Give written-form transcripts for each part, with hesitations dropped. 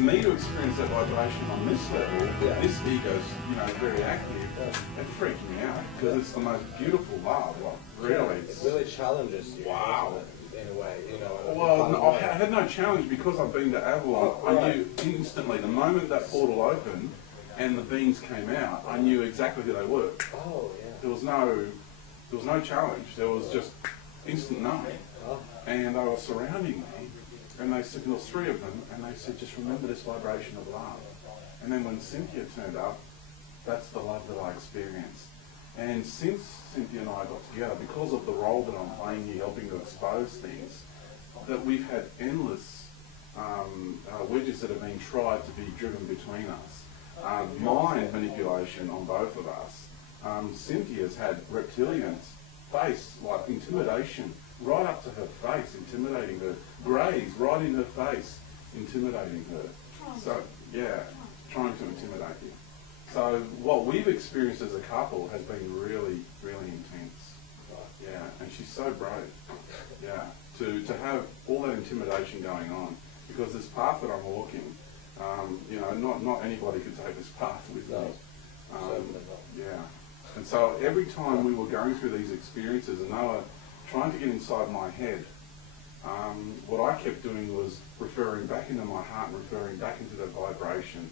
For me to experience that vibration on this level, this ego's, very active, it freaked me out because it's the most beautiful love. Like, really, it really challenges you. Wow. In a way, Well, no, I had no challenge because I've been to Avalon. I knew instantly the moment that portal opened and the beings came out, I knew exactly who they were. Oh yeah. There was no challenge. There was just instant knowing, and they were surrounding me. And they said, there was 3 of them, and they said, just remember this vibration of love. And then when Cynthia turned up, that's the love that I experienced. And since Cynthia and I got together, because of the role that I'm playing here, helping to expose things, that we've had endless wedges that have been tried to be driven between us. Mind manipulation on both of us. Cynthia's had reptilians, face, like intimidation, right up to her face, intimidating her. Greys right in her face, intimidating her. So, yeah, trying to intimidate you. So what we've experienced as a couple has been really, really intense. Yeah, and she's so brave. Yeah, to have all that intimidation going on, because this path that I'm walking, not anybody could take this path with me. Yeah, and so every time we were going through these experiences, and they were trying to get inside my head, what I kept doing was referring back into my heart and referring back into the vibration,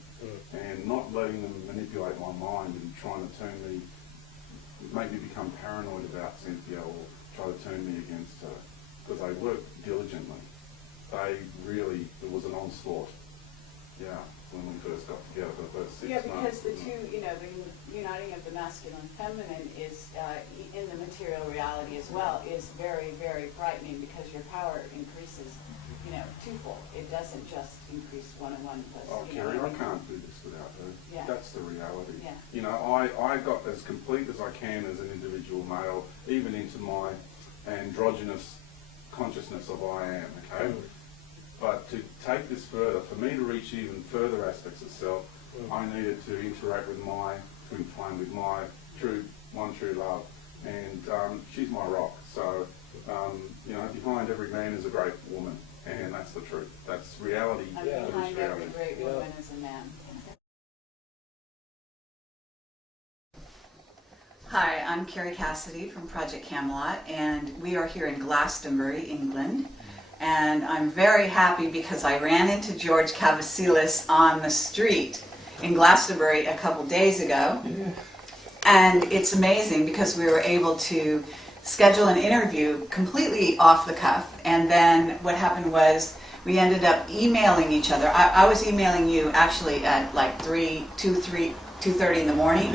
and not letting them manipulate my mind and trying to make me become paranoid about Cynthia or try to turn me against her, because they worked diligently. It was an onslaught. Yeah, when we first got together for the first 6 months. Yeah, because the two, the uniting of the masculine and feminine is, in the material reality as well, is very, very frightening, because your power increases, twofold. It doesn't just increase 1 and 1 plus. Oh, Kerry, I can't do this without her. Yeah. That's the reality. Yeah. I got as complete as I can as an individual male, even into my androgynous consciousness of I am, okay? But to take this further, for me to reach even further aspects of self, I needed to interact with my twin flame, with my true love. And she's my rock. So, behind every man is a great woman. And that's the truth. That's reality. And behind every great woman is a man. Hi, I'm Carrie Cassidy from Project Camelot, and we are here in Glastonbury, England. And I'm very happy because I ran into George Kavassilas on the street in Glastonbury a couple days ago. Yeah. And it's amazing because we were able to schedule an interview completely off the cuff. And then what happened was we ended up emailing each other. I was emailing you actually at like 2:30 in the morning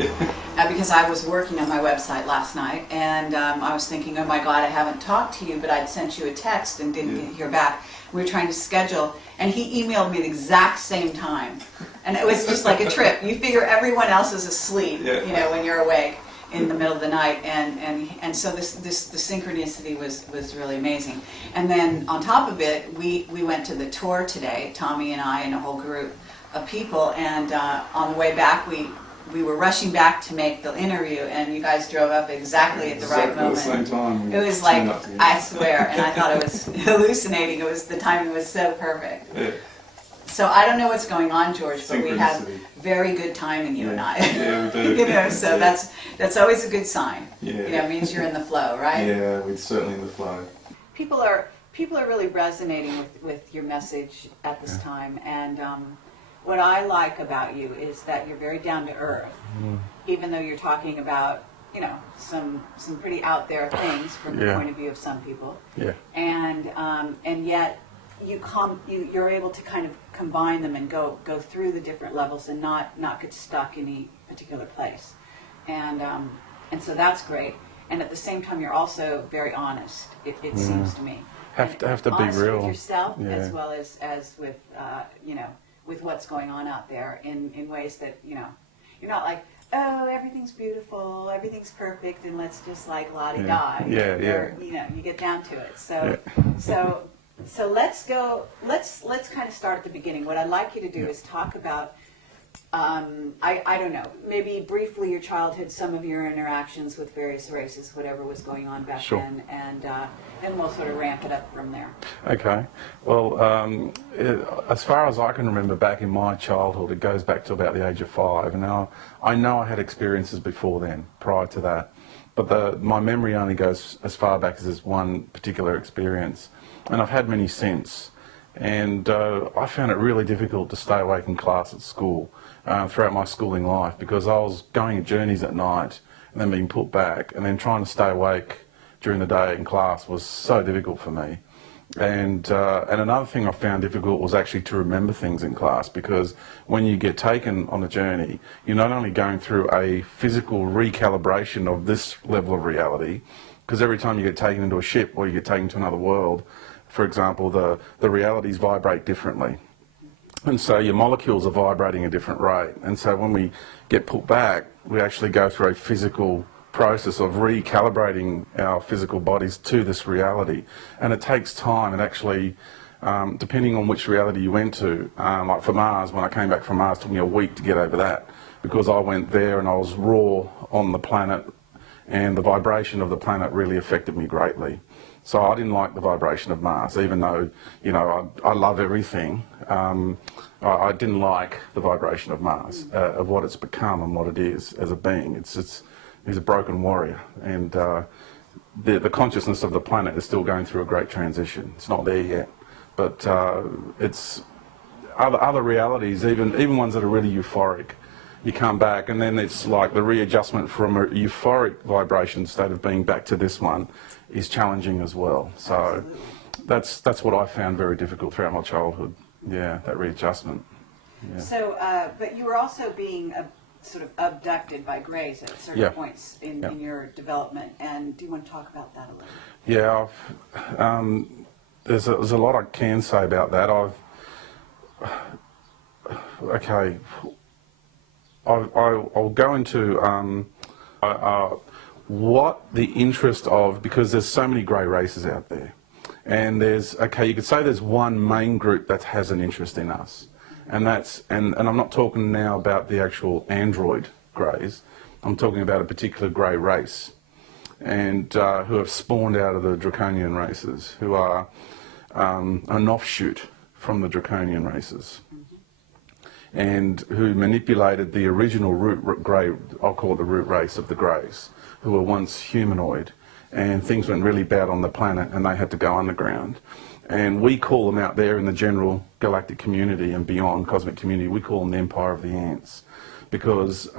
because I was working on my website last night, and I was thinking, oh my God, I haven't talked to you, but I'd sent you a text and didn't hear back. We were trying to schedule, and he emailed me the exact same time, and it was just like a trip. You figure everyone else is asleep, when you're awake in the middle of the night, and so the synchronicity was really amazing. And then on top of it, we went to the tour today, Tommy and I and a whole group of people, and on the way back we were rushing back to make the interview, and you guys drove up exactly at the right moment. At the same time. It was like, I swear, and I thought it was hallucinating. The timing was so perfect. Yeah. So I don't know what's going on, George, but we have very good timing, you and I. Yeah, we do. So that's always a good sign. Yeah. It means you're in the flow, right? Yeah, we're certainly in the flow. People are really resonating with your message at this time, and what I like about you is that you're very down to earth, even though you're talking about, you know, some pretty out there things from the point of view of some people. Yeah. And yet you're able to kind of combine them and go through the different levels and not get stuck in any particular place. And so that's great. And at the same time, you're also very honest. It seems to me. Have to be honest real with yourself, Yeah. as well as with you know, with what's going on out there in ways that, you know, you're not like, oh, everything's beautiful, everything's perfect, and let's just like la-di-da. Yeah. You know, you get down to it. So let's go. Let's kind of start at the beginning. What I'd like you to do is talk about. I don't know. Maybe briefly your childhood, some of your interactions with various races, whatever was going on back then, and then we'll sort of ramp it up from there. Okay. Well, as far as I can remember back in my childhood, it goes back to about the age of 5. Now, I know I had experiences before then, prior to that, but my memory only goes as far back as this one particular experience, and I've had many since. And I found it really difficult to stay awake in class at school throughout my schooling life, because I was going on journeys at night and then being put back, and then trying to stay awake during the day in class was so difficult for me. And another thing I found difficult was actually to remember things in class, because when you get taken on a journey, you're not only going through a physical recalibration of this level of reality, because every time you get taken into a ship or you get taken to another world, for example, the realities vibrate differently. And so your molecules are vibrating a different rate. And so when we get put back, we actually go through a physical process of recalibrating our physical bodies to this reality. And it takes time, and actually, depending on which reality you went to, like for Mars, when I came back from Mars, it took me a week to get over that, because I went there and I was raw on the planet, and the vibration of the planet really affected me greatly. So I didn't like the vibration of Mars, even though, you know, I love everything. I didn't like the vibration of Mars, of what it's become and what it is as a being. He's a broken warrior, and the consciousness of the planet is still going through a great transition. It's not there yet, but it's other realities, even ones that are really euphoric. You come back, and then it's like the readjustment from a euphoric vibration state of being back to this one is challenging as well. So that's what I found very difficult throughout my childhood. Yeah, that readjustment. Yeah. So, but you were also being sort of abducted by Greys at certain points in your development, and do you want to talk about that a little? Yeah, there's a lot I can say about that. I'll go into what the interest of, because there's so many grey races out there, and you could say there's one main group that has an interest in us, and and I'm not talking now about the actual android greys. I'm talking about a particular grey race, and who have spawned out of the draconian races, who are an offshoot from the draconian races, and who manipulated the original root grey, I'll call it the root race of the Greys, who were once humanoid, and things went really bad on the planet and they had to go underground. And we call them out there in the general galactic community and beyond, cosmic community, we call them the Empire of the Ants, because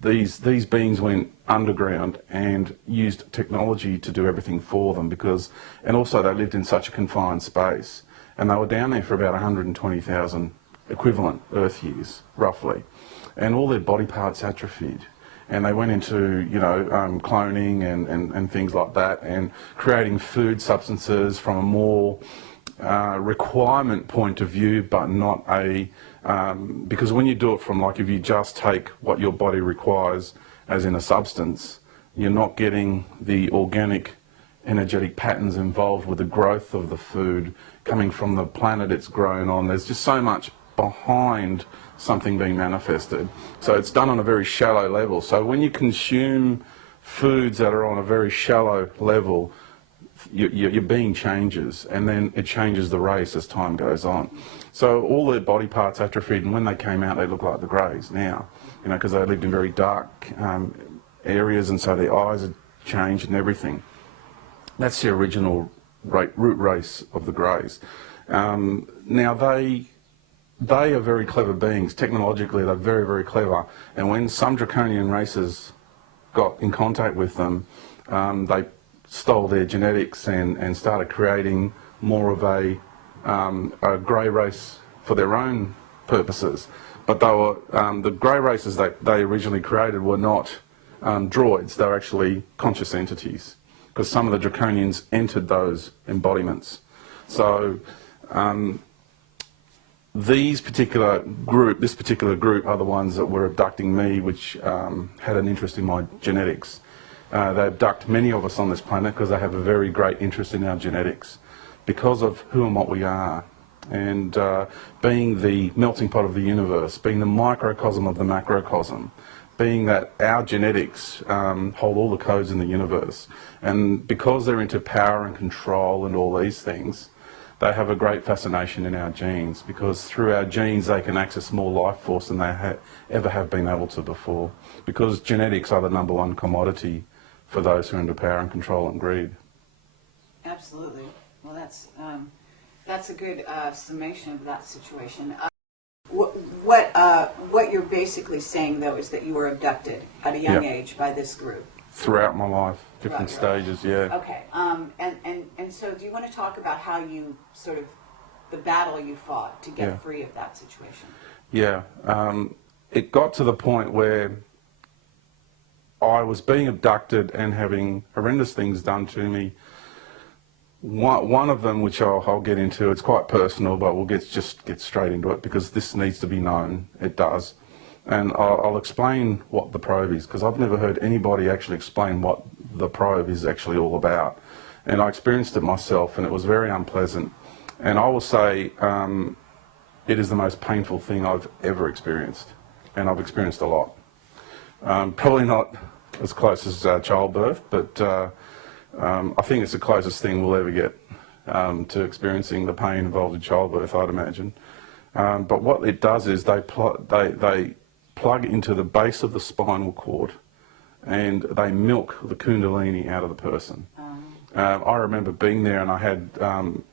these beings went underground and used technology to do everything for them, and also they lived in such a confined space, and they were down there for about 120,000 equivalent Earth years, roughly, and all their body parts atrophied, and they went into, you know, cloning and things like that, and creating food substances from a more requirement point of view, but not because when you do it from, like, if you just take what your body requires as in a substance, you're not getting the organic energetic patterns involved with the growth of the food coming from the planet it's grown on. There's just so much behind something being manifested. So it's done on a very shallow level. So when you consume foods that are on a very shallow level, your being changes, and then it changes the race as time goes on. So all their body parts atrophied, and when they came out, they look like the Greys now, you know, because they lived in very dark areas, and so their eyes had changed and everything. That's the original root race of the Greys. Now they are very clever beings. Technologically, they're very, very clever. And when some draconian races got in contact with them, they stole their genetics and started creating more of a grey race for their own purposes. But they were, the grey races that they originally created were not droids, they were actually conscious entities, because some of the draconians entered those embodiments. So this particular group are the ones that were abducting me, which had an interest in my genetics. They abduct many of us on this planet because they have a very great interest in our genetics, because of who and what we are. And being the melting pot of the universe, being the microcosm of the macrocosm, being that our genetics hold all the codes in the universe. And because they're into power and control and all these things, they have a great fascination in our genes, because through our genes they can access more life force than they ever have been able to before, because genetics are the #1 commodity for those who are into power and control and greed. Absolutely. Well, that's a good summation of that situation. What you're basically saying, though, is that you were abducted at a young age by this group. Throughout my life, different stages, yeah. Okay, and so do you want to talk about how you sort of, the battle you fought to get free of that situation? Yeah, it got to the point where I was being abducted and having horrendous things done to me. One of them, which I'll get into, it's quite personal, but we'll just get straight into it because this needs to be known. It does. And I'll explain what the probe is, because I've never heard anybody actually explain what the probe is actually all about. And I experienced it myself, and it was very unpleasant. And I will say it is the most painful thing I've ever experienced. And I've experienced a lot. Probably not as close as childbirth, but I think it's the closest thing we'll ever get to experiencing the pain involved in childbirth, I'd imagine. But what it does is they plug into the base of the spinal cord and they milk the kundalini out of the person. I remember being there, and I had,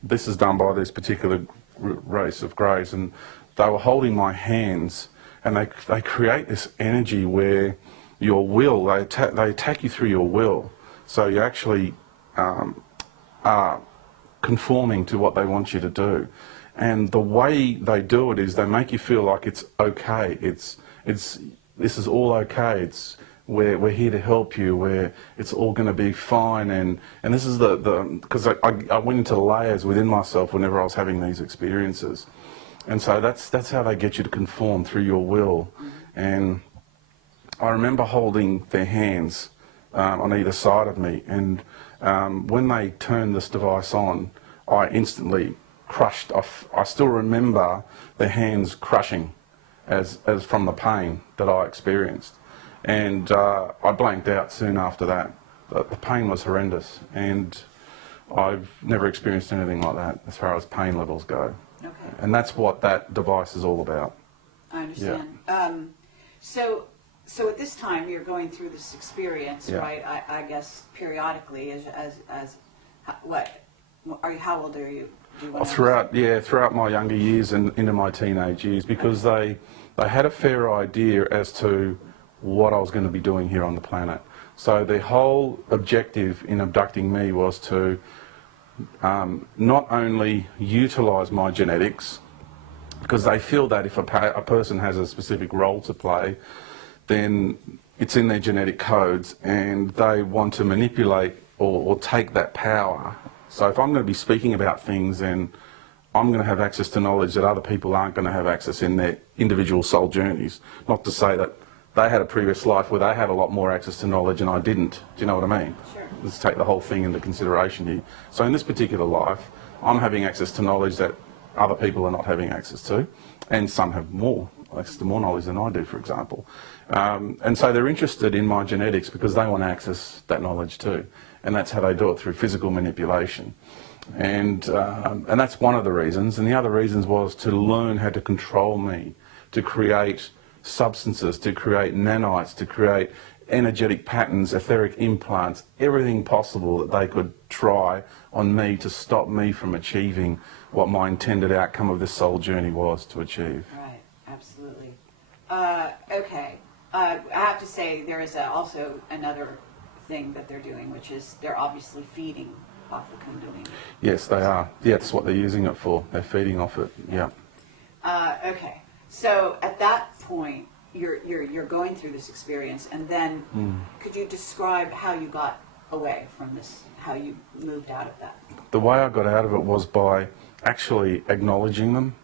this is done by this particular race of greys, and they were holding my hands, and they create this energy where your will, they attack you through your will. So you actually are conforming to what they want you to do. And the way they do it is they make you feel like it's okay. This is all okay. We're here to help you. It's all going to be fine. And this is because I went into layers within myself whenever I was having these experiences. And so that's how they get you to conform through your will. And I remember holding their hands on either side of me, and when they turned this device on, I instantly crushed. I still remember their hands crushing as from the pain that I experienced, and I blanked out soon after that. The pain was horrendous, and I've never experienced anything like that as far as pain levels go. Okay. And that's what that device is all about. I understand. Yeah. So at this time you're going through this experience, right? I guess periodically, how old are you? Throughout my younger years and into my teenage years, because they had a fair idea as to what I was going to be doing here on the planet. So the whole objective in abducting me was to not only utilise my genetics, because they feel that if a person has a specific role to play, then it's in their genetic codes, and they want to manipulate or take that power. So if I'm going to be speaking about things, then I'm going to have access to knowledge that other people aren't going to have access in their individual soul journeys. Not to say that they had a previous life where they had a lot more access to knowledge and I didn't. Do you know what I mean? Sure. Let's take the whole thing into consideration here. So in this particular life, I'm having access to knowledge that other people are not having access to, and some have more access to more knowledge than I do, for example. And so they're interested in my genetics because they want to access that knowledge too. And that's how they do it, through physical manipulation. And that's one of the reasons. And the other reasons was to learn how to control me, to create substances, to create nanites, to create energetic patterns, etheric implants, everything possible that they could try on me to stop me from achieving what my intended outcome of this soul journey was to achieve. Right, absolutely. Okay, I have to say there is also another thing that they're doing, which is they're obviously feeding off the Kundalini. Yes, they are. Yeah, that's what they're using it for. They're feeding off it. Yeah. Okay, so at that point, you're going through this experience, and then could you describe how you got away from this, how you moved out of that? The way I got out of it was by actually acknowledging them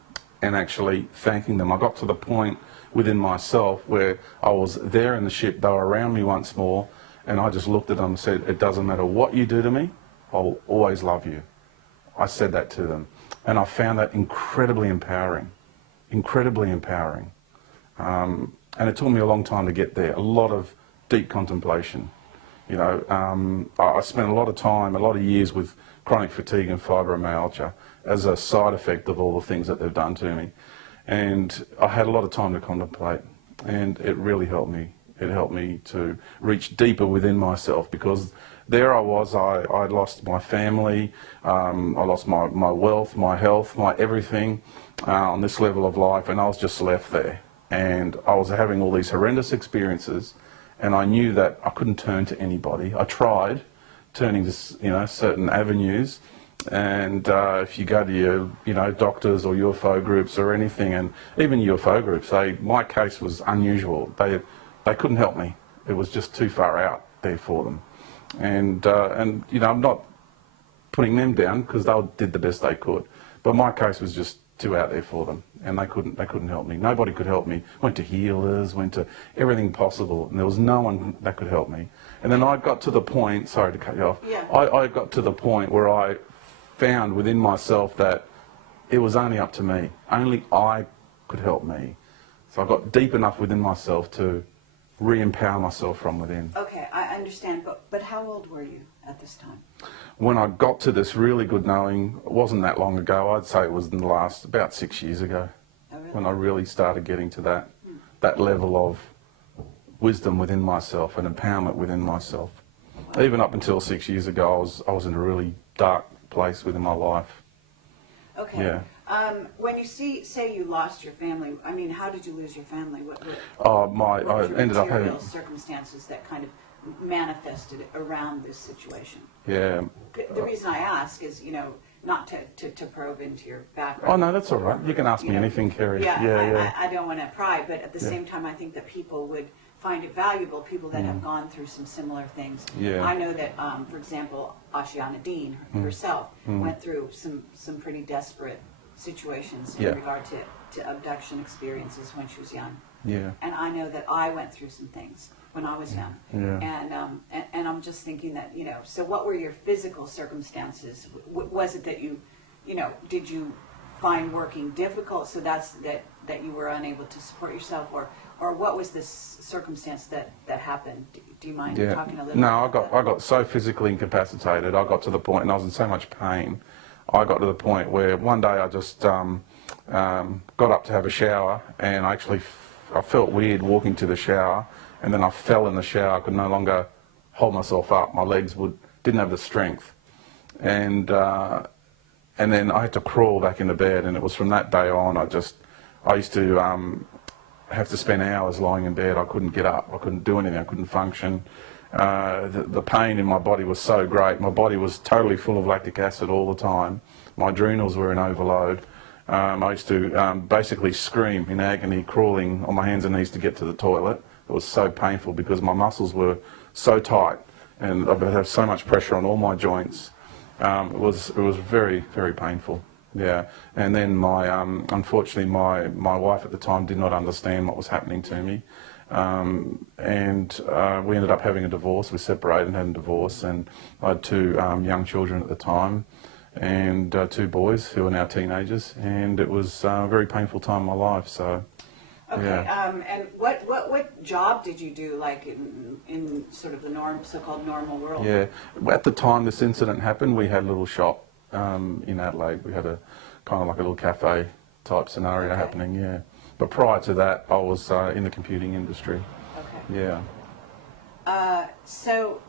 and actually thanking them. I got to the point within myself where I was there in the ship, they were around me once more, and I just looked at them and said, it doesn't matter what you do to me, I will always love you. I said that to them. And I found that incredibly empowering. Incredibly empowering. And it took me a long time to get there. A lot of deep contemplation. You know, I spent a lot of time, a lot of years with chronic fatigue and fibromyalgia as a side effect of all the things that they've done to me. And I had a lot of time to contemplate, and it really helped me. It helped me to reach deeper within myself, because there I was, I lost my family, I lost my wealth, my health, my everything on this level of life, and I was just left there. And I was having all these horrendous experiences, and I knew that I couldn't turn to anybody. I tried turning to certain avenues, and if you go to your doctors or UFO groups or anything, and even UFO groups, my case was unusual. They couldn't help me. It was just too far out there for them. And I'm not putting them down, because they did the best they could. But my case was just too out there for them, and they couldn't help me. Nobody could help me. Went to healers, went to everything possible, and there was no one that could help me. And then I got to the point, sorry to cut you off, yeah. I got to the point where I found within myself that it was only up to me. Only I could help me. So I got deep enough within myself to re-empower myself from within. Okay, I understand, but how old were you at this time? When I got to this really good knowing, it wasn't that long ago. I'd say it was in the last about 6 years ago. Oh, really? When I really started getting to that level of wisdom within myself and empowerment within myself. Wow. Even up until 6 years ago, I was in a really dark place within my life. Okay. Yeah. When you say you lost your family, I mean, how did you lose your family? What I ended up having circumstances that kind of manifested around this situation. Yeah. The reason I ask is, not to probe into your background. Oh no, that's all right. You can ask me anything, Kerry. Yeah, I don't want to pry, but at the same time, I think that people would find it valuable, people that have gone through some similar things. Yeah. I know that, for example, Ashiana Dean herself went through some pretty desperate situations in regard to abduction experiences when she was young. Yeah. And I know that I went through some things when I was young. Yeah. And I'm just thinking that, so what were your physical circumstances? Was it that did you find working difficult, so that you were unable to support yourself, or what was this circumstance that happened? Do you mind talking a little bit about that? I got so physically incapacitated. I got to the point, and I was in so much pain, I got to the point where one day I just got up to have a shower, and I felt weird walking to the shower, and then I fell in the shower. I could no longer hold myself up. My legs didn't have the strength, and then I had to crawl back into bed. And it was from that day on, I used to have to spend hours lying in bed. I couldn't get up. I couldn't do anything. I couldn't function. The pain in my body was so great. My body was totally full of lactic acid all the time. My adrenals were in overload. I used to basically scream in agony, crawling on my hands and knees to get to the toilet. It was so painful because my muscles were so tight, and I would have so much pressure on all my joints. It was very, very painful. Yeah, and then unfortunately my wife at the time did not understand what was happening to me, and we ended up having a divorce. We separated and had a divorce, and I had two young children at the time, and two boys who are now teenagers, and it was a very painful time in my life. So. Okay, yeah. And what job did you do, like in sort of the so-called normal world? Yeah, at the time this incident happened, we had a little shop in Adelaide. We had a kind of like a little cafe type scenario happening. Yeah, but prior to that, I was in the computing industry. Okay. Yeah. So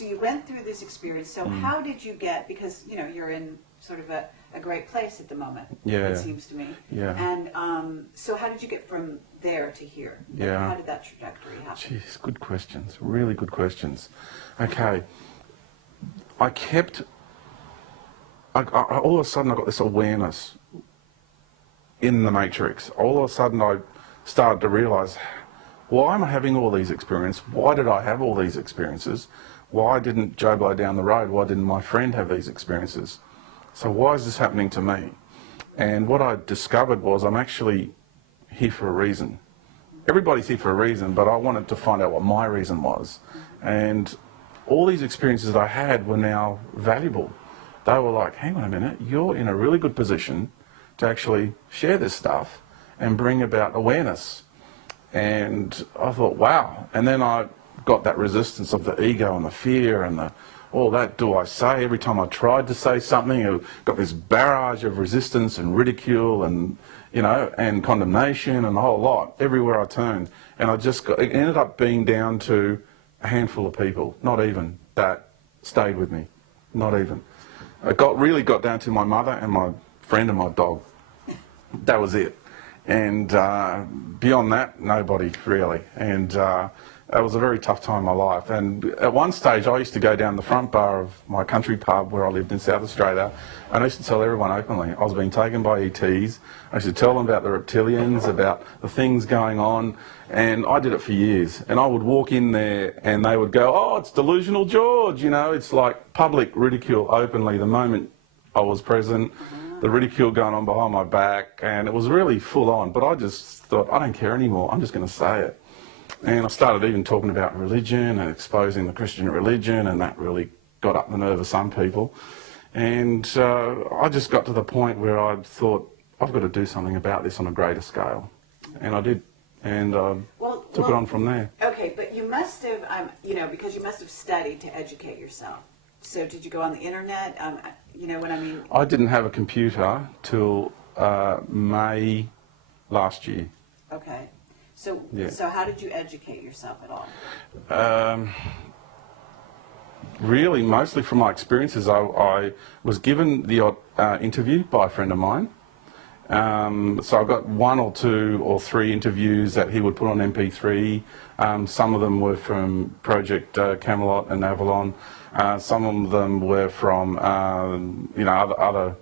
you went through this experience. So how did you get, because, you know, you're in sort of a great place at the moment, Yeah. it seems to me. Yeah. And so how did you get from there to here? Like, Yeah. how did that trajectory happen? Jeez, good questions. Really good questions. Okay. I kept... all of a sudden I got this awareness in the matrix. All of a sudden I started to realise, why am I having all these experiences? Why did I have all these experiences? Why didn't Joe Blow down the road? Why didn't my friend have these experiences? So why is this happening to me? And what I discovered was I'm actually here for a reason. Everybody's here for a reason, but I wanted to find out what my reason was. And all these experiences that I had were now valuable. They were like, hang on a minute, you're in a really good position to actually share this stuff and bring about awareness. And I thought, wow. And then I got that resistance of the ego and the fear and all that do I say. Every time I tried to say something, I got this barrage of resistance and ridicule and, you know, and condemnation and the whole lot everywhere I turned. And it ended up being down to a handful of people, not even, that stayed with me. Not even. It really got down to my mother and my friend and my dog. That was it. And beyond that, nobody really. And that was a very tough time in my life. And at one stage, I used to go down the front bar of my country pub where I lived in South Australia, and I used to tell everyone openly I was being taken by ETs. I used to tell them about the reptilians, about the things going on, and I did it for years. And I would walk in there and they would go, oh, it's delusional George, you know, it's like public ridicule openly the moment I was present. The ridicule going on behind my back, and it was really full on, but I just thought, I don't care anymore, I'm just going to say it. And I started even talking about religion and exposing the Christian religion, and that really got up the nerve of some people. And I just got to the point where I thought, I've got to do something about this on a greater scale. And I did, and took it on from there. Okay, but you must have, you know, because you must have studied to educate yourself. So did you go on the internet? You know what I mean? I didn't have a computer till May last year. Okay. So, Yeah. So how did you educate yourself at all? Really, mostly from my experiences. I was given the odd interview by a friend of mine. So I got 1 or 2 or 3 interviews that he would put on MP3. Some of them were from Project Camelot and Avalon. Some of them were from you know, other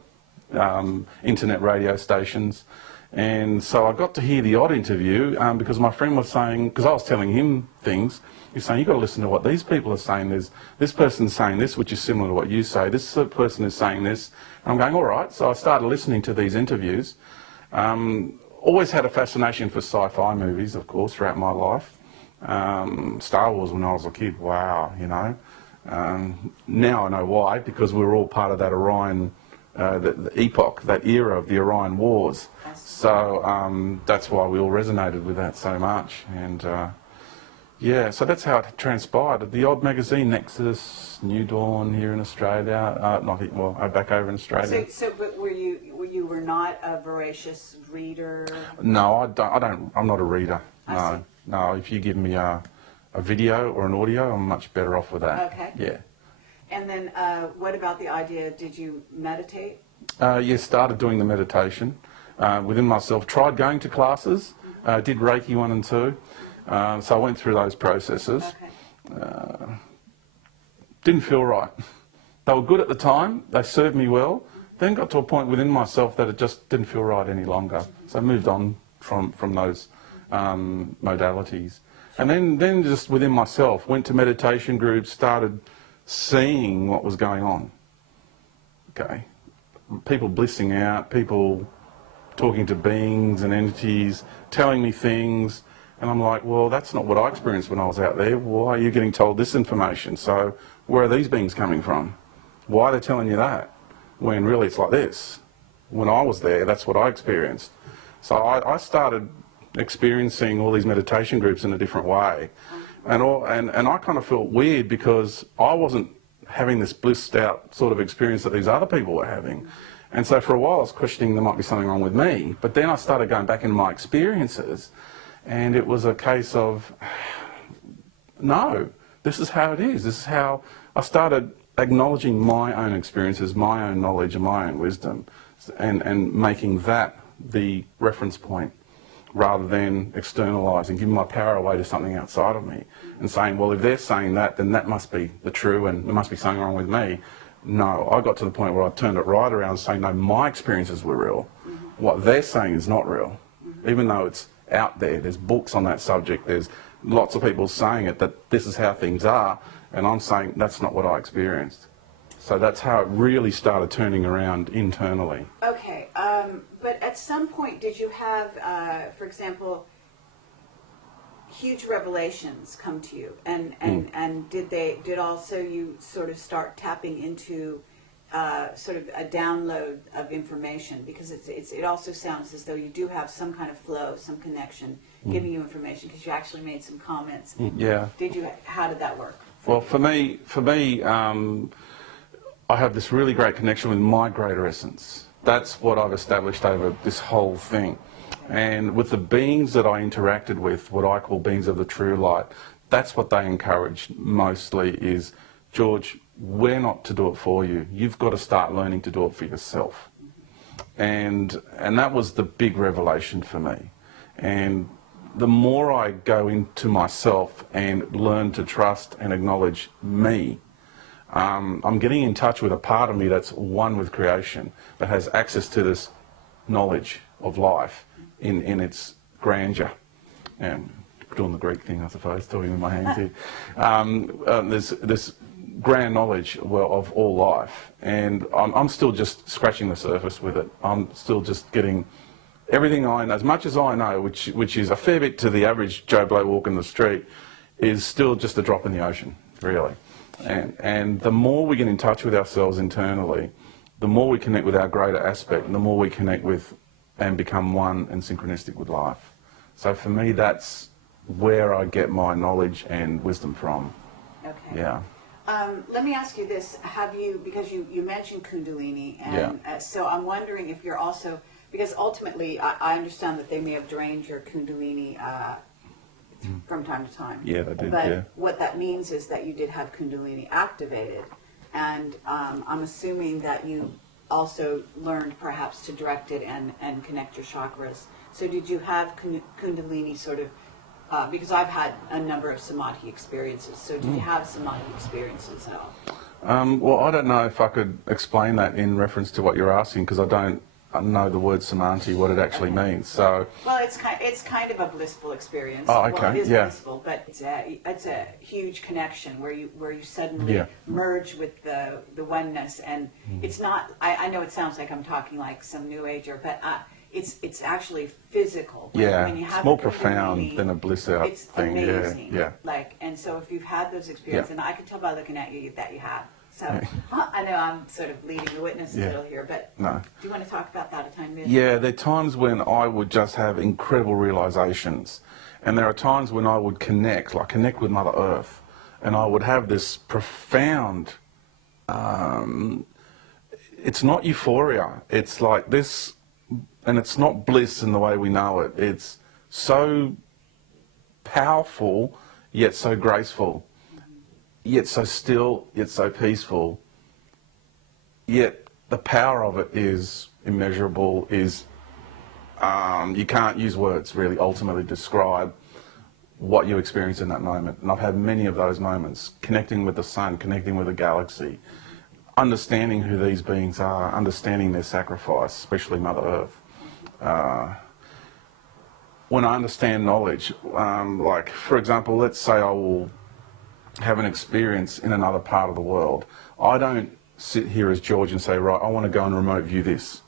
internet radio stations. And so I got to hear the odd interview because my friend was saying, because I was telling him things, he's saying, you've got to listen to what these people are saying. There's this person's saying this, which is similar to what you say. This person is saying this. And I'm going, all right. So I started listening to these interviews. Always had a fascination for sci-fi movies, of course, throughout my life. Star Wars when I was a kid, wow, you know. Now I know why, because we were all part of that Orion, the epoch, that era of the Orion Wars. So that's why we all resonated with that so much. And yeah, so that's how it transpired. The odd magazine, Nexus, New Dawn here in Australia, not here, well, back over in Australia. But you were not a voracious reader? No, I'm not a reader. I see. No, if you give me a video or an audio, I'm much better off with that. Okay. Yeah. And then what about the idea, did you meditate? Yeah, started doing the meditation within myself. Tried going to classes, did Reiki 1 and 2. So I went through those processes. Okay. Didn't feel right. They were good at the time, they served me well, then got to a point within myself that it just didn't feel right any longer. So I moved on from those modalities. And then just within myself, went to meditation groups, started seeing what was going on. Okay. People blissing out, people talking to beings and entities, telling me things, and I'm like, well, that's not what I experienced when I was out there. Why are you getting told this information? So where are these beings coming from? Why are they telling you that? When really it's like this. When I was there, that's what I experienced. So I started experiencing all these meditation groups in a different way. And I kind of felt weird because I wasn't having this blissed out sort of experience that these other people were having. And so for a while I was questioning there might be something wrong with me. But then I started going back into my experiences, and it was a case of, no, this is how it is. This is how I started acknowledging my own experiences, my own knowledge and my own wisdom, and making that the reference point rather than externalising, giving my power away to something outside of me and saying, well, if they're saying that, then that must be the true and there must be something wrong with me. No, I got to the point where I turned it right around saying, no, my experiences were real. What they're saying is not real. Even though it's out there, there's books on that subject, there's lots of people saying it, that this is how things are, and I'm saying that's not what I experienced. So that's how it really started turning around internally. Okay, but at some point did you have, for example, huge revelations come to you, and did also you sort of start tapping into sort of a download of information, because it also sounds as though you do have some kind of flow, some connection giving you information, because you actually made some comments. Yeah. How did that work? Well, for me, I have this really great connection with my greater essence. That's what I've established over this whole thing. And with the beings that I interacted with, what I call beings of the true light, that's what they encourage mostly is, George, we're not to do it for you. You've got to start learning to do it for yourself. And that was the big revelation for me. And the more I go into myself and learn to trust and acknowledge me, I'm getting in touch with a part of me that's one with creation, that has access to this knowledge of life in its grandeur. And doing the Greek thing, I suppose, talking with my hands here. There's this grand knowledge of all life, and I'm still just scratching the surface with it. I'm still just getting everything I know, as much as I know, which is a fair bit to the average Joe Blow walking the street, is still just a drop in the ocean, really. And the more we get in touch with ourselves internally, the more we connect with our greater aspect, and the more we connect with and become one and synchronistic with life. So for me, that's where I get my knowledge and wisdom from. Okay. Yeah. Let me ask you this: have you, because you mentioned Kundalini, and so I'm wondering if you're also, because ultimately I understand that they may have drained your Kundalini from time to time. Yeah, they did. But what that means is that you did have Kundalini activated, and I'm assuming that you also learned perhaps to direct it and connect your chakras. So did you have Kundalini sort of, because I've had a number of Samadhi experiences, so did you have Samadhi experiences at all? Well, I don't know if I could explain that in reference to what you're asking, because I don't know the word Samadhi, what it actually means. So. Well, it's kind of a blissful experience. Oh, okay. Well, it is Yeah. blissful, but it's a huge connection where you suddenly merge with the oneness, and it's not. I know it sounds like I'm talking like some New Ager, but it's actually physical. When you have it's more profound than a bliss out it's thing. amazing. Yeah. Like, and so if you've had those experiences, and I can tell by looking at you that you have. So I know I'm sort of leading the witness a little here, but No. do you want to talk about that a tiny bit? Yeah, there are times when I would just have incredible realizations, and there are times when I would connect with Mother Earth, and I would have this profound, it's not euphoria, it's like this, and it's not bliss in the way we know it. It's so powerful, yet so graceful, yet so still, yet so peaceful, yet the power of it is immeasurable, you can't use words really ultimately describe what you experience in that moment. And I've had many of those moments, connecting with the sun, connecting with the galaxy, understanding who these beings are, understanding their sacrifice, especially Mother Earth. When I understand knowledge, like for example, let's say I will have an experience in another part of the world. I don't sit here as George and say, right, I want to go and remote view this.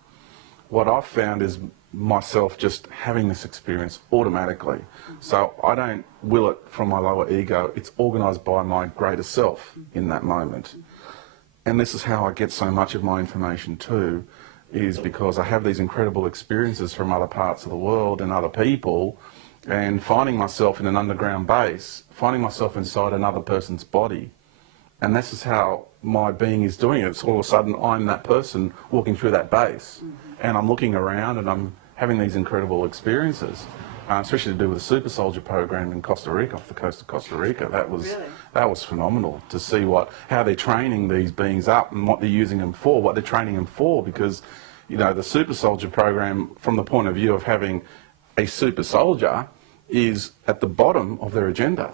What I've found is myself just having this experience automatically. So I don't will it from my lower ego. It's organised by my greater self in that moment. And this is how I get so much of my information too, is because I have these incredible experiences from other parts of the world and other people, and finding myself in an underground base, finding myself inside another person's body. And this is how my being is doing it. It's all of a sudden I'm that person walking through that base, and I'm looking around and I'm having these incredible experiences. especially to do with the Super Soldier program in Costa Rica, off the coast of Costa Rica. That was phenomenal to see how they're training these beings up and what they're using them for, what they're training them for, because, you know, the Super Soldier program, from the point of view of having a super soldier, is at the bottom of their agenda.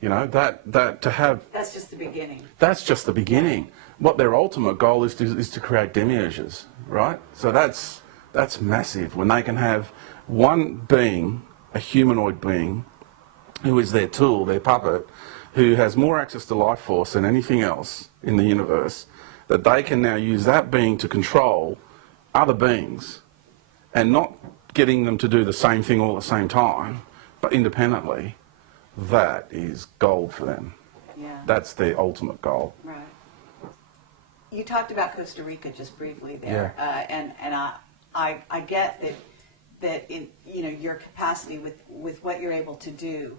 You know, that to have... That's just the beginning. That's just the beginning. What their ultimate goal is to create demiurges, right? So that's massive, when they can have one being, a humanoid being, who is their tool, their puppet, who has more access to life force than anything else in the universe, that they can now use that being to control other beings, and not getting them to do the same thing all at the same time, but independently. That is gold for them. Yeah. That's their ultimate goal. Right. You talked about Costa Rica just briefly there, and I get that in, you know, your capacity with what you're able to do,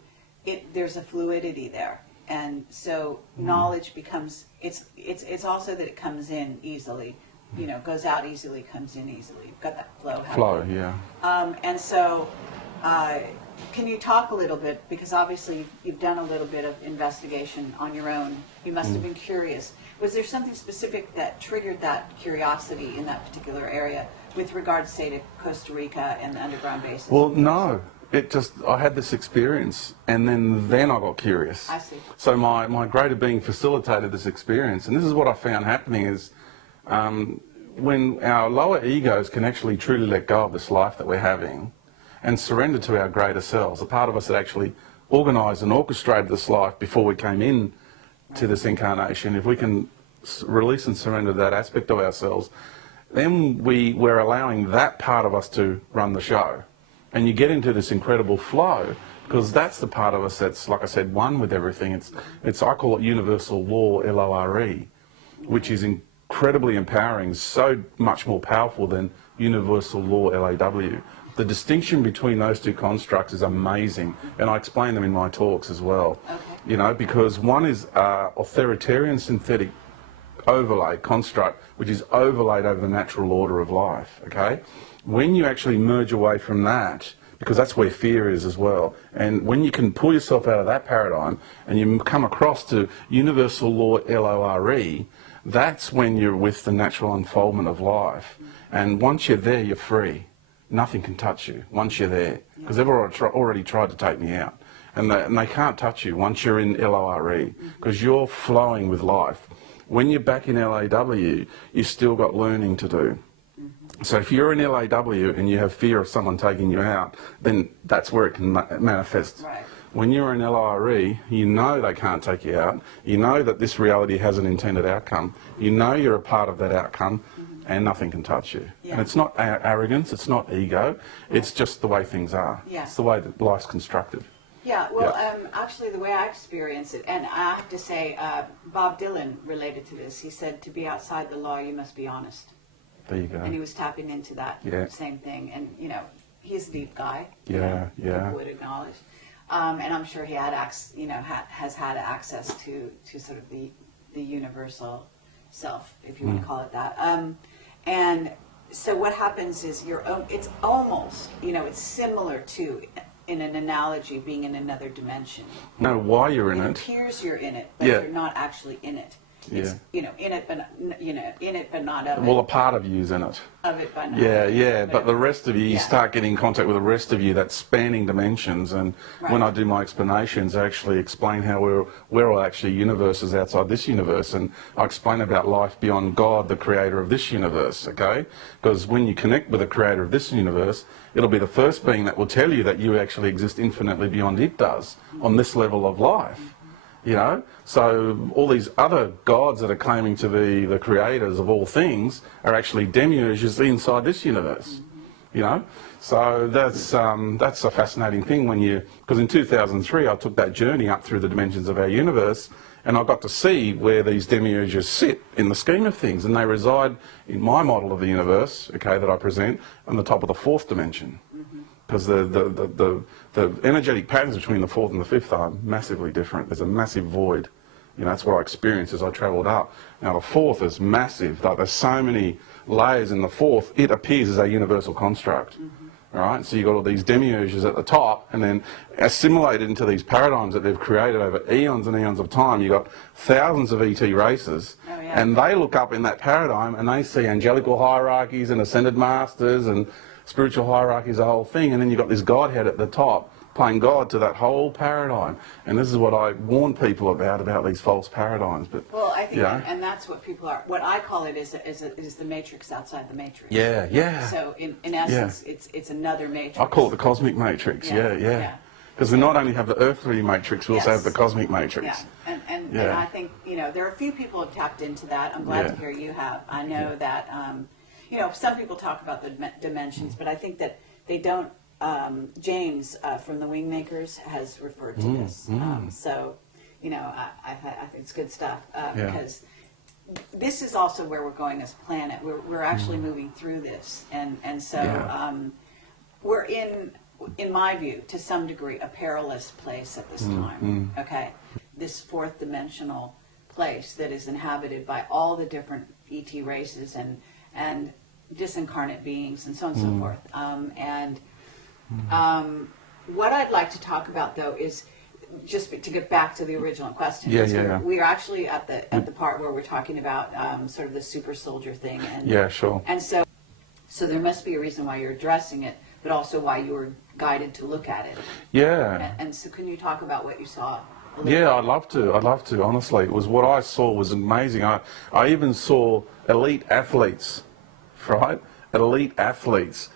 there's a fluidity there, and so knowledge becomes it's also that it comes in easily, you know, goes out easily, comes in easily. You've got that flow happening. Flow, yeah. And so. Can you talk a little bit, because obviously you've done a little bit of investigation on your own. You must have been curious. Was there something specific that triggered that curiosity in that particular area with regards, say, to Costa Rica and the underground bases? Well, no. It just, I had this experience, and then I got curious. I see. So my greater being facilitated this experience, and this is what I found happening is when our lower egos can actually truly let go of this life that we're having, and surrender to our greater selves, the part of us that actually organised and orchestrated this life before we came in to this incarnation, if we can release and surrender that aspect of ourselves, then we're allowing that part of us to run the show. And you get into this incredible flow, because that's the part of us that's, like I said, one with everything. It's I call it universal law, L-O-R-E, which is incredibly empowering, so much more powerful than universal law, L-A-W. The distinction between those two constructs is amazing, and I explain them in my talks as well. Okay. You know, because one is authoritarian synthetic overlay construct, which is overlaid over the natural order of life, okay? When you actually merge away from that, because that's where fear is as well, and when you can pull yourself out of that paradigm and you come across to universal law, L-O-R-E, that's when you're with the natural unfoldment of life. And once you're there, you're free. Nothing can touch you once you're there, because they've already tried to take me out, and they can't touch you once you're in L-O-R-E, because you're flowing with life. When you're back in L-A-W, you've still got learning to do. So if you're in L-A-W and you have fear of someone taking you out, then that's where it can manifest. Right. When you're in L-O-R-E, you know they can't take you out. You know that this reality has an intended outcome. You know you're a part of that outcome, and nothing can touch you. Yeah. And it's not arrogance, it's not ego, it's just the way things are. Yeah. It's the way that life's constructed. Yeah, well, actually the way I experience it, and I have to say, Bob Dylan related to this. He said, to be outside the law, you must be honest. There you go. And he was tapping into that same thing. And, you know, he's a deep guy. Yeah. People would acknowledge. And I'm sure he had has had access to sort of the universal self, if you want to call it that. And so what happens is it's almost, you know, it's similar to, in an analogy, being in another dimension. Know why you're in It it. appears you're in it, but you're not actually in it. It's, you know, in it, but not of it. Well, a part of you's in it. Of it, but not. But the rest of you, you start getting in contact with the rest of you that's spanning dimensions. And when I do my explanations, I actually explain how we're all actually universes outside this universe, and I explain about life beyond God, the creator of this universe, okay? Because when you connect with the creator of this universe, it'll be the first being that will tell you that you actually exist infinitely beyond it does on this level of life. You know, so all these other gods that are claiming to be the creators of all things are actually demiurges inside this universe. You know, so that's a fascinating thing because in 2003 I took that journey up through the dimensions of our universe, and I got to see where these demiurges sit in the scheme of things, and they reside in my model of the universe, okay, that I present, on the top of the fourth dimension. Because the energetic patterns between the fourth and the fifth are massively different. There's a massive void. You know, that's what I experienced as I travelled up. Now the fourth is massive. Like, there's so many layers in the fourth. It appears as a universal construct. right? So you've got all these demiurges at the top, and then assimilated into these paradigms that they've created over eons and eons of time. You've got thousands of ET races, and they look up in that paradigm and they see angelical hierarchies and ascended masters and spiritual hierarchies, the whole thing, and then you've got this Godhead at the top, playing God to that whole paradigm. And this is what I warn people about these false paradigms. But well, I think, you know, and that's what people are. What I call it is the matrix outside the matrix. Yeah, yeah. So in essence, it's another matrix. I call it the cosmic matrix. Yeah. Because we not only have the earthly matrix, we also have the cosmic matrix. Yeah, and I think, you know, there are a few people who have tapped into that. I'm glad to hear you have. I know that, you know, some people talk about the dimensions, but I think that they don't. James from the Wingmakers has referred to this. So, you know, I think it's good stuff because this is also where we're going as a planet. We're actually moving through this, and so we're in my view, to some degree, a perilous place at this time. Okay, this fourth dimensional place that is inhabited by all the different ET races and disincarnate beings and so on and so forth. What I'd like to talk about, though, is just to get back to the original question. We are actually at the part where we're talking about sort of the super soldier thing. And, sure. And so there must be a reason why you're addressing it, but also why you were guided to look at it. Yeah. And so can you talk about what you saw? Yeah, I'd love to. Honestly, it was what I saw was amazing. I even saw elite athletes, right? Elite athletes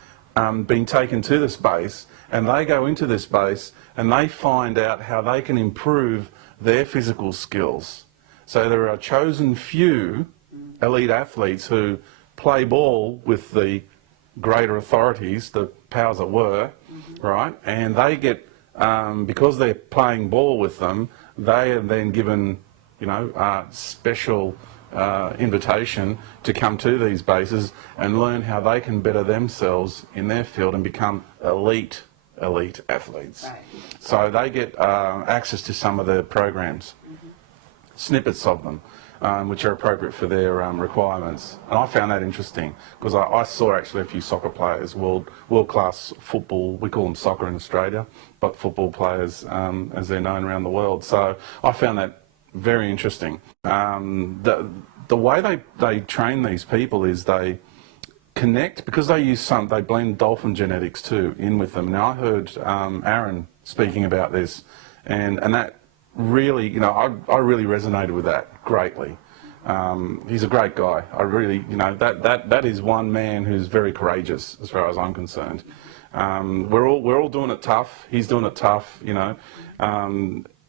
being taken to the space, and they go into this space and they find out how they can improve their physical skills. So there are a chosen few elite athletes who play ball with the greater authorities, the powers that were, right? And they get, because they're playing ball with them, they are then given, you know, special invitation to come to these bases and learn how they can better themselves in their field and become elite athletes. Right. So they get access to some of the programs, snippets of them, which are appropriate for their requirements. And I found that interesting because I saw actually a few soccer players, world-class football, we call them soccer in Australia, but football players as they're known around the world. So I found that very interesting. The way they train these people is they connect, because they blend dolphin genetics too in with them. Now I heard Aaron speaking about this, and that really, you know, I really resonated with that greatly. He's a great guy. I really, you know, that is one man who's very courageous as far as I'm concerned. We're all doing it tough. He's doing it tough, you know.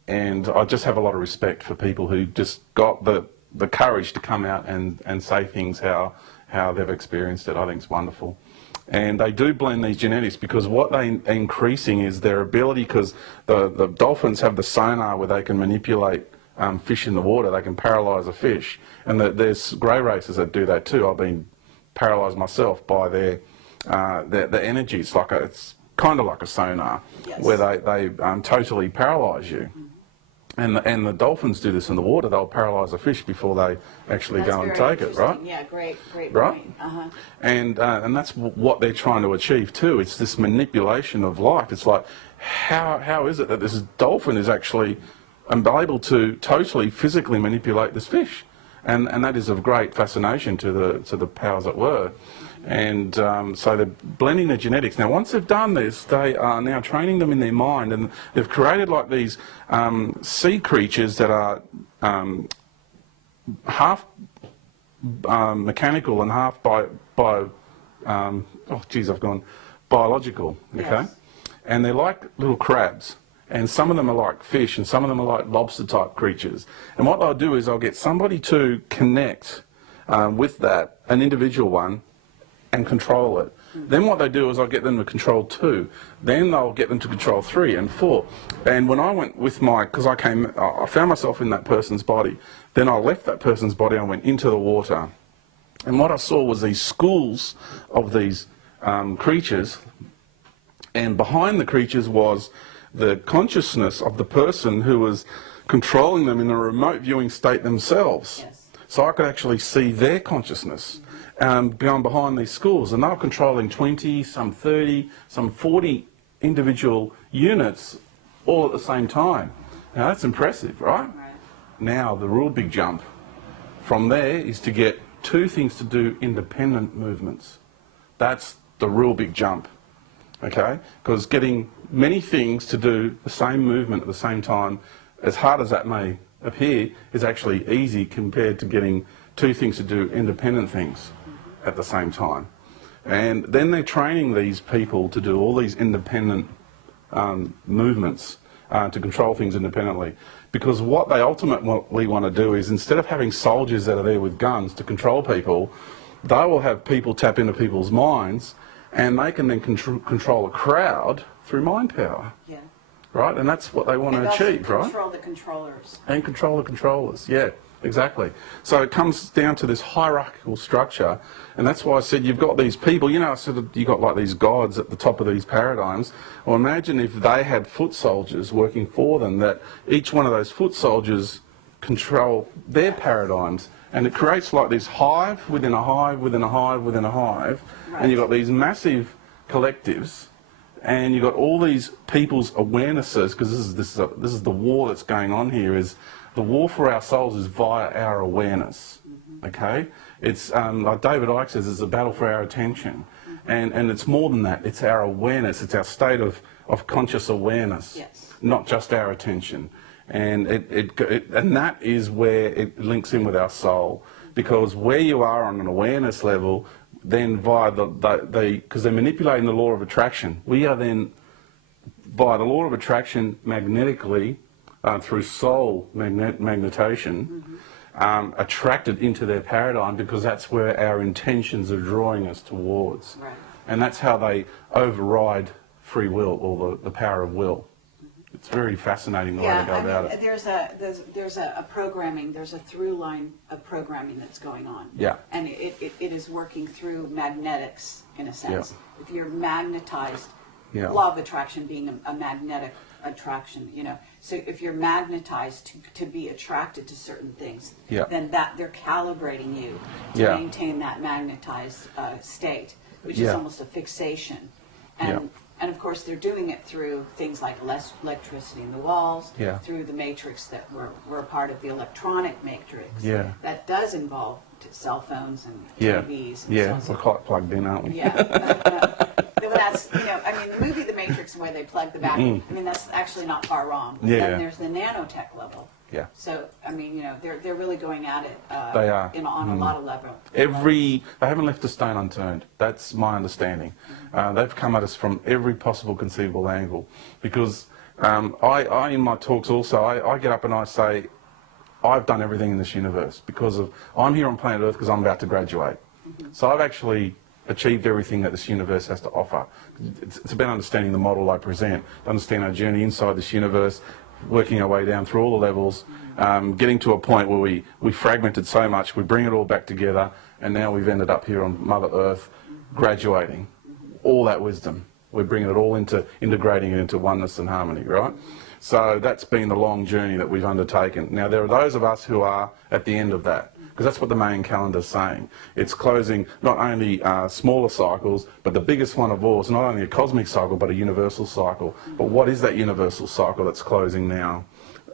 And I just have a lot of respect for people who just got the courage to come out and say things how they've experienced it. I think it's wonderful. And they do blend these genetics because what they're increasing is their ability, because the dolphins have the sonar where they can manipulate fish in the water. They can paralyse a fish. And there's grey races that do that too. I've been paralysed myself by their energy. It's kind of like a sonar, where they totally paralyse you. And the dolphins do this in the water. They'll paralyse a fish before they actually go and take it, right? Yeah, great right? point. And that's what they're trying to achieve too. It's this manipulation of life. It's like, how is it that this dolphin is actually able to totally physically manipulate this fish? And that is of great fascination to the powers that were. And so they're blending their genetics. Now, once they've done this, they are now training them in their mind, and they've created like these sea creatures that are half mechanical and half biological. Okay, Yes. And they're like little crabs. And some of them are like fish, and some of them are like lobster-type creatures. And what they'll do is they'll get somebody to connect with that, an individual one, and control it. Then what they do is I'll get them to control 2. Then they'll get them to control 3 and 4. And when I went with because I found myself in that person's body. Then I left that person's body, I went into the water. And what I saw was these schools of these creatures, and behind the creatures was the consciousness of the person who was controlling them in a remote viewing state themselves. Yes. So I could actually see their consciousness. going behind these schools, and they were controlling 20, some 30, some 40 individual units all at the same time. Now that's impressive, right? Now the real big jump from there is to get two things to do independent movements. That's the real big jump, okay? Because getting many things to do the same movement at the same time, as hard as that may appear, is actually easy compared to getting two things to do independent things at the same time. And then they're training these people to do all these independent movements to control things independently. Because what they ultimately want to do is, instead of having soldiers that are there with guns to control people, they will have people tap into people's minds, and they can then control a crowd through mind power. Yeah. Right? And that's what they want to achieve, right? Control the controllers. And control the controllers, yeah. Exactly. So it comes down to this hierarchical structure, and that's why I said you've got these people, you know, I said you've got like these gods at the top of these paradigms. Well, imagine if they had foot soldiers working for them, that each one of those foot soldiers control their paradigms, and it creates like this hive within a hive within a hive within a hive, and you've got these massive collectives, and you've got all these people's awarenesses, because this is the war that's going on here. Is the war for our souls is via our awareness, okay? It's, like David Icke says, it's a battle for our attention. And it's more than that, it's our awareness, it's our state of conscious awareness, not just our attention. And, and that is where it links in with our soul, because where you are on an awareness level, then via because they're manipulating the law of attraction, we are then, via the law of attraction, magnetically, through soul magnetation, attracted into their paradigm, because that's where our intentions are drawing us towards. Right. And that's how they override free will, or the power of will. It's very fascinating the way they go about it. There's a programming, there's a through line of programming that's going on. Yeah. And it is working through magnetics, in a sense. Yeah. If you're magnetized, law of attraction being a magnetic attraction, you know. So if you're magnetized to be attracted to certain things, then that they're calibrating you to maintain that magnetized state, which is almost a fixation. And of course they're doing it through things like less electricity in the walls, through the matrix that we're a part of, the electronic matrix. That does involve cell phones and TVs. And we're quite plugged in, aren't we? Well, that's, you know, I mean, the movie The Matrix, where they plug the back, I mean, that's actually not far wrong. Then there's the nanotech level. So, I mean, you know, they're really going at it they are. On a lot of levels. They haven't left a stone unturned. That's my understanding. They've come at us from every possible conceivable angle. Because I in my talks also, I get up and I say, I've done everything in this universe because I'm here on planet Earth because I'm about to graduate. So I've actually achieved everything that this universe has to offer. It's about understanding the model I present, understand our journey inside this universe, working our way down through all the levels, getting to a point where we fragmented so much, we bring it all back together, and now we've ended up here on Mother Earth, graduating all that wisdom. We're bringing it all integrating it into oneness and harmony, right? So that's been the long journey that we've undertaken. Now there are those of us who are at the end of that, because that's what the main calendar is saying. It's closing not only smaller cycles, but the biggest one of all is not only a cosmic cycle, but a universal cycle. But what is that universal cycle that's closing now,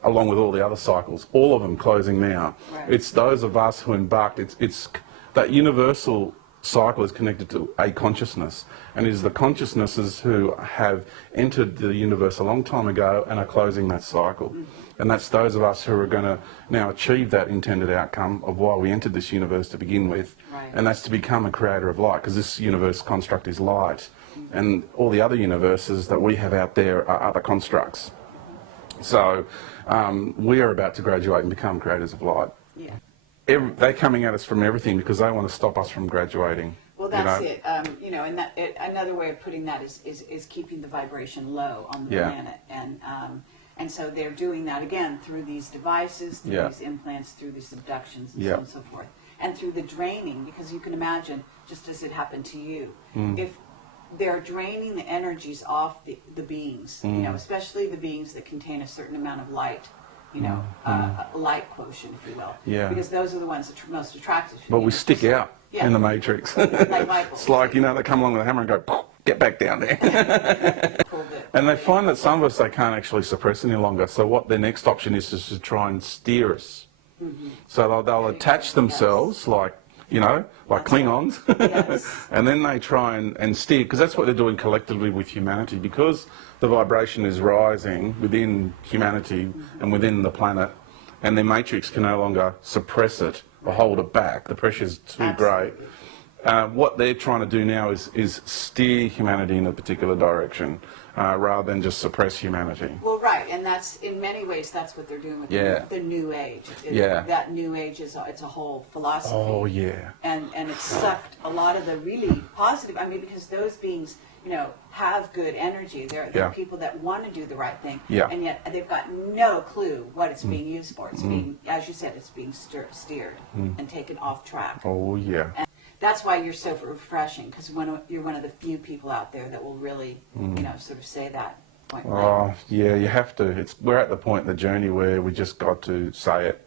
along with all the other cycles? All of them closing now. Right. It's those of us who embarked. It's that universal cycle is connected to a consciousness, and it is the consciousnesses who have entered the universe a long time ago and are closing that cycle. And that's those of us who are going to now achieve that intended outcome of why we entered this universe to begin with, and that's to become a creator of light, because this universe construct is light, and all the other universes that we have out there are other constructs. So we are about to graduate and become creators of light. They're coming at us from everything because they want to stop us from graduating. Well, that's it. You know, and another way of putting that is keeping the vibration low on the planet, and so they're doing that again through these devices, through these implants, through these abductions, and so on and so forth, and through the draining. Because you can imagine, just as it happened to you, if they're draining the energies off the beings, you know, especially the beings that contain a certain amount of light. you know, a light quotient, if you will. Yeah. Because those are the ones that are most attractive. But we stick out Yeah. in the matrix. Like light It's bulbs. like, you know, they come along with a hammer and go, get back down there. And they find that some of us, they can't actually suppress any longer. So what their next option is to try and steer us. So they'll attach themselves like, you know, like Klingons. Yes. And then they try and steer, because that's what they're doing collectively with humanity. Because the vibration is rising within humanity and within the planet, and their matrix can no longer suppress it or hold it back. The pressure's too great. What they're trying to do now is steer humanity in a particular direction, rather than just suppress humanity. Well, right, and that's, in many ways, that's what they're doing with the New Age. That New Age is it's a whole philosophy. Oh, yeah. And it's sucked a lot of the really positive, I mean, because those beings, you know, have good energy. They're people that want to do the right thing, and yet they've got no clue what it's being used for. It's being, as you said, it's being steered and taken off track. Oh, yeah. And that's why you're so refreshing, because you're one of the few people out there that will really, you know, sort of say that point blank. Oh, yeah, you have to. We're at the point in the journey where we just got to say it.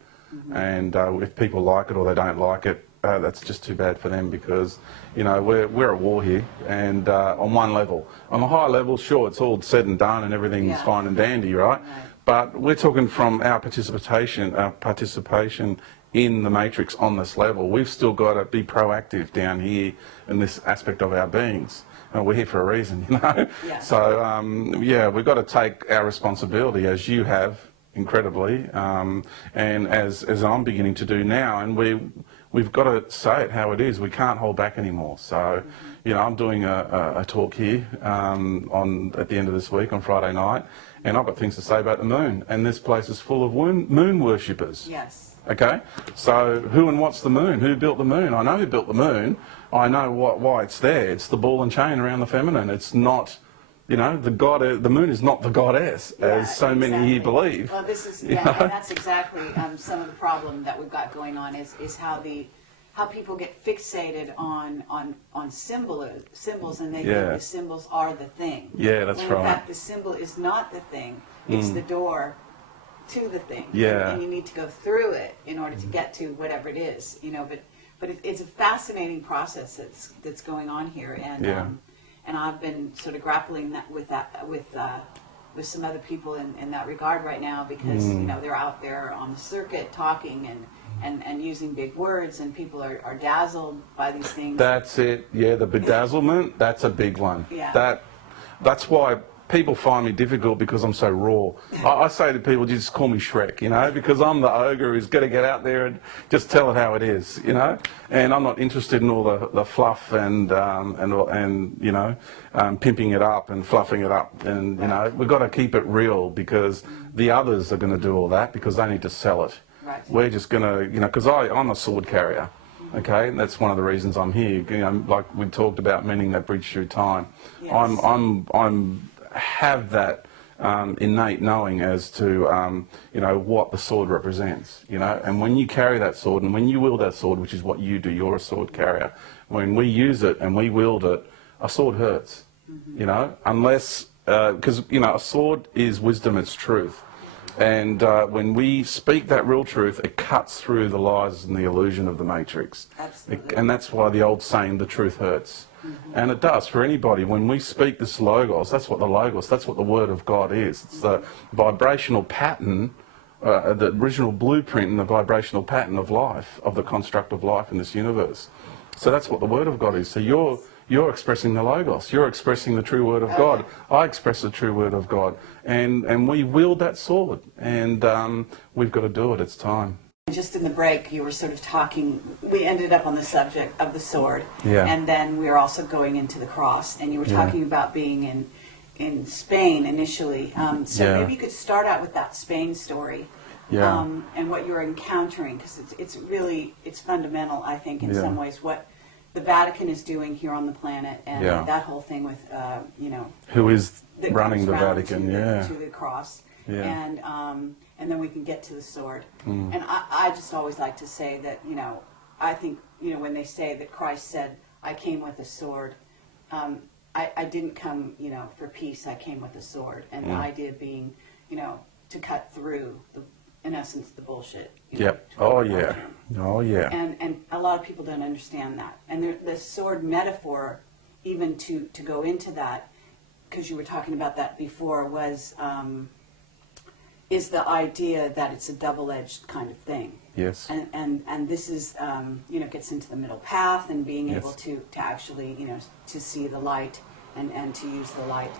And if people like it or they don't like it, that's just too bad for them, because, you know, we're at war here, and on one level. On a higher level, sure, it's all said and done and everything's fine and dandy, right? But we're talking from our participation in the matrix on this level. We've still got to be proactive down here in this aspect of our beings. We're here for a reason, you know? Yeah. So, yeah, we've got to take our responsibility, as you have, incredibly, and as I'm beginning to do now, and we've got to say it how it is. We can't hold back anymore. So, you know, I'm doing a talk here at the end of this week on Friday night, and I've got things to say about the moon, and this place is full of moon worshippers. Yes. Okay, so who and what's the moon? Who built the moon? I know who built the moon. I know why it's there. It's the ball and chain around the feminine. It's not, you know, the moon is not the goddess, as so many here believe. Well, this is, and that's exactly some of the problem that we've got going on is how people get fixated on symbols, and they think the symbols are the thing. Yeah, that's when right. In fact, the symbol is not the thing. It's the door to the thing. Yeah. And you need to go through it in order to get to whatever it is, you know. But it's a fascinating process that's going on here, and I've been sort of grappling with some other people in that regard right now, because you know, they're out there on the circuit talking and using big words, and people are dazzled by these things. That's it. Yeah, the bedazzlement. That's a big one. Yeah. That's why people find me difficult, because I'm so raw. I say to people, just call me Shrek, you know, because I'm the ogre who's got to get out there and just tell it how it is, you know. And I'm not interested in all the fluff and you know, pimping it up and fluffing it up. And you know, we've got to keep it real, because the others are going to do all that because they need to sell it. Right. We're just going to, you know, because I'm a sword carrier. Okay, and that's one of the reasons I'm here. You know, like we talked about, mending that bridge through time. Yes. I'm have that innate knowing as to you know, what the sword represents, you know. And when you carry that sword, and when you wield that sword, which is what you do, you're a sword carrier. When we use it and we wield it, a sword hurts, you know, unless because you know, a sword is wisdom, it's truth. And when we speak that real truth, it cuts through the lies and the illusion of the matrix. Absolutely. And that's why the old saying, the truth hurts. And it does for anybody. When we speak this logos, that's what the Word of God is. It's the vibrational pattern, the original blueprint and the vibrational pattern of life, of the construct of life in this universe. So that's what the Word of God is. So you're expressing the logos. You're expressing the true Word of God. I express the true Word of God. And we wield that sword. And we've got to do it. It's time. Just in the break, you were sort of talking, we ended up on the subject of the sword, Yeah. and then we were also going into the cross, and you were talking about being in Spain initially. So maybe you could start out with that Spain story, and what you're encountering, because it's fundamental, I think, in some ways, what the Vatican is doing here on the planet, and that whole thing with, you know... Who is that running the Vatican, to the cross. And then we can get to the sword. And I just always like to say that, you know, I think, you know, when they say that Christ said, I came with a sword, I didn't come, you know, for peace, I came with a sword. And the idea being, you know, to cut through in essence, the bullshit. Yep. Oh, yeah. Oh, yeah. And a lot of people don't understand that. And the sword metaphor, even to go into that, because you were talking about that before, was is the idea that it's a double-edged kind of thing. Yes. And this is, gets into the middle path and being Yes. able to actually, to see the light and to use the light.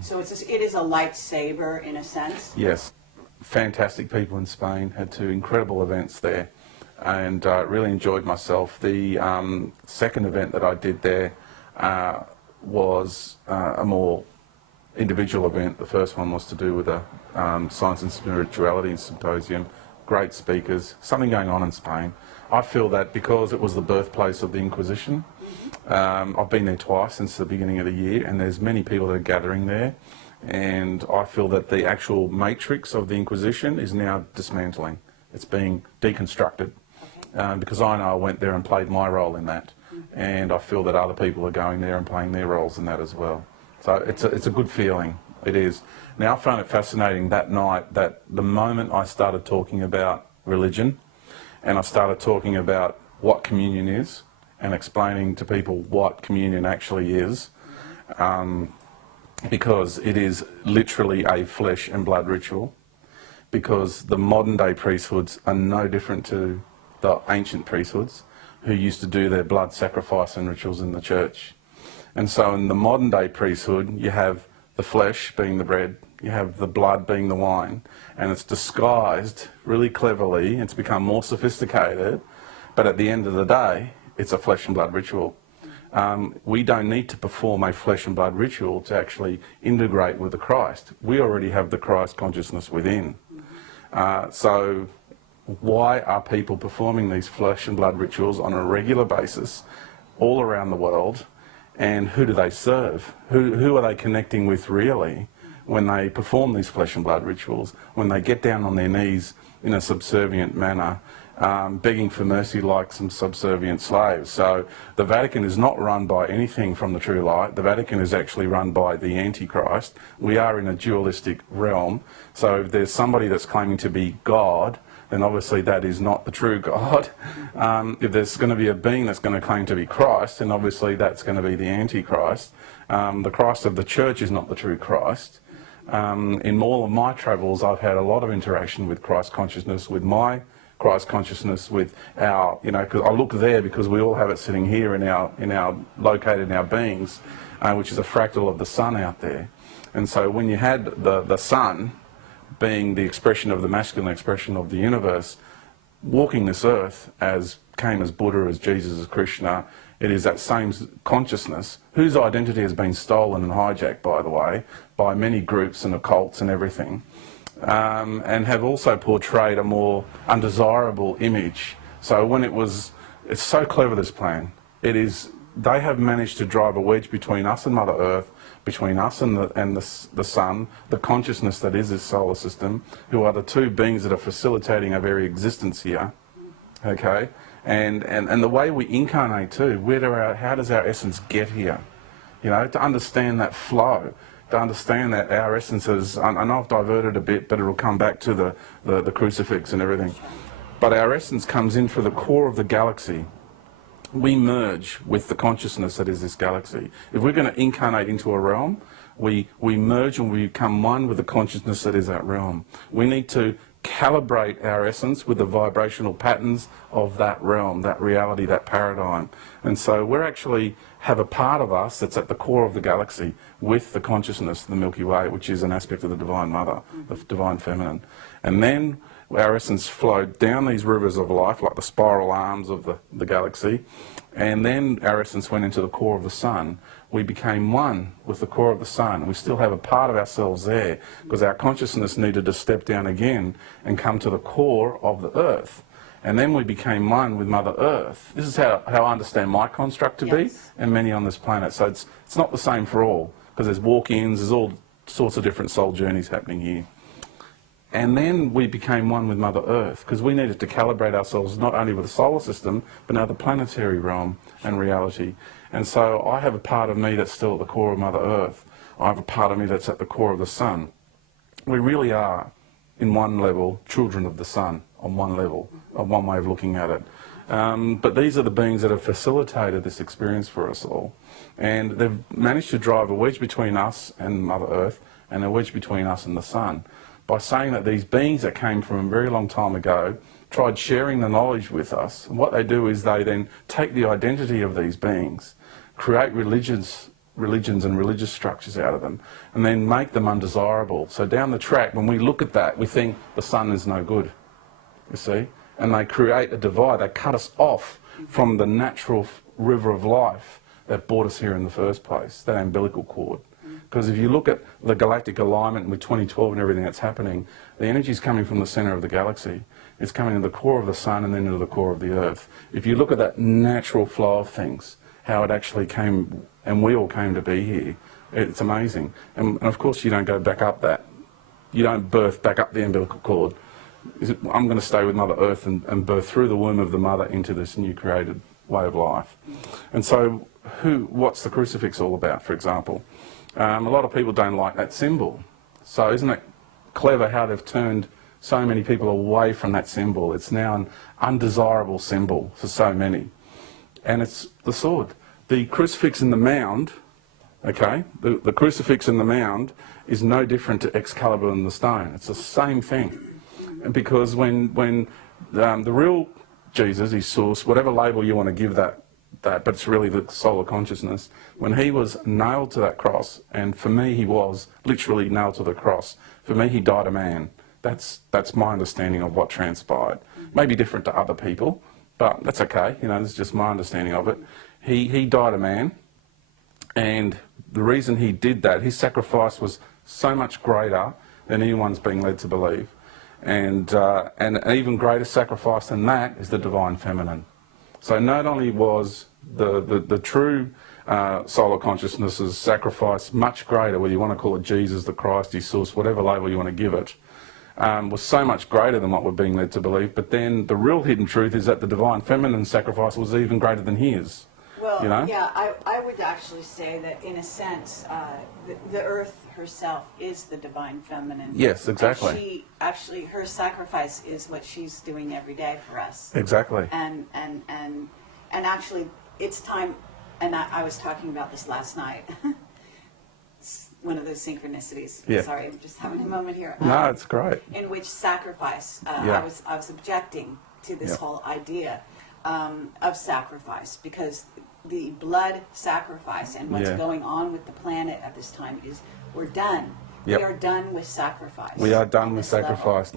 So it is a lightsaber in a sense. Yes. Fantastic people in Spain, had 2 incredible events there, and really enjoyed myself. The second event that I did there was a more individual event. The first one was to do with a Science and Spirituality Symposium. Great speakers, something going on in Spain. I feel that because it was the birthplace of the Inquisition, I've been there twice since the beginning of the year, and there's many people that are gathering there, and I feel that the actual matrix of the Inquisition is now dismantling. It's being deconstructed, because I know I went there and played my role in that, and I feel that other people are going there and playing their roles in that as well. So it's a good feeling. It is. Now, I found it fascinating that night that the moment I started talking about religion and I started talking about what communion is and explaining to people what communion actually is, because it is literally a flesh and blood ritual, because the modern day priesthoods are no different to the ancient priesthoods who used to do their blood sacrifice and rituals in the church. And so in the modern day priesthood, you have the flesh being the bread, you have the blood being the wine, and it's disguised really cleverly. It's become more sophisticated, but at the end of the day, it's a flesh and blood ritual. We don't need to perform a flesh and blood ritual to actually integrate with the Christ. We already have the Christ consciousness within. So why are people performing these flesh and blood rituals on a regular basis all around the world? And who do they serve? Who are they connecting with really when they perform these flesh and blood rituals, when they get down on their knees in a subservient manner, begging for mercy like some subservient slaves? So the Vatican is not run by anything from the true light. The Vatican is actually run by the Antichrist. We are in a dualistic realm. So if there's somebody that's claiming to be God, then obviously that is not the true God. If there's going to be a being that's going to claim to be Christ, then obviously that's going to be the Antichrist. The Christ of the Church is not the true Christ. In all of my travels, I've had a lot of interaction with Christ consciousness, with my Christ consciousness, with our, because I look there because we all have it sitting here located in our beings, which is a fractal of the sun out there. And so when you had the sun being the expression of the masculine expression of the universe, walking this earth came as Buddha, as Jesus, as Krishna, it is that same consciousness, whose identity has been stolen and hijacked, by the way, by many groups and occults and everything, and have also portrayed a more undesirable image. So it's so clever, this plan. They have managed to drive a wedge between us and Mother Earth, between us and the sun, the consciousness that is this solar system, who are the 2 beings that are facilitating our very existence here. Okay? And the way we incarnate too, how does our essence get here? To understand that flow, to understand that our essence is, I know I've diverted a bit, but it'll come back to the crucifix and everything. But our essence comes in through the core of the galaxy. We merge with the consciousness that is this galaxy. If we're going to incarnate into a realm, we merge and we become one with the consciousness that is that realm. We need to calibrate our essence with the vibrational patterns of that realm, that reality, that paradigm. And so we actually have a part of us that's at the core of the galaxy with the consciousness, the Milky Way, which is an aspect of the Divine Mother, the Divine Feminine. And then our essence flowed down these rivers of life, like the spiral arms of the galaxy, and then our essence went into the core of the sun. We became one with the core of the sun. We still have a part of ourselves there, because our consciousness needed to step down again and come to the core of the earth. And then we became one with Mother Earth. This is how I understand my construct to be, and many on this planet. So it's not the same for all, because there's walk-ins, there's all sorts of different soul journeys happening here. And then we became one with Mother Earth, because we needed to calibrate ourselves not only with the solar system, but now the planetary realm and reality. And so I have a part of me that's still at the core of Mother Earth. I have a part of me that's at the core of the sun. We really are in one level, children of the sun on one level, on one way of looking at it. But these are the beings that have facilitated this experience for us all. And they've managed to drive a wedge between us and Mother Earth and a wedge between us and the sun by saying that these beings that came from a very long time ago tried sharing the knowledge with us. And what they do is they then take the identity of these beings, create religions and religious structures out of them, and then make them undesirable. So down the track, when we look at that, we think the sun is no good, you see? And they create a divide. They cut us off from the natural river of life that brought us here in the first place, that umbilical cord. Because if you look at the galactic alignment with 2012 and everything that's happening, the energy is coming from the centre of the galaxy. It's coming to the core of the sun and then into the core of the earth. If you look at that natural flow of things, how it actually came, and we all came to be here, it's amazing. And of course you don't go back up that. You don't birth back up the umbilical cord. I'm going to stay with Mother Earth and birth through the womb of the mother into this new created way of life. And so what's the crucifix all about, for example? A lot of people don't like that symbol. So isn't it clever how they've turned so many people away from that symbol? It's now an undesirable symbol for so many. And it's the sword. The crucifix in the mound, okay, the crucifix in the mound is no different to Excalibur in the stone. It's the same thing. And because when the real Jesus, his source, whatever label you want to give that, but it's really the solar consciousness, when he was nailed to that cross, and for me he was literally nailed to the cross, for me he died a man. That's my understanding of what transpired. Maybe different to other people, but that's okay, you know, this is just my understanding of it. He died a man, and the reason he did that, his sacrifice was so much greater than anyone's being led to believe. And an even greater sacrifice than that is the divine feminine. So not only was the true solar consciousness's sacrifice much greater, whether you want to call it Jesus, the Christ, his source, whatever label you want to give it, was so much greater than what we're being led to believe. But then the real hidden truth is that the divine feminine sacrifice was even greater than his. Well, you know? yeah, I would actually say that in a sense, the earth herself is the divine feminine. Yes, exactly. And she actually, her sacrifice is what she's doing every day for us. Exactly. And actually, it's time. And I was talking about this last night. It's one of those synchronicities. Yeah. Sorry, I'm just having a moment here. No, it's great. In which sacrifice, Yeah. I was objecting to this Yeah. whole idea of sacrifice, because the blood sacrifice and what's Yeah. going on with the planet at this time is we're done. Yep. We are done with sacrifice. We are done on with this level. sacrifice.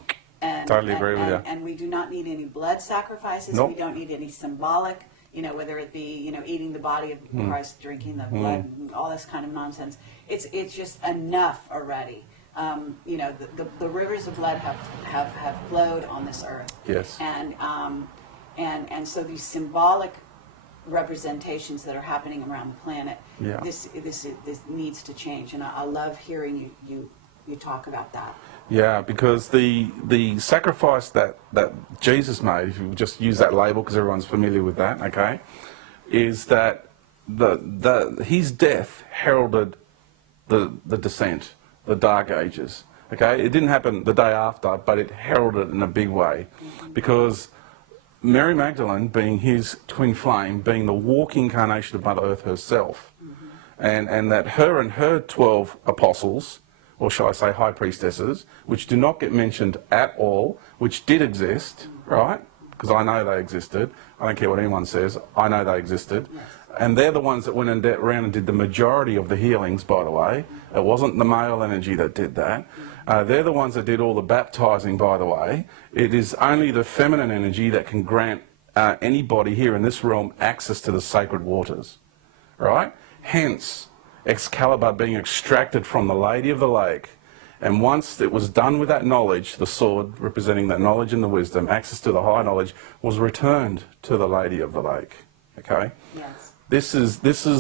Totally agree with you. And we do not need any blood sacrifices. Nope. We don't need any symbolic, you know, whether it be, you know, eating the body of Christ, drinking the blood, and all this kind of nonsense. It's just enough already. You know, the rivers of blood have flowed on this earth. Yes. And so these symbolic representations that are happening around the planet, Yeah. this needs to change. And I love hearing you talk about that. Yeah, because the sacrifice that Jesus made, if you just use that label because everyone's familiar with that, okay, is that his death heralded the descent, the Dark Ages. Okay, it didn't happen the day after, but it heralded it in a big way, because Mary Magdalene, being his twin flame, being the walking incarnation of Mother Earth herself, and that her and her 12 apostles, or shall I say high priestesses, which do not get mentioned at all, which did exist, right? Because I know they existed. I don't care what anyone says. I know they existed. And they're the ones that went around and did the majority of the healings, by the way. It wasn't the male energy that did that. They're the ones that did all the baptizing, by the way. It is only the feminine energy that can grant anybody here in this realm access to the sacred waters, right? Hence, Excalibur being extracted from the Lady of the Lake, and once it was done with that knowledge, the sword representing that knowledge and the wisdom, access to the high knowledge, was returned to the Lady of the Lake. Okay? Yes. This is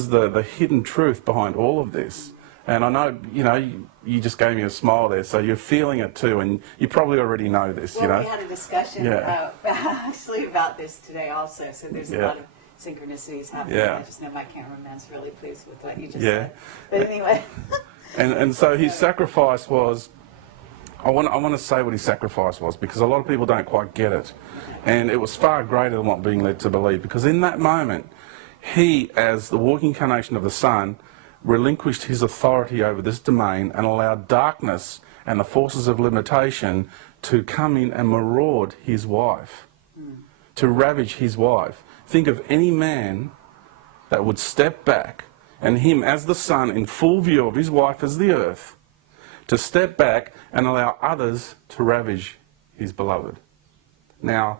the hidden truth behind all of this. And I know, you know, you just gave me a smile there, so you're feeling it too, and you probably already know this, Well, you know. we had a discussion actually about this today also, so there's a lot of synchronicities happening. Yeah. I just know my cameraman's really pleased with what you just Yeah. said. But anyway. And so his sacrifice was I want to say what his sacrifice was, because a lot of people don't quite get it. And it was far greater than what being led to believe, because in that moment, he, as the walking incarnation of the Son, relinquished his authority over this domain and allowed darkness and the forces of limitation to come in and maraud his wife, to ravage his wife. Think of any man that would step back, and him as the Son in full view of his wife as the earth, to step back and allow others to ravage his beloved. Now,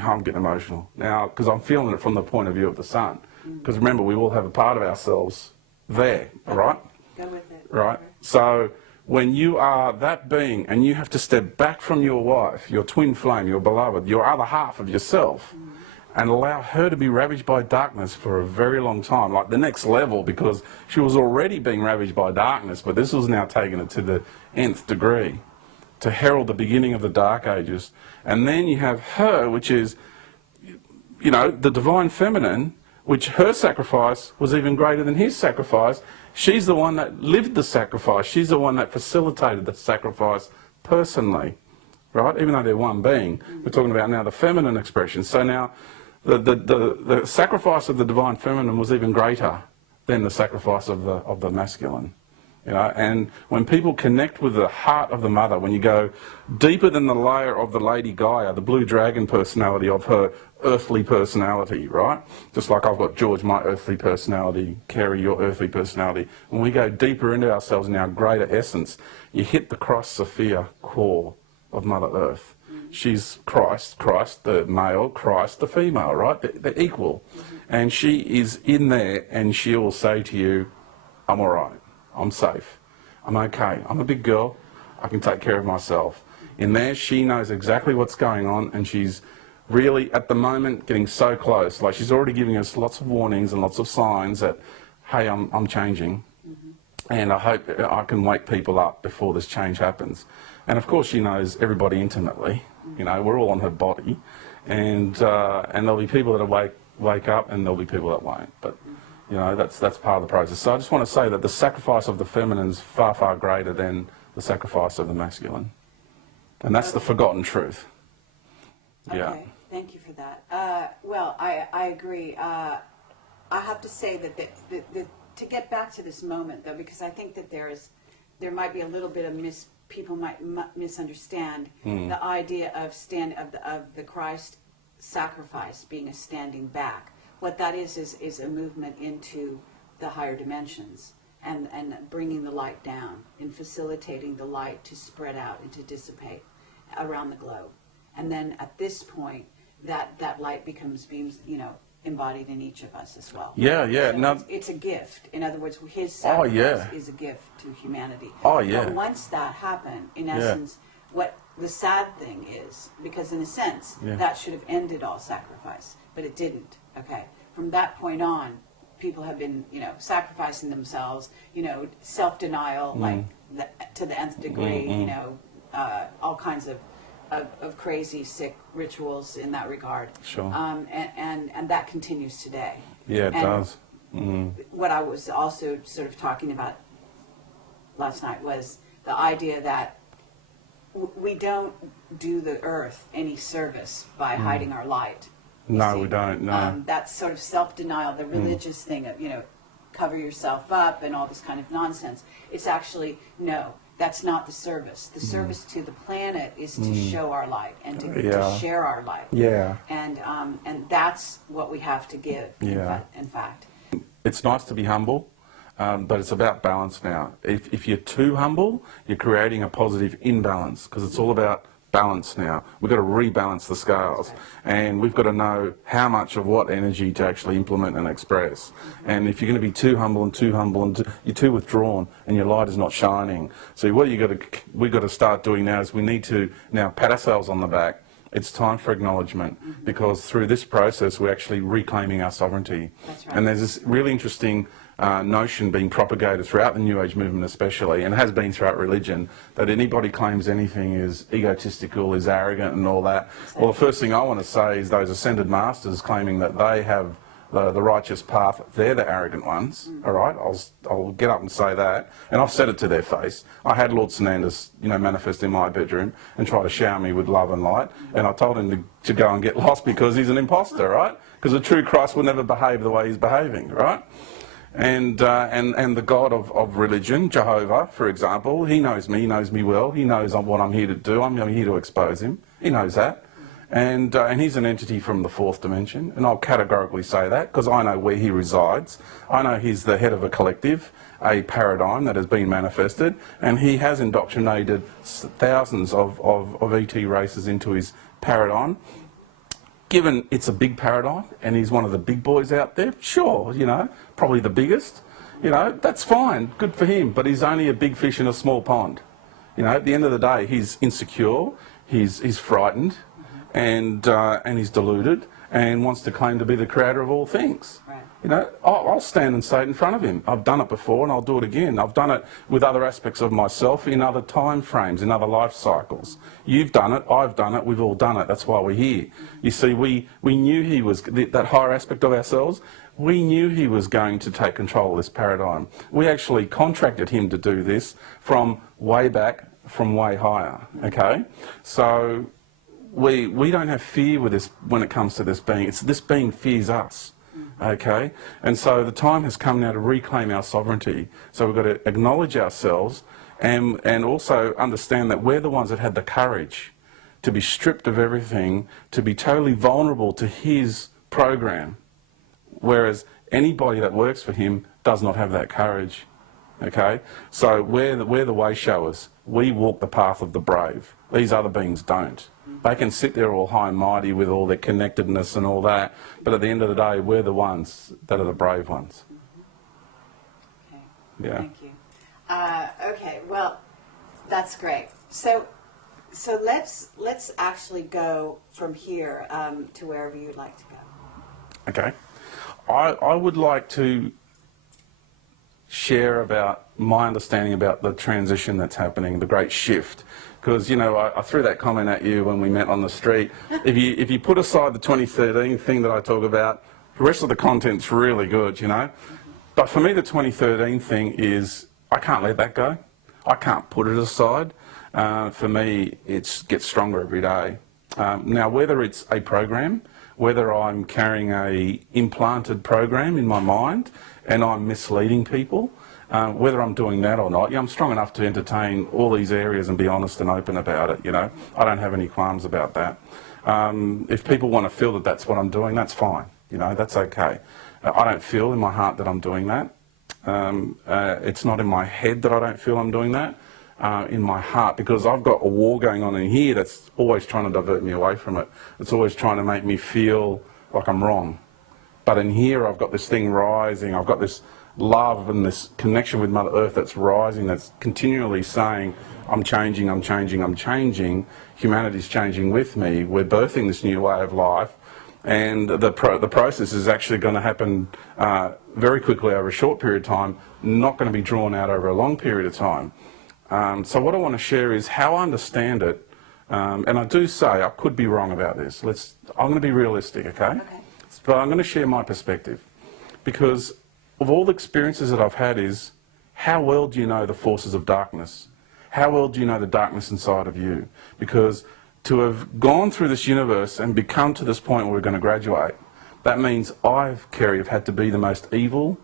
I'm getting emotional now because I'm feeling it from the point of view of the Son. Because remember, we all have a part of ourselves there, all right? Go with it. Right? So when you are that being and you have to step back from your wife, your twin flame, your beloved, your other half of yourself, and allow her to be ravaged by darkness for a very long time, like the next level, because she was already being ravaged by darkness, but this was now taking it to the nth degree, to herald the beginning of the Dark Ages. And then you have her, which is, you know, the divine feminine, which her sacrifice was even greater than his sacrifice. She's the one that lived the sacrifice. She's the one that facilitated the sacrifice personally, right? Even though they're one being. We're talking about now the feminine expression. So now the sacrifice of the divine feminine was even greater than the sacrifice of the masculine. You know, and when people connect with the heart of the mother, when you go deeper than the layer of the Lady Gaia, the blue dragon personality of her earthly personality, right? Just like I've got George, my earthly personality, Kerry, your earthly personality. When we go deeper into ourselves in our greater essence, you hit the Christ Sophia core of Mother Earth. She's Christ the male, Christ the female, right? They're equal. And she is in there, and she will say to you, I'm all right. I'm safe. I'm okay. I'm a big girl. I can take care of myself. In there, she knows exactly what's going on, and she's really, at the moment, getting so close. Like, she's already giving us lots of warnings and lots of signs that, hey, I'm changing. And I hope I can wake people up before this change happens. And, of course, she knows everybody intimately. You know, we're all on her body. And there'll be people that wake up, and there'll be people that won't. But you know, that's part of the process. So I just want to say that the sacrifice of the feminine is far, far greater than the sacrifice of the masculine. And that's the forgotten truth. Yeah. Okay, thank you for that. Well, I agree. I have to say that to get back to this moment, though, because I think that there might be a little bit of people might misunderstand the idea of the Christ sacrifice being a standing back. What that is a movement into the higher dimensions and bringing the light down and facilitating the light to spread out and to dissipate around the globe. And then at this point, that light becomes beams, you know, embodied in each of us as well. Yeah, yeah. So No, it's a gift. In other words, his sacrifice is a gift to humanity. Oh, yeah. But once that happened, in essence, what the sad thing is, because in a sense, that should have ended all sacrifice, but it didn't. Okay. From that point on, people have been, you know, sacrificing themselves, you know, self-denial, like to the nth degree, you know, all kinds of crazy, sick rituals in that regard. Sure. And that continues today. Yeah, it does. What I was also sort of talking about last night was the idea that we don't do the earth any service by hiding our light. No, we don't, no. That sort of self-denial, the religious thing of, you know, cover yourself up and all this kind of nonsense. It's actually, no, that's not the service. The service to the planet is to show our light and to share our light. Yeah. And that's what we have to give, in fact. It's nice to be humble, but it's about balance now. If you're too humble, you're creating a positive imbalance, because it's all about balance now. We've got to rebalance the scales, and we've got to know how much of what energy to actually implement and express. And if you're going to be too humble and you're too withdrawn, and your light is not shining. So what we've got to start doing now is we need to now pat ourselves on the back. It's time for acknowledgement, because through this process we're actually reclaiming our sovereignty. That's right. And there's this really interesting notion being propagated throughout the New Age movement especially, and has been throughout religion, that anybody claims anything is egotistical, is arrogant and all that. Well, the first thing I want to say is those ascended masters claiming that they have the righteous path, they're the arrogant ones, all right? I'll get up and say that, and I've said it to their face. I had Lord Sananders, manifest in my bedroom and try to shower me with love and light, and I told him to go and get lost because he's an imposter, right? Because the true Christ will never behave the way he's behaving, right? And the God of religion, Jehovah, for example, he knows me well, he knows what I'm here to do, I'm here to expose him, he knows that. And he's an entity from the fourth dimension, and I'll categorically say that because I know where he resides. I know he's the head of a collective, a paradigm that has been manifested, and he has indoctrinated thousands of ET races into his paradigm. Given it's a big paradigm, and he's one of the big boys out there, sure, probably the biggest, that's fine, good for him, but he's only a big fish in a small pond. At the end of the day, he's insecure, he's frightened, and he's deluded and wants to claim to be the creator of all things. Right. I'll stand and say it in front of him. I've done it before and I'll do it again. I've done it with other aspects of myself in other time frames, in other life cycles. You've done it, I've done it, we've all done it. That's why we're here. You see, we knew he was, that higher aspect of ourselves, we knew he was going to take control of this paradigm. We actually contracted him to do this from way back, from way higher, okay? So we don't have fear with this when it comes to this being. It's this being fears us, okay? And so the time has come now to reclaim our sovereignty. So we've got to acknowledge ourselves and also understand that we're the ones that had the courage to be stripped of everything, to be totally vulnerable to his program, whereas anybody that works for him does not have that courage, okay? So we're the way showers. We walk the path of the brave. These other beings don't. They can sit there all high and mighty with all their connectedness and all that, but at the end of the day, we're the ones that are the brave ones. Okay. Yeah. Thank you. Okay. Well, that's great. So let's actually go from here to wherever you'd like to go. Okay. I would like to share about my understanding about the transition that's happening, the great shift. Because, I threw that comment at you when we met on the street. If you put aside the 2013 thing that I talk about, the rest of the content's really good, But for me, the 2013 thing is, I can't let that go. I can't put it aside. For me, it gets stronger every day. Now, whether it's a program, whether I'm carrying a implanted program in my mind and I'm misleading people, whether I'm doing that or not, I'm strong enough to entertain all these areas and be honest and open about it, I don't have any qualms about that. If people want to feel that that's what I'm doing, that's fine, that's okay. I don't feel in my heart that I'm doing that. It's not in my head that I don't feel I'm doing that. In my heart, because I've got a war going on in here that's always trying to divert me away from it. It's always trying to make me feel like I'm wrong. But in here I've got this thing rising, I've got this love and this connection with Mother Earth that's rising, that's continually saying, I'm changing, I'm changing, I'm changing. Humanity's changing with me. We're birthing this new way of life. And the process is actually going to happen very quickly over a short period of time, not going to be drawn out over a long period of time. So what I want to share is how I understand it, and I do say I could be wrong about this. I'm going to be realistic, okay? But I'm going to share my perspective, because of all the experiences that I've had is, how well do you know the forces of darkness? How well do you know the darkness inside of you? Because to have gone through this universe and become to this point where we're going to graduate, that means Kerry, have had to be the most evil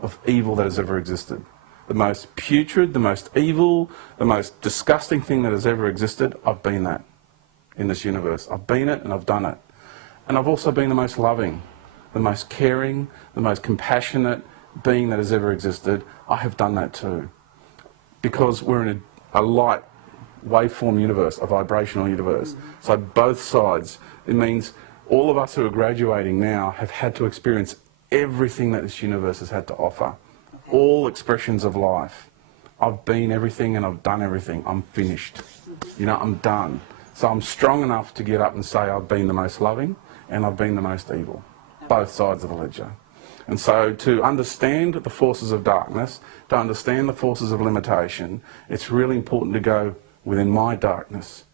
of evil that has ever existed. The most putrid, the most evil, the most disgusting thing that has ever existed, I've been that in this universe. I've been it and I've done it. And I've also been the most loving, the most caring, the most compassionate being that has ever existed. I have done that too. Because we're in a light waveform universe, a vibrational universe. So both sides. It means all of us who are graduating now have had to experience everything that this universe has had to offer. All expressions of life. I've been everything and I've done everything. I'm finished. I'm done. So I'm strong enough to get up and say I've been the most loving and I've been the most evil. Both sides of the ledger. And so to understand the forces of darkness, to understand the forces of limitation, it's really important to go within my darkness,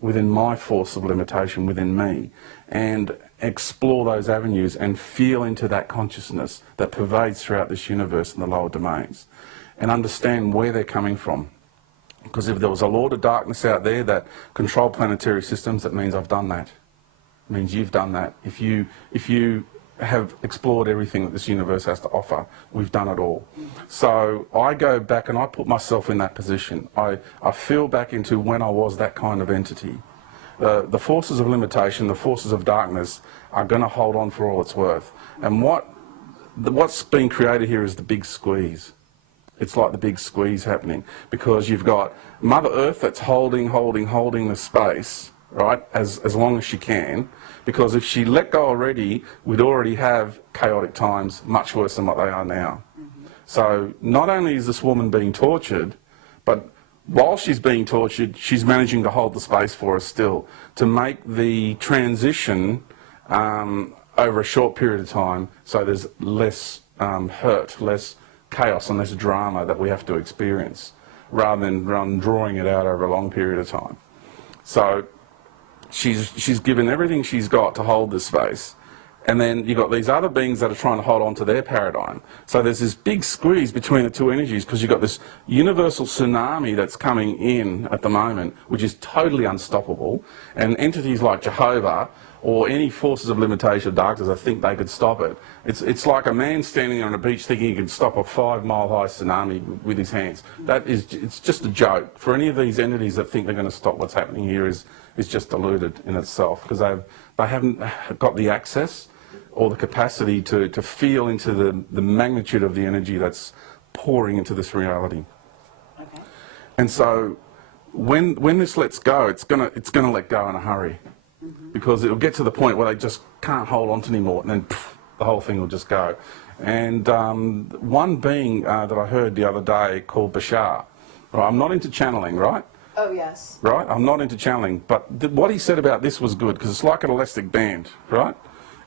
within my force of limitation, within me, and explore those avenues and feel into that consciousness that pervades throughout this universe in the lower domains and understand where they're coming from. Because if there was a Lord of Darkness out there that controlled planetary systems, that means I've done that. It means you've done that. If you have explored everything that this universe has to offer, we've done it all. So I go back and I put myself in that position. I feel back into when I was that kind of entity. The forces of limitation, the forces of darkness are going to hold on for all it's worth. And what's being created here is the big squeeze. It's like the big squeeze happening because you've got Mother Earth that's holding the space, right, as long as she can, because if she let go already, we'd already have chaotic times much worse than what they are now. So not only is this woman being tortured, but while she's being tortured, she's managing to hold the space for us still, to make the transition over a short period of time so there's less hurt, less chaos and less drama that we have to experience, rather than drawing it out over a long period of time. So she's given everything she's got to hold this space. And then you've got these other beings that are trying to hold on to their paradigm. So there's this big squeeze between the two energies because you've got this universal tsunami that's coming in at the moment, which is totally unstoppable. And entities like Jehovah or any forces of limitation, darkness, I think they could stop it. It's like a man standing on a beach thinking he can stop a 5-mile-high tsunami with his hands. It's just a joke. For any of these entities that think they're going to stop what's happening here is just deluded in itself because they haven't got the access or the capacity to feel into the magnitude of the energy that's pouring into this reality. Okay. And so when this lets go, it's gonna let go in a hurry. Because it'll get to the point where they just can't hold on to anymore, and then the whole thing will just go. And one being that I heard the other day called Bashar, right, I'm not into channeling, right? Oh, yes. Right, I'm not into channeling, but what he said about this was good, because it's like an elastic band, right?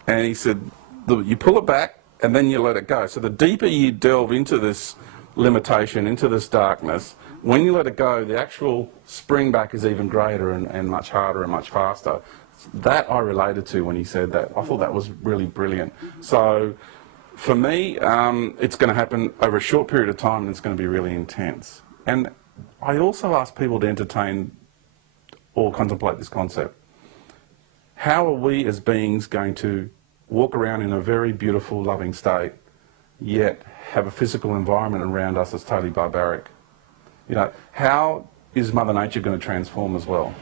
And he said, you pull it back, and then you let it go. So the deeper you delve into this limitation, into this darkness, when you let it go, the actual spring back is even greater and much harder and much faster. That I related to when he said that. I thought that was really brilliant. So for me, it's going to happen over a short period of time and it's going to be really intense. And I also ask people to entertain or contemplate this concept. How are we as beings going to walk around in a very beautiful, loving state, yet have a physical environment around us that's totally barbaric? You know, how is Mother Nature going to transform as well?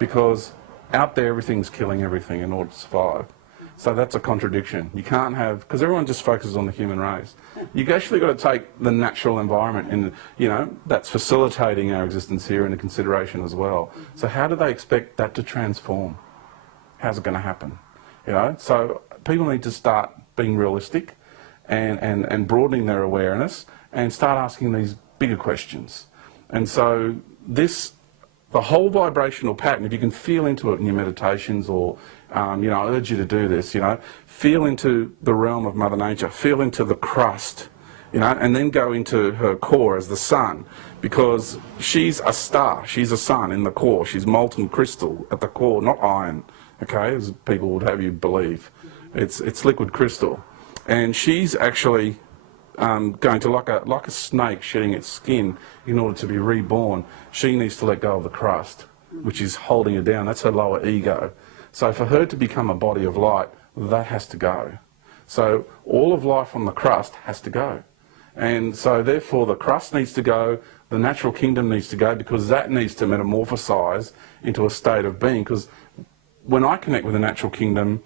Because out there everything's killing everything in order to survive. So that's a contradiction. You can't have, because everyone just focuses on the human race. You've actually got to take the natural environment and, you know, that's facilitating our existence here into consideration as well. So how do they expect that to transform? How's it going to happen? You know, so people need to start being realistic and broadening their awareness and start asking these bigger questions. And so the whole vibrational pattern, if you can feel into it in your meditations or, you know, I urge you to do this, you know, feel into the realm of Mother Nature, feel into the crust, you know, and then go into her core as the sun, because she's a star, she's a sun in the core, she's molten crystal at the core, not iron, okay, as people would have you believe. It's liquid crystal. And she's actually going to, like a snake shedding its skin in order to be reborn, she needs to let go of the crust, which is holding her down. That's her lower ego. So for her to become a body of light, that has to go. So all of life on the crust has to go. And so therefore the crust needs to go, the natural kingdom needs to go, because that needs to metamorphosize into a state of being. Because when I connect with the natural kingdom,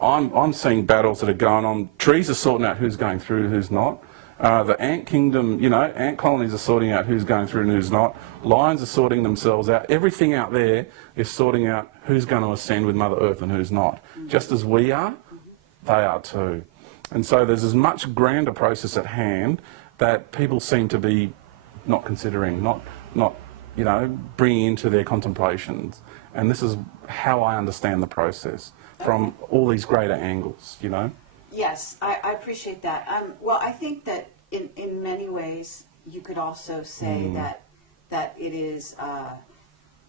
I'm seeing battles that are going on. Trees are sorting out who's going through, who's not. The ant kingdom, you know, ant colonies are sorting out who's going through and who's not. Lions are sorting themselves out. Everything out there is sorting out who's going to ascend with Mother Earth and who's not. Just as we are, they are too. And so there's as much grander process at hand that people seem to be not considering, not you know, bringing into their contemplations. And this is how I understand the process from all these greater angles, you know. Yes, I appreciate that. Well, I think that in many ways you could also say that it is,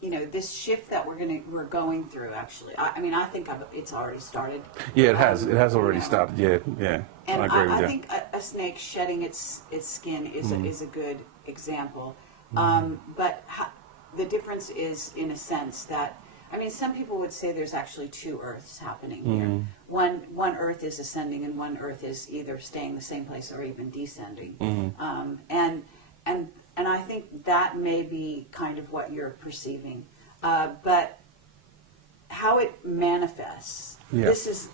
this shift that we're going through. Actually, I mean, I think it's already started. Yeah, it has. It has already started. Yeah, yeah. And I agree with you. I think a snake shedding its skin is a good example. But the difference is, in a sense, that, I mean, some people would say there's actually two Earths happening here. One Earth is ascending, and one Earth is either staying the same place or even descending. And I think that may be kind of what you're perceiving. But how it manifests, this is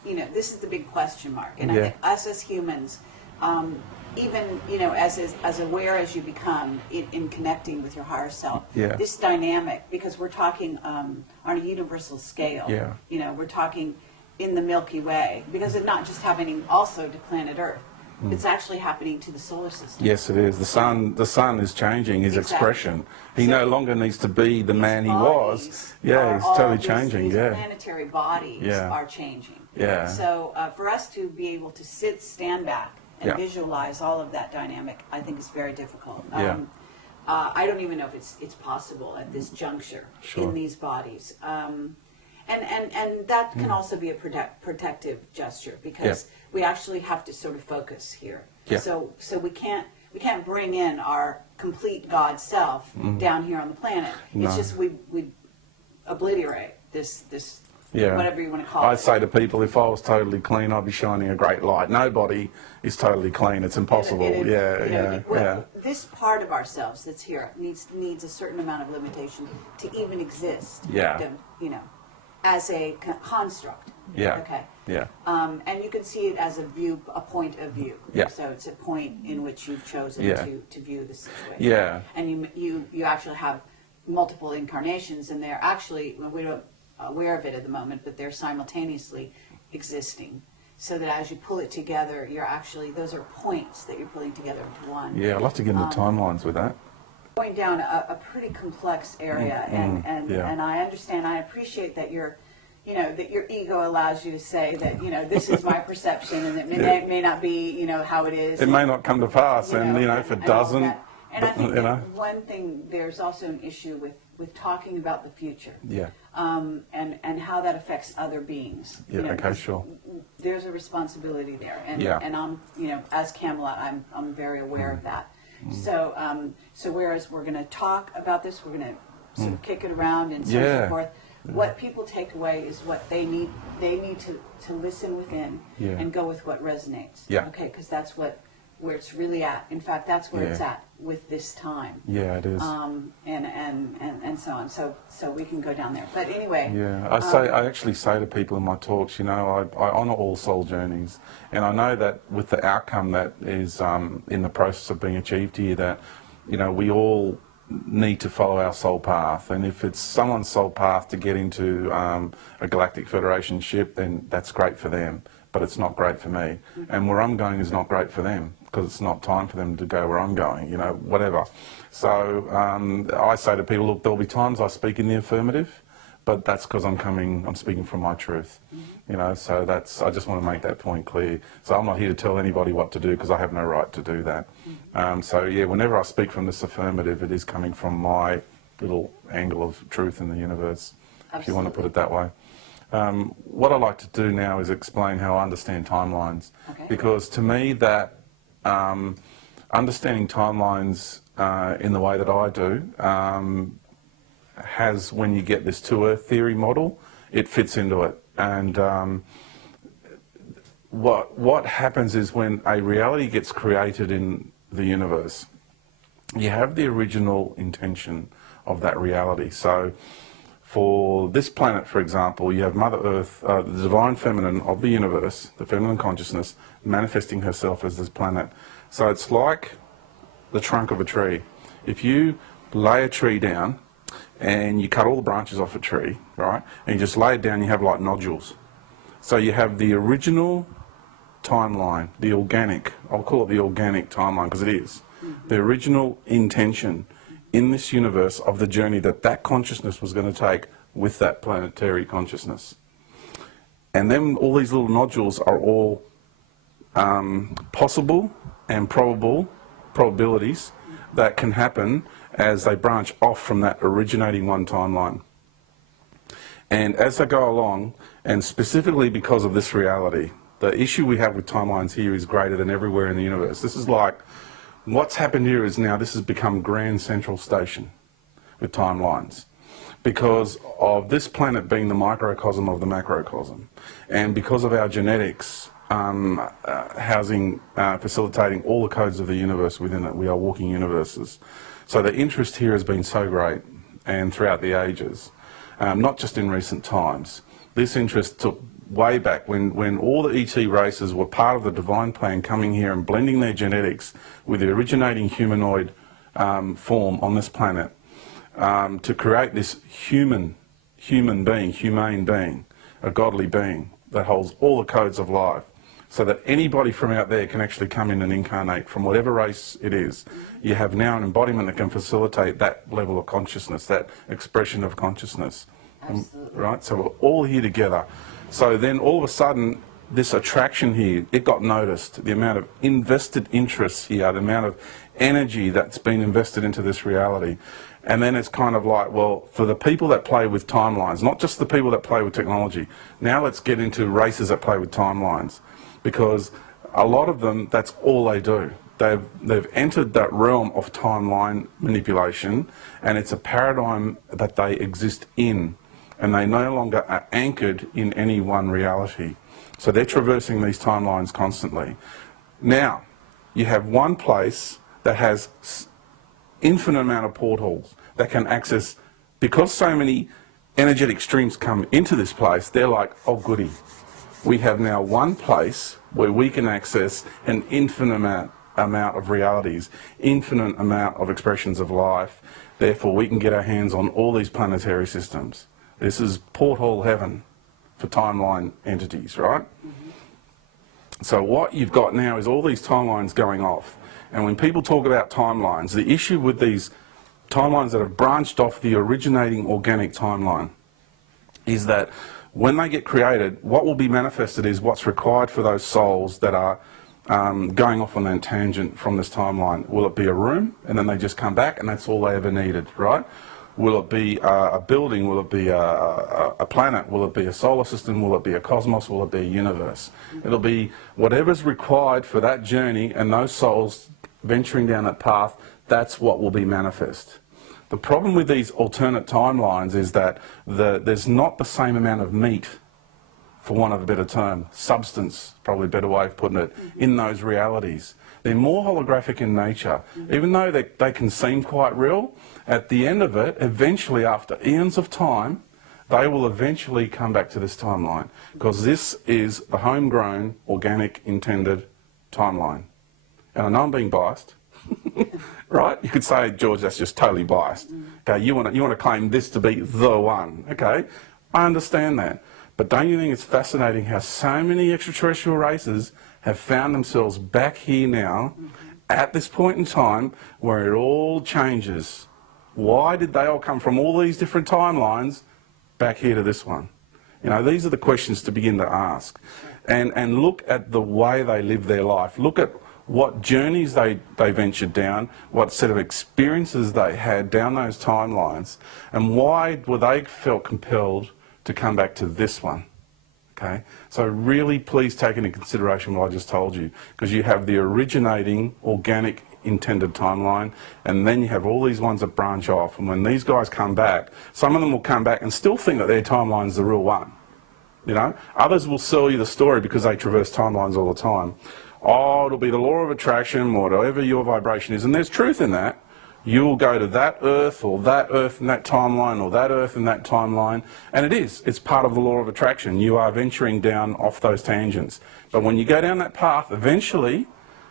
the big question mark. And I think us as humans, even as aware as you become in connecting with your higher self, this dynamic, because we're talking on a universal scale. We're talking in the Milky Way, because it's not just happening also to planet Earth. It's actually happening to the solar system. Yes, it is. The sun is changing his expression. He no longer needs to be the man he was. Yeah, he's totally changing. These planetary bodies are changing. Yeah. So for us to be able to stand back and visualize all of that dynamic, I think is very difficult. I don't even know if it's possible at this juncture in these bodies. And that can also be a protective gesture, because we actually have to sort of focus here. So we can't bring in our complete God self down here on the planet. It's just we obliterate this whatever you want to call it. I'd say to people, if I was totally clean, I'd be shining a great light. Nobody is totally clean. It's impossible. This part of ourselves that's here needs a certain amount of limitation to even exist. As a construct. Okay. And you can see it as a point of view. So it's a point in which you've chosen to view the situation. And you actually have multiple incarnations, and they're actually, we're not aware of it at the moment, but they're simultaneously existing. So that as you pull it together, those are points that you're pulling together into one. Yeah, I'd like to get into timelines with that. Going down a pretty complex area, and I understand, I appreciate that that your ego allows you to say that this is my perception, and it may not be how it is. It may not come to pass, and if it doesn't. And I think that one thing, there's also an issue with talking about the future. And how that affects other beings. Okay, sure. There's a responsibility there, and I'm as Camelot, I'm very aware of that. So whereas we're going to talk about this, we're going to sort of kick it around and so on and so forth. What people take away is what they need. They need to listen within and go with what resonates. Okay, because that's where it's really at. In fact, that's where it's at with this time. It is. And so on. So we can go down there. But anyway. I actually say to people in my talks, I honour all soul journeys, and I know that with the outcome that is in the process of being achieved here, that we all need to follow our soul path, and if it's someone's soul path to get into a Galactic Federation ship, then that's great for them, but it's not great for me. And where I'm going is not great for them, because it's not time for them to go where I'm going, whatever. So I say to people, look, there'll be times I speak in the affirmative, but that's because I'm speaking from my truth, so I just want to make that point clear. So I'm not here to tell anybody what to do, because I have no right to do that. Whenever I speak from this affirmative, it is coming from my little angle of truth in the universe, if you want to put it that way. What I like to do now is explain how I understand timelines, because to me that understanding timelines in the way that I do has, when you get this 2-Earth theory model, it fits into it. And what happens is, when a reality gets created in the universe, you have the original intention of that reality. So for this planet, for example, you have Mother Earth, the divine feminine of the universe, the feminine consciousness, manifesting herself as this planet. So it's like the trunk of a tree. If you lay a tree down and you cut all the branches off a tree, right, and you just lay it down, you have like nodules. So you have the original timeline, the organic, I'll call it the organic timeline, because it is, the original intention in this universe of the journey that consciousness was going to take with that planetary consciousness. And then all these little nodules are all possible and probabilities that can happen as they branch off from that originating one timeline. And as they go along, and specifically because of this reality, the issue we have with timelines here is greater than everywhere in the universe. This is like, what's happened here is now this has become Grand Central Station with timelines, because of this planet being the microcosm of the macrocosm, and because of our genetics facilitating all the codes of the universe within it. We are walking universes. So the interest here has been so great, and throughout the ages, not just in recent times. This interest took way back when all the ET races were part of the divine plan, coming here and blending their genetics with the originating humanoid form on this planet to create this humane being, a godly being that holds all the codes of life, so that anybody from out there can actually come in and incarnate from whatever race it is. You have now an embodiment that can facilitate that level of consciousness, that expression of consciousness. Absolutely. Right? So we're all here together. So then all of a sudden, this attraction here, it got noticed. The amount of invested interest here, the amount of energy that's been invested into this reality. And then it's kind of like, well, for the people that play with timelines, not just the people that play with technology, now let's get into races that play with timelines. Because a lot of them, that's all they do. They've entered that realm of timeline manipulation, and it's a paradigm that they exist in, and they no longer are anchored in any one reality. So they're traversing these timelines constantly. Now, you have one place that has infinite amount of portals that can access, because so many energetic streams come into this place, they're like, oh goody. We have now one place where we can access an infinite amount of realities, infinite amount of expressions of life. Therefore, we can get our hands on all these planetary systems. This is porthole heaven for timeline entities, right? Mm-hmm. So what you've got now is all these timelines going off. And when people talk about timelines, the issue with these timelines that have branched off the originating organic timeline is that when they get created, what will be manifested is what's required for those souls that are going off on that tangent from this timeline. Will it be a room, and then they just come back, and that's all they ever needed, right? Will it be a building? Will it be a planet? Will it be a solar system? Will it be a cosmos? Will it be a universe? It'll be whatever's required for that journey, and those souls venturing down that path, that's what will be manifest. The problem with these alternate timelines is that there's not the same amount of meat, for want of a better term, substance, probably a better way of putting it, in those realities. They're more holographic in nature. Even though they can seem quite real, at the end of it, eventually, after eons of time, they will eventually come back to this timeline, because this is the homegrown, organic, intended timeline. And I know I'm being biased. Right? You could say, George, that's just totally biased. Okay, you want to claim this to be the one. Okay, I understand that. But don't you think it's fascinating how so many extraterrestrial races have found themselves back here now, at this point in time, where it all changes? Why did they all come from all these different timelines back here to this one? You know, these are the questions to begin to ask. And look at the way they live their life. Look at what journeys they ventured down, what set of experiences they had down those timelines, and why were they felt compelled to come back to this one. Okay? So really please take into consideration what I just told you, because you have the originating, organic, intended timeline, and then you have all these ones that branch off, and when these guys come back, some of them will come back and still think that their timeline is the real one. You know? Others will sell you the story because they traverse timelines all the time. Oh, it'll be the law of attraction, whatever your vibration is, and there's truth in that. You'll go to that earth, or that earth in that timeline, or that earth in that timeline, and it is. It's part of the law of attraction. You are venturing down off those tangents. But when you go down that path, eventually,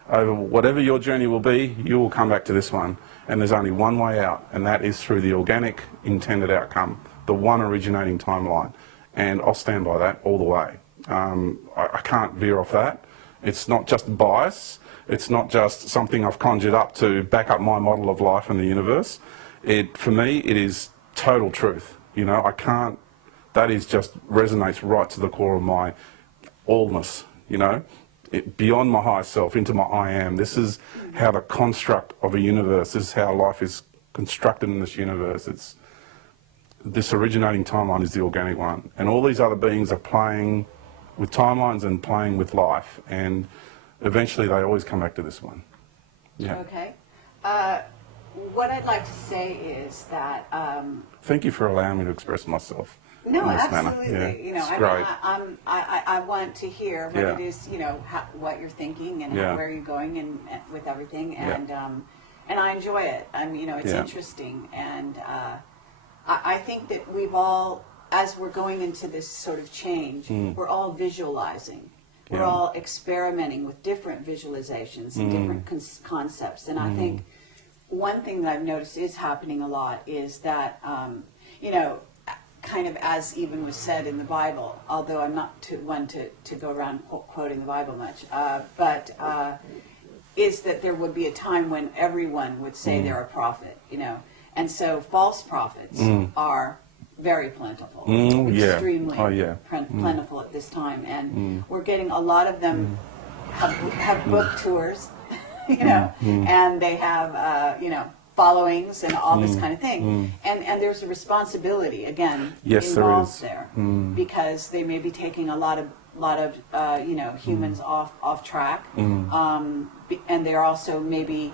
over whatever your journey will be, you will come back to this one. And there's only one way out, and that is through the organic intended outcome, the one originating timeline. And I'll stand by that all the way. I can't veer off that. It's not just bias. It's not just something I've conjured up to back up my model of life in the universe. For me, it is total truth. You know, I can't, that is just resonates right to the core of my allness, you know, beyond my higher self, into my I am. This is how the construct of a universe, this is how life is constructed in this universe. It's this originating timeline is the organic one, and all these other beings are playing with timelines and playing with life, and eventually they always come back to this one. Yeah. Okay. What I'd like to say is that Thank you for allowing me to express myself. no, in this absolutely. manner. You know, it's great. I want to hear what Yeah. it is, you know, what you're thinking and Yeah. where you're going and with everything, Yeah. and I enjoy it. You know, it's Yeah. interesting, and I think that we've all, as we're going into this sort of change, we're all visualizing. We're Yeah. all experimenting with different visualizations and different concepts, and I think one thing that I've noticed is happening a lot is that, you know, kind of as even was said in the Bible, although I'm not one to go around quoting the Bible much, but is that there would be a time when everyone would say they're a prophet, you know. And so false prophets are very plentiful, yeah. extremely Oh, yeah. plentiful at this time. And we're getting a lot of them have book tours, you know, and they have, you know, followings and all this kind of thing. And there's a responsibility, again, Yes, there involved is. there, because they may be taking a lot of you know, humans off track, and they're also maybe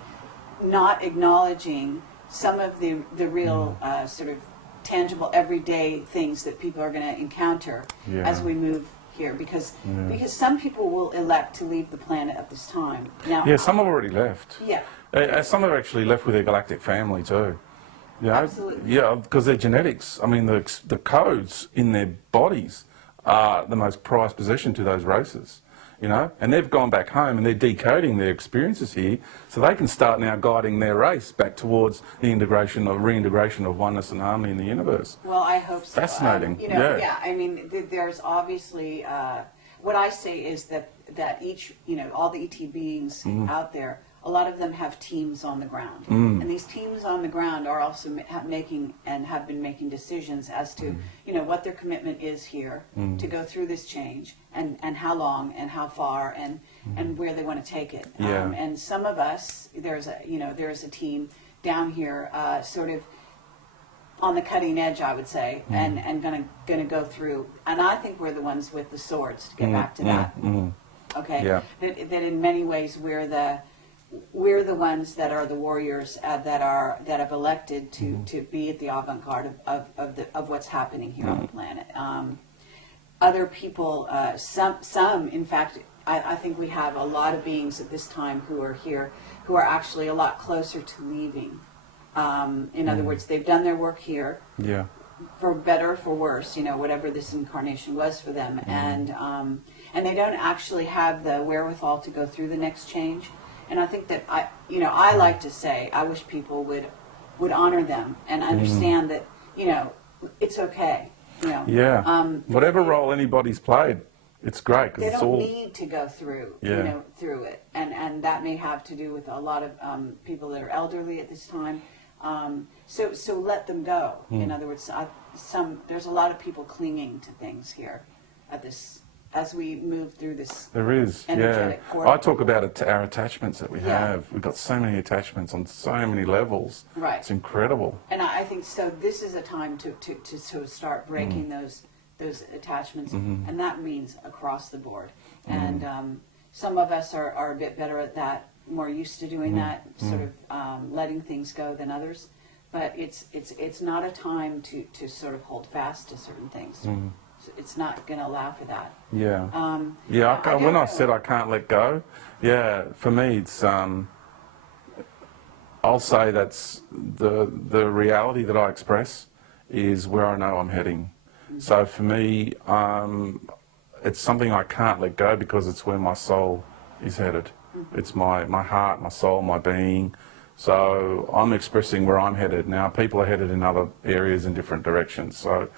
not acknowledging some of the real sort of tangible everyday things that people are going to encounter as we move here, because some people will elect to leave the planet at this time. Now, Yeah, some have already left. yeah, Some have actually left with their galactic family too. You know? Absolutely. Yeah, because their genetics, I mean, the codes in their bodies are the most prized possession to those races. You know, and they've gone back home and they're decoding their experiences here, so they can start now guiding their race back towards the reintegration of oneness and harmony in the universe. well, I hope so. Fascinating. You know, Yeah. I mean, there's obviously what I say is that each, you know, all the ET beings out there, a lot of them have teams on the ground, and these teams on the ground are also have been making decisions as to, you know, what their commitment is here to go through this change, and how long and how far and where they want to take it. Yeah. And some of us, there's a team down here, sort of on the cutting edge, I would say, and gonna go through. And I think we're the ones with the swords, to get back to that. Okay. Yeah. That in many ways we're the ones that are the warriors that have elected to be at the avant-garde of what's happening here on the planet. Other people, some in fact, I think we have a lot of beings at this time who are here who are actually a lot closer to leaving. In other words, they've done their work here, Yeah. for better or for worse, you know, whatever this incarnation was for them, and they don't actually have the wherewithal to go through the next change. And I think that I like to say, I wish people would honor them and understand that, you know, it's okay. You know, Yeah. Whatever role anybody's played, it's great because they it's don't all. need to go through, Yeah. you know, through it, and that may have to do with a lot of people that are elderly at this time. So let them go. In other words, there's a lot of people clinging to things here at this as we move through this. There is, energetic yeah. portal. I talk about our attachments that we Yeah. have. We've got so many attachments on so many levels. Right. It's incredible. And I think so. This is a time to sort of start breaking those attachments, and that means across the board. And some of us are a bit better at that, more used to doing that, sort of letting things go than others. But it's not a time to sort of hold fast to certain things. It's not going to allow for that. Yeah. I When I know. said I can't let go, yeah, for me it's I'll say that's the reality that I express is where I know I'm heading. So for me, it's something I can't let go because it's where my soul is headed. It's my heart, my soul, my being. So I'm expressing where I'm headed. Now people are headed in other areas in different directions. So,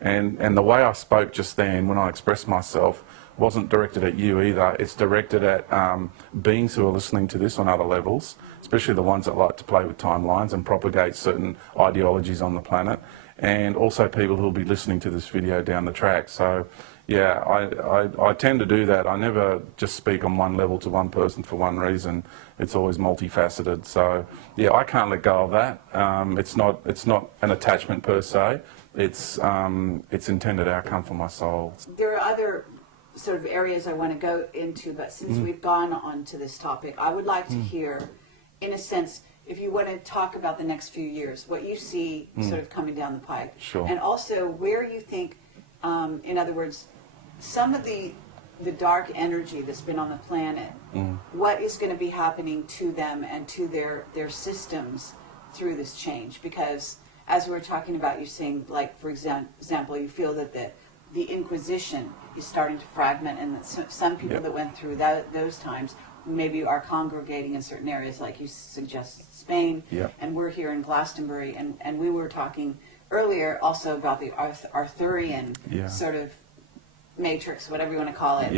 and the way I spoke just then when I expressed myself wasn't directed at you either. It's directed at beings who are listening to this on other levels, especially the ones that like to play with timelines and propagate certain ideologies on the planet, and also people who will be listening to this video down the track. So Yeah, I tend to do that. I never just speak on one level to one person for one reason. It's always multifaceted. So yeah, I can't let go of that. It's not an attachment per se. It's intended outcome for my soul. There are other sort of areas I want to go into, but since we've gone on to this topic, I would like to hear, in a sense, if you want to talk about the next few years, what you see sort of coming down the pike. Sure. And also where you think, in other words, some of the dark energy that's been on the planet, what is going to be happening to them and to their systems through this change? Because as we were talking about, you're saying, like, for example, you feel that the Inquisition is starting to fragment, and that some people that went through those times maybe are congregating in certain areas, like you suggest Spain, and we're here in Glastonbury, and we were talking earlier also about the Arthurian sort of matrix, whatever you want to call it,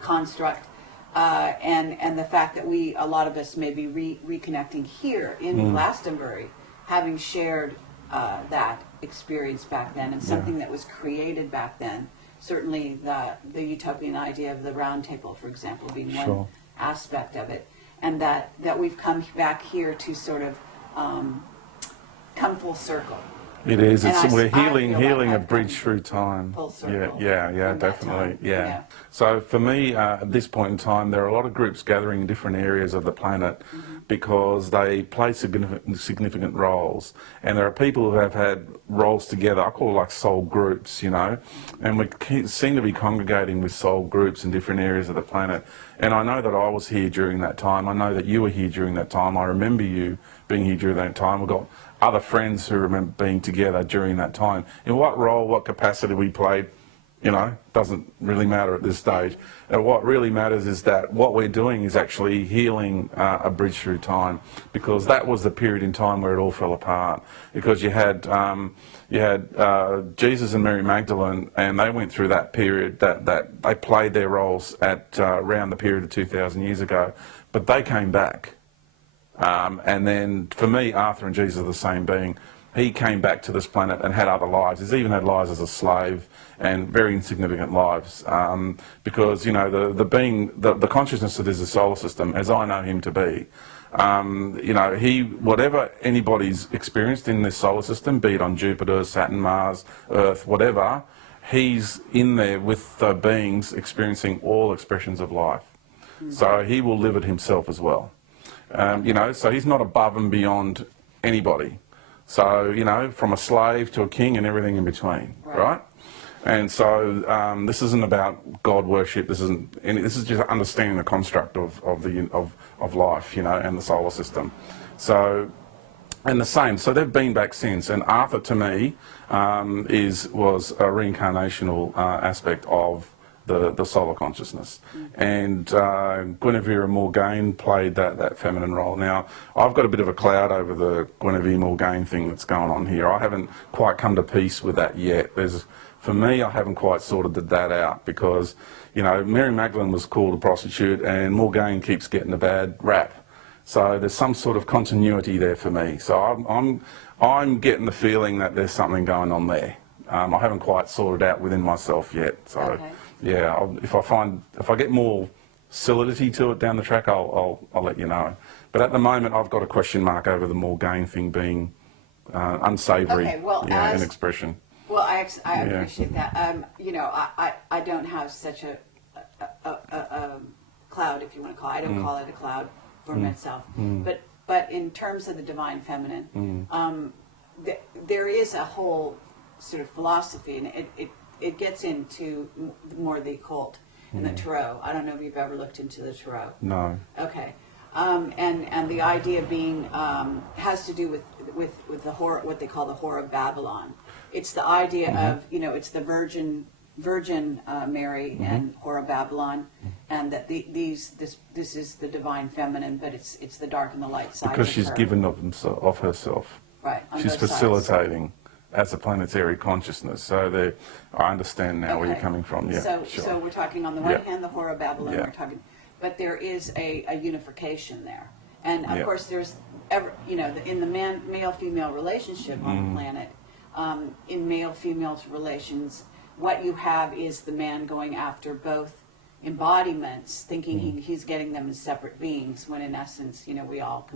construct, and the fact that a lot of us may be reconnecting here in Glastonbury, having shared that experience back then, and something that was created back then. Certainly the utopian idea of the round table, for example, being one aspect of it, and that we've come back here to sort of come full circle. It is. We're healing like a bridge through time. Full circle. Yeah, definitely. Yeah. So for me, at this point in time, there are a lot of groups gathering in different areas of the planet because they play significant roles, and there are people who have had roles together. I call it like soul groups, you know, and we seem to be congregating with soul groups in different areas of the planet. And I know that I was here during that time. I know that you were here during that time. I remember you being here during that time. We've got other friends who remember being together during that time. In what role, what capacity we played, you know, doesn't really matter at this stage. And what really matters is that what we're doing is actually healing a bridge through time, because that was the period in time where it all fell apart. Because you had Jesus and Mary Magdalene, and they went through that period that they played their roles at around the period of 2,000 years ago, but they came back. And then, for me, Arthur and Jesus are the same being. He came back to this planet and had other lives. He's even had lives as a slave, and very insignificant lives. Because, you know, the consciousness that is the solar system, as I know him to be, you know, whatever anybody's experienced in this solar system, be it on Jupiter, Saturn, Mars, Earth, whatever, he's in there with the beings experiencing all expressions of life. So he will live it himself as well. You know, so he's not above and beyond anybody. So, you know, from a slave to a king and everything in between, right? And so this isn't about God worship. This is just understanding the construct of life, you know, and the solar system. So, and the same. So they've been back since. And Arthur, to me, was a reincarnational aspect of the solar consciousness. And Guinevere Morgane played that feminine role. Now, I've got a bit of a cloud over the Guinevere Morgane thing that's going on here. I haven't quite come to peace with that yet. For me, I haven't quite sorted that out, because, you know, Mary Magdalene was called a prostitute, and Morgane keeps getting a bad rap. So there's some sort of continuity there for me. So I'm getting the feeling that there's something going on there. I haven't quite sorted out within myself yet. So yeah, if I get more solidity to it down the track, I'll let you know. But at the moment, I've got a question mark over the Morgane thing being unsavoury in expression. Well, I appreciate that. You know, I don't have such a cloud, if you want to call it. I don't call it a cloud for myself. But in terms of the divine feminine, there is a whole sort of philosophy, and it gets into more the occult and the tarot. I don't know if you've ever looked into the tarot. No. Okay. And the idea being has to do with the horror, what they call the Whore of Babylon. It's the idea of, you know, it's the Virgin Mary and Whore of Babylon, and that this is the divine feminine, but it's the dark and the light side. Because she's given of herself. Right. She's facilitating as a planetary consciousness. So I understand now where you're coming from. Yeah. So we're talking on the one hand the Whore of Babylon. We're talking, but there is a unification there, and of course there's you know, in the male-female relationship on the planet, in male-female relations, what you have is the man going after both embodiments, thinking he's getting them as separate beings, when in essence, you know, we all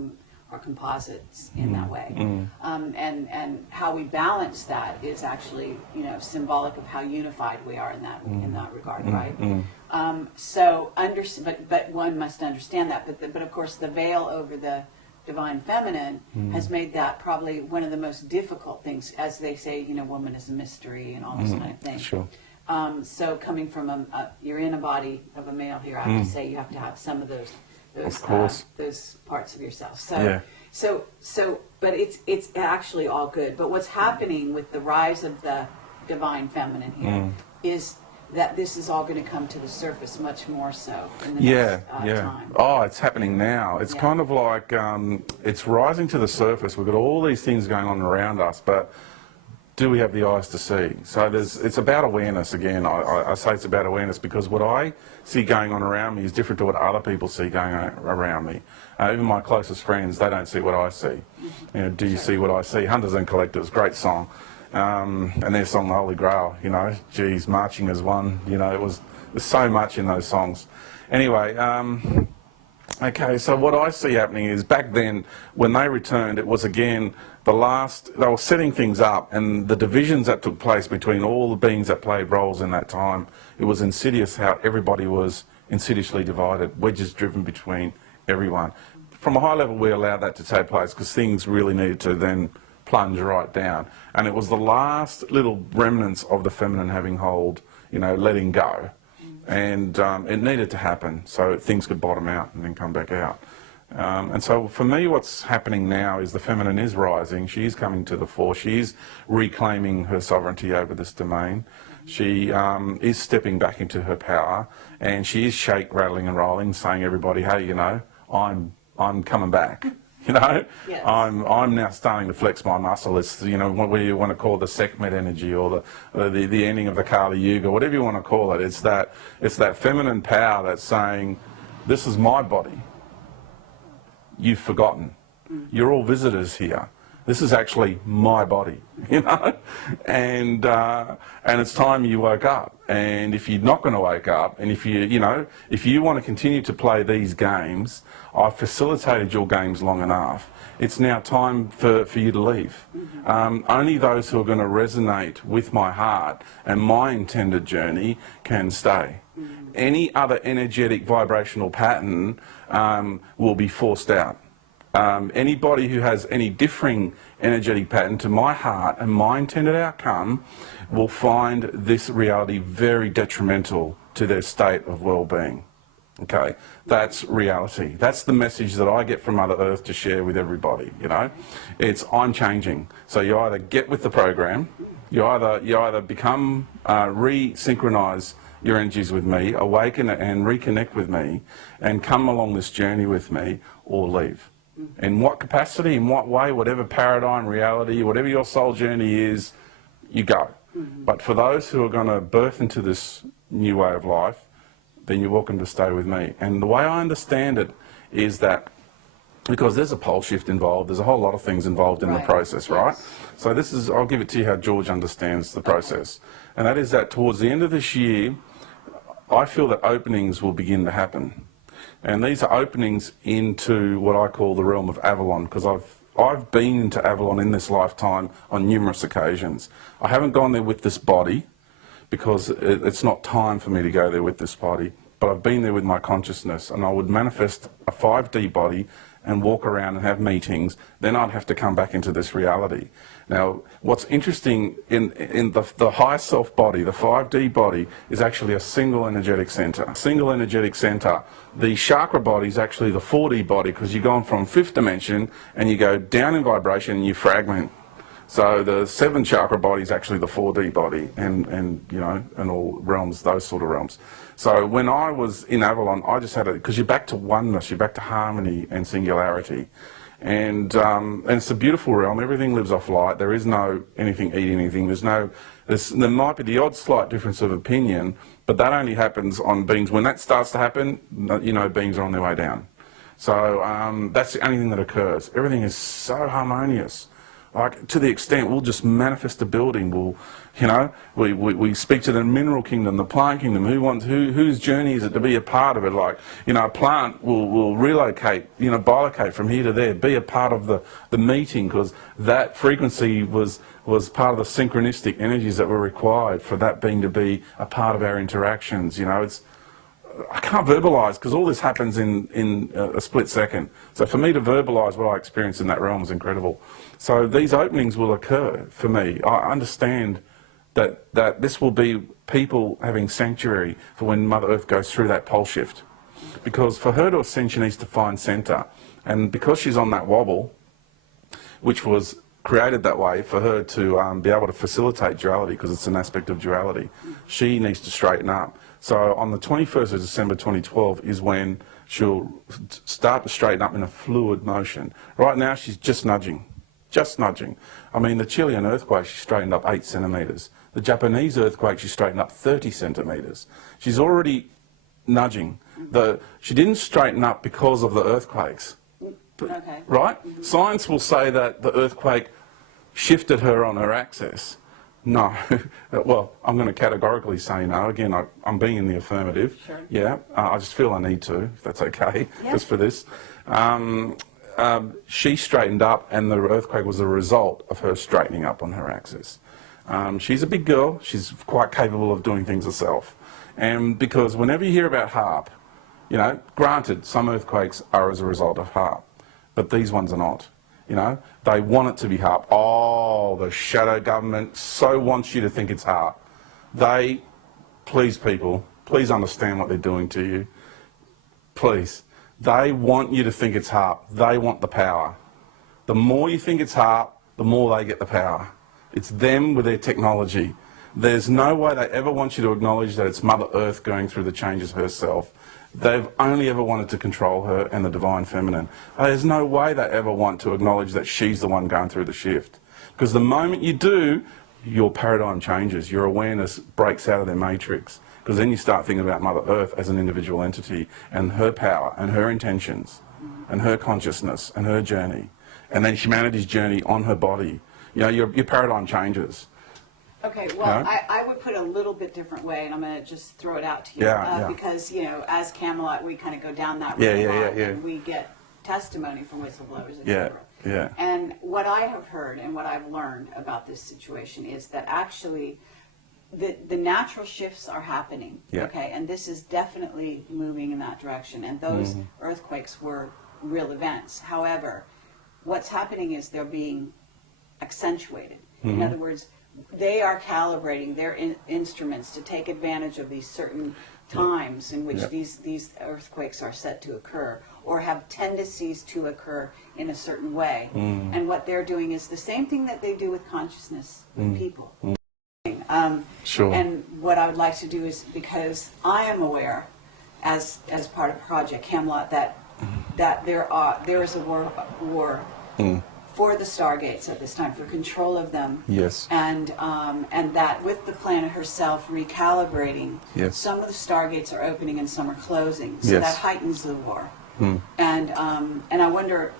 are composites in that way. And how we balance that is actually, you know, symbolic of how unified we are in that regard, right? But one must understand that. But of course, the veil over the divine feminine has made that probably one of the most difficult things. As they say, you know, woman is a mystery and all this kind of thing. Sure. So coming from you're in a body of a male here, I have to say you have to have some of those those parts of yourself. So Yeah. but it's actually all good. But what's happening with the rise of the divine feminine here is that this is all going to come to the surface much more so in the next time. Oh, it's happening now. It's kind of like it's rising to the surface. We've got all these things going on around us, but do we have the eyes to see? So it's about awareness again. I say it's about awareness because what I see going on around me is different to what other people see going on around me. Even my closest friends, they don't see what I see. You know, do you see what I see? Hunters and Collectors, great song. And their song, The Holy Grail, you know, geez, marching as one, you know, there's so much in those songs. Anyway, okay, so what I see happening is back then, when they returned, it was again they were setting things up, and the divisions that took place between all the beings that played roles in that time, it was insidious how everybody was insidiously divided, wedges driven between everyone. From a high level, we allowed that to take place because things really needed to then plunge right down. And it was the last little remnants of the feminine having hold, you know, letting go. And it needed to happen so things could bottom out and then come back out. And so for me, what's happening now is the feminine is rising. She is coming to the fore. She is reclaiming her sovereignty over this domain. She is stepping back into her power, and she is shake, rattling and rolling, saying, everybody, hey, you know, I'm coming back. You know, yes. I'm now starting to flex my muscle. It's, you know, what you want to call the Sekhmet energy, or the ending of the Kali Yuga, whatever you want to call it. It's that feminine power that's saying, this is my body. You've forgotten. You're all visitors here. This is actually my body, you know, and it's time you woke up. And if you're not going to wake up, and if you want to continue to play these games, I've facilitated your games long enough. It's now time for you to leave. Only those who are going to resonate with my heart and my intended journey can stay. Any other energetic vibrational pattern will be forced out. Anybody who has any differing energetic pattern to my heart and my intended outcome will find this reality very detrimental to their state of well-being. Okay, that's reality. That's the message that I get from Mother Earth to share with everybody, you know. It's, I'm changing. So you either get with the program, you either become, re-synchronize your energies with me, awaken and reconnect with me, and come along this journey with me, or leave. In what capacity, in what way, whatever paradigm, reality, whatever your soul journey is, you go. But for those who are going to birth into this new way of life, then you're welcome to stay with me. And the way I understand it is that, because there's a pole shift involved, there's a whole lot of things involved in the process, right? So this is, I'll give it to you how George understands the process. And that is that towards the end of this year, I feel that openings will begin to happen. And these are openings into what I call the realm of Avalon, because I've been into Avalon in this lifetime on numerous occasions. I haven't gone there with this body, because it's not time for me to go there with this body, but I've been there with my consciousness, and I would manifest a 5D body and walk around and have meetings. Then I'd have to come back into this reality. Now, what's interesting in the high self body, the 5D body, is actually a single energetic center. A single energetic center. The chakra body is actually the 4D body, because you're going from 5th dimension and you go down in vibration and you fragment. So the 7th chakra body is actually the 4D body, and you know, and all realms, those sort of realms. So when I was in Avalon, I just had because you're back to oneness, you're back to harmony and singularity. And it's a beautiful realm. Everything lives off light. There is no anything eating anything. There might be the odd slight difference of opinion, but that only happens on beings. When that starts to happen, you know, beings are on their way down. So that's the only thing that occurs. Everything is so harmonious. like to the extent we'll just manifest a building. We'll, you know, we speak to the mineral kingdom, the plant kingdom. Whose journey is it to be a part of it? Like, you know, a plant will relocate, you know, bilocate from here to there, be a part of the meeting, because that frequency was part of the synchronistic energies that were required for that being to be a part of our interactions. You know, I can't verbalise, because all this happens in a split second. So for me to verbalise what I experienced in that realm was incredible. So these openings will occur for me. I understand that this will be people having sanctuary for when Mother Earth goes through that pole shift. Because for her to ascend, she needs to find centre. And because she's on that wobble, which was created that way for her to be able to facilitate duality, because it's an aspect of duality, she needs to straighten up. So on the 21st of December 2012 is when she'll start to straighten up in a fluid motion. Right now she's just nudging. I mean, the Chilean earthquake, she straightened up 8 centimetres. The Japanese earthquake, she straightened up 30 centimetres. She's already nudging. She didn't straighten up because of the earthquakes. Okay. Right? Mm-hmm. Science will say that the earthquake shifted her on her axis. No. Well, I'm going to categorically say no. Again, I'm being in the affirmative. Sure. Yeah. I just feel I need to, if that's okay, yeah. Just for this. She straightened up, and the earthquake was a result of her straightening up on her axis. She's a big girl. She's quite capable of doing things herself. And because whenever you hear about HARP, you know, granted, some earthquakes are as a result of HARP, but these ones are not. You know, they want it to be HARP. Oh, the shadow government so wants you to think it's HARP. Please people, please understand what they're doing to you. Please. They want you to think it's HARP. They want the power. The more you think it's HARP, the more they get the power. It's them with their technology. There's no way they ever want you to acknowledge that it's Mother Earth going through the changes herself. They've only ever wanted to control her and the Divine Feminine. There's no way they ever want to acknowledge that she's the one going through the shift. Because the moment you do, your paradigm changes. Your awareness breaks out of their matrix. Because then you start thinking about Mother Earth as an individual entity and her power and her intentions and her consciousness and her journey. And then humanity's journey on her body. You know, your paradigm changes. Okay, well, no? I would put it a little bit different way, and I'm going to just throw it out to you. Yeah. Because, you know, as Camelot, we kind of go down that road and we get testimony from whistleblowers, etc. Yeah. And what I have heard and what I've learned about this situation is that actually the natural shifts are happening, okay? And this is definitely moving in that direction, and those earthquakes were real events. However, what's happening is they're being accentuated. In other words, they are calibrating their instruments to take advantage of these certain times in which these earthquakes are set to occur or have tendencies to occur in a certain way. And what they're doing is the same thing that they do with consciousness with people. Sure. And what I would like to do is, because I am aware as part of Project Camelot that there is a war for the Stargates at this time, for control of them. Yes. And that with the planet herself recalibrating, some of the Stargates are opening and some are closing. So that heightens the war. And I wonder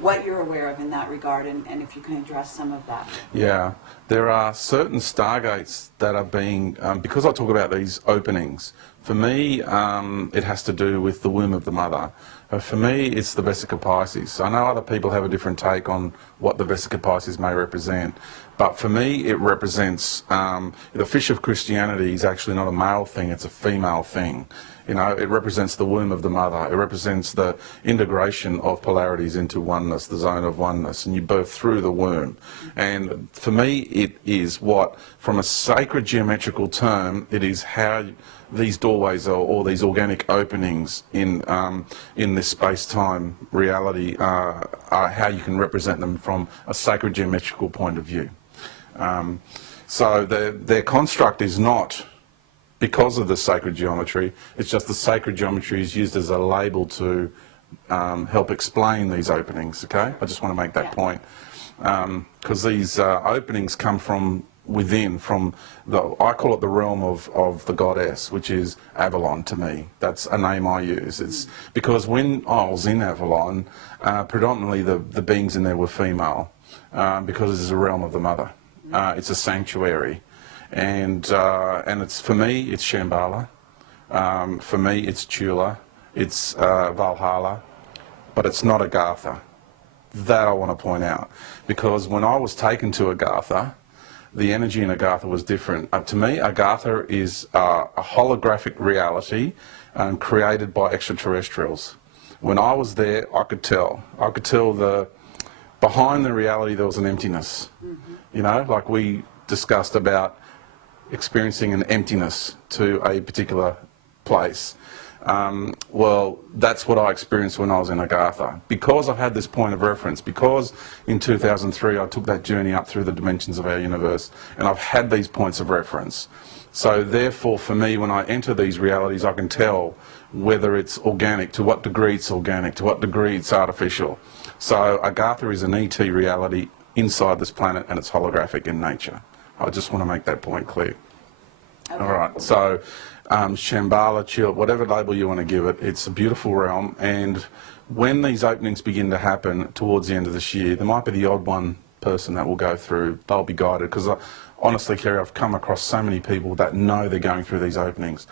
what you're aware of in that regard, and if you can address some of that. Yeah, there are certain Stargates that are being, because I talk about these openings, for me it has to do with the womb of the mother. For me it's the Vesica Pisces. I know other people have a different take on what the Vesica Pisces may represent, but for me it represents, the fish of Christianity is actually not a male thing, it's a female thing. You know, it represents the womb of the mother. It represents the integration of polarities into oneness, the zone of oneness, and you birth through the womb. And for me, it is what, from a sacred geometrical term, it is how these doorways or these organic openings in this space-time reality are how you can represent them from a sacred geometrical point of view. So their construct is not because of the sacred geometry, it's just the sacred geometry is used as a label to help explain these openings, okay? I just want to make that point. Because these openings come from within, from I call it the realm of the goddess, which is Avalon to me. That's a name I use. It's because when I was in Avalon, predominantly the beings in there were female, because it's a realm of the mother. It's a sanctuary, and it's, for me, it's Shambhala. For me, it's Tula, it's Valhalla, but it's not Agartha. That I want to point out, because when I was taken to Agartha, the energy in Agartha was different. To me, Agartha is a holographic reality created by extraterrestrials. When I was there, I could tell behind the reality there was an emptiness. You know, like we discussed about experiencing an emptiness to a particular place. Well, that's what I experienced when I was in Agartha. Because I've had this point of reference, because in 2003 I took that journey up through the dimensions of our universe, and I've had these points of reference. So therefore, for me, when I enter these realities, I can tell whether it's organic, to what degree it's organic, to what degree it's artificial. So Agartha is an ET reality inside this planet, and it's holographic in nature. I just want to make that point clear. Okay. All right, so Shambhala, Chill, whatever label you want to give it, it's a beautiful realm, and when these openings begin to happen towards the end of this year, there might be the odd one person that will go through, they'll be guided, because honestly, Kerry, I've come across so many people that know they're going through these openings.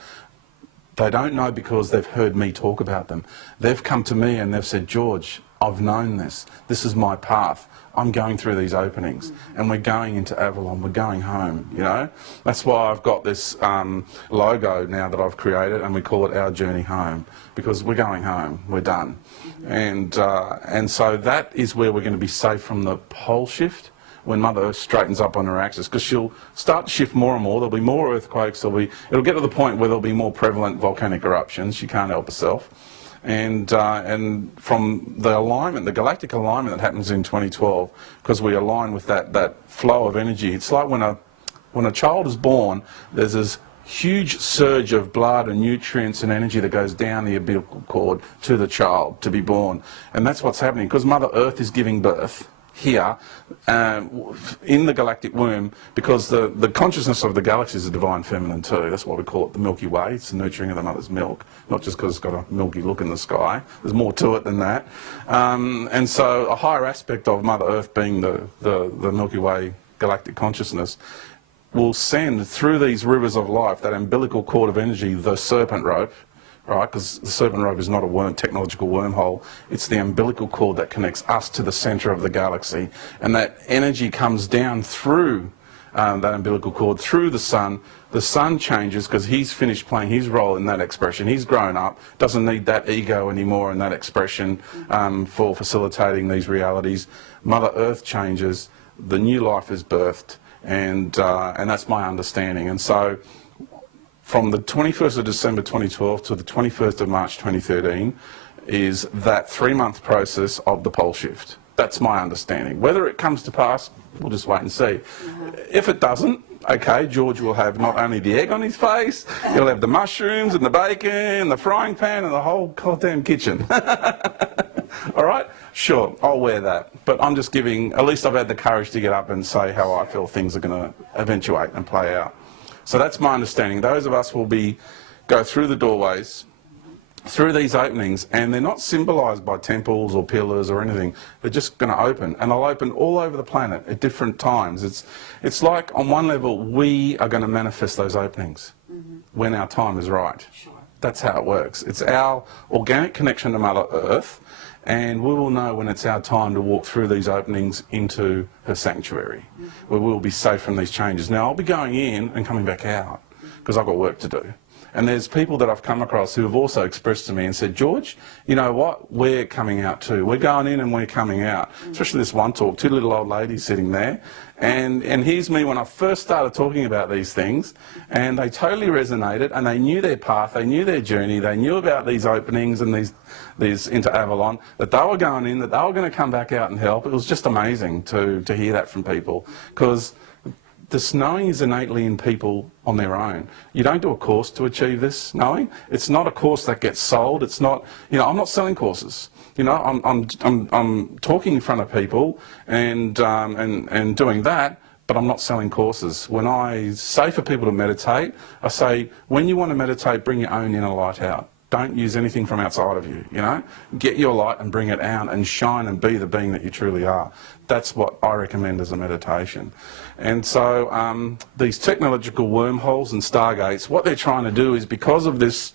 They don't know because they've heard me talk about them. They've come to me and they've said, George, I've known this. This is my path. I'm going through these openings, and we're going into Avalon. We're going home, you know. That's why I've got this logo now that I've created, and we call it Our Journey Home, because we're going home. We're done. And so that is where we're going to be safe from the pole shift, when Mother Earth straightens up on her axis, because she'll start to shift more and more. There'll be more earthquakes. It'll get to the point where there'll be more prevalent volcanic eruptions. She can't help herself. And from the alignment, the galactic alignment that happens in 2012, because we align with that flow of energy. It's like when a child is born, there's this huge surge of blood and nutrients and energy that goes down the umbilical cord to the child to be born. And that's what's happening, because Mother Earth is giving birth here in the galactic womb, because the consciousness of the galaxy is a divine feminine too. That's why we call it the Milky Way. It's the nurturing of the mother's milk, not just because it's got a milky look in the sky. There's more to it than that. And so a higher aspect of Mother Earth, being the Milky Way galactic consciousness, will send through these rivers of life, that umbilical cord of energy, the serpent rope, right? Because the serpent rope is not a technological wormhole. It's the umbilical cord that connects us to the centre of the galaxy. And that energy comes down through that umbilical cord, through the sun. The sun changes because he's finished playing his role in that expression. He's grown up, doesn't need that ego anymore in that expression for facilitating these realities. Mother Earth changes, the new life is birthed, and that's my understanding. And so from the 21st of December 2012 to the 21st of March 2013 is that 3-month process of the pole shift. That's my understanding. Whether it comes to pass, we'll just wait and see. If it doesn't, okay, George will have not only the egg on his face, he'll have the mushrooms and the bacon, the frying pan, and the whole goddamn kitchen. All right? Sure, I'll wear that. But I'm just giving, at least I've had the courage to get up and say how I feel things are going to eventuate and play out. So that's my understanding. Those of us will go through the doorways, through these openings, and they're not symbolised by temples or pillars or anything. They're just going to open, and they'll open all over the planet at different times. It's like, on one level, we are going to manifest those openings when our time is right. Sure. That's how it works. It's our organic connection to Mother Earth, and we will know when it's our time to walk through these openings into her sanctuary, where we'll be safe from these changes. Now, I'll be going in and coming back out, because I've got work to do. And there's people that I've come across who have also expressed to me and said, George, you know what, we're coming out too. We're going in and we're coming out. Especially this one talk, 2 little old ladies sitting there. And here's me when I first started talking about these things, and they totally resonated, and they knew their path, they knew their journey, they knew about these openings and these into Avalon, that they were going in, that they were going to come back out and help. It was just amazing to hear that from people, because this knowing is innately in people on their own. You don't do a course to achieve this knowing. It's not a course that gets sold. It's not, you know, I'm not selling courses. You know, I'm talking in front of people and doing that, but I'm not selling courses. When I say for people to meditate, I say, when you want to meditate, bring your own inner light out. Don't use anything from outside of you, you know. Get your light and bring it out and shine and be the being that you truly are. That's what I recommend as a meditation. And so these technological wormholes and stargates, what they're trying to do is, because of this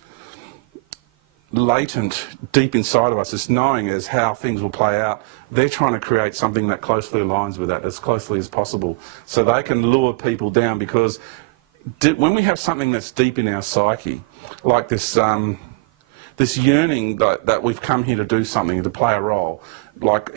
latent deep inside of us, this knowing as how things will play out, they're trying to create something that closely aligns with that, as closely as possible, so they can lure people down. Because when we have something that's deep in our psyche, like this this yearning that we've come here to do something, to play a role, like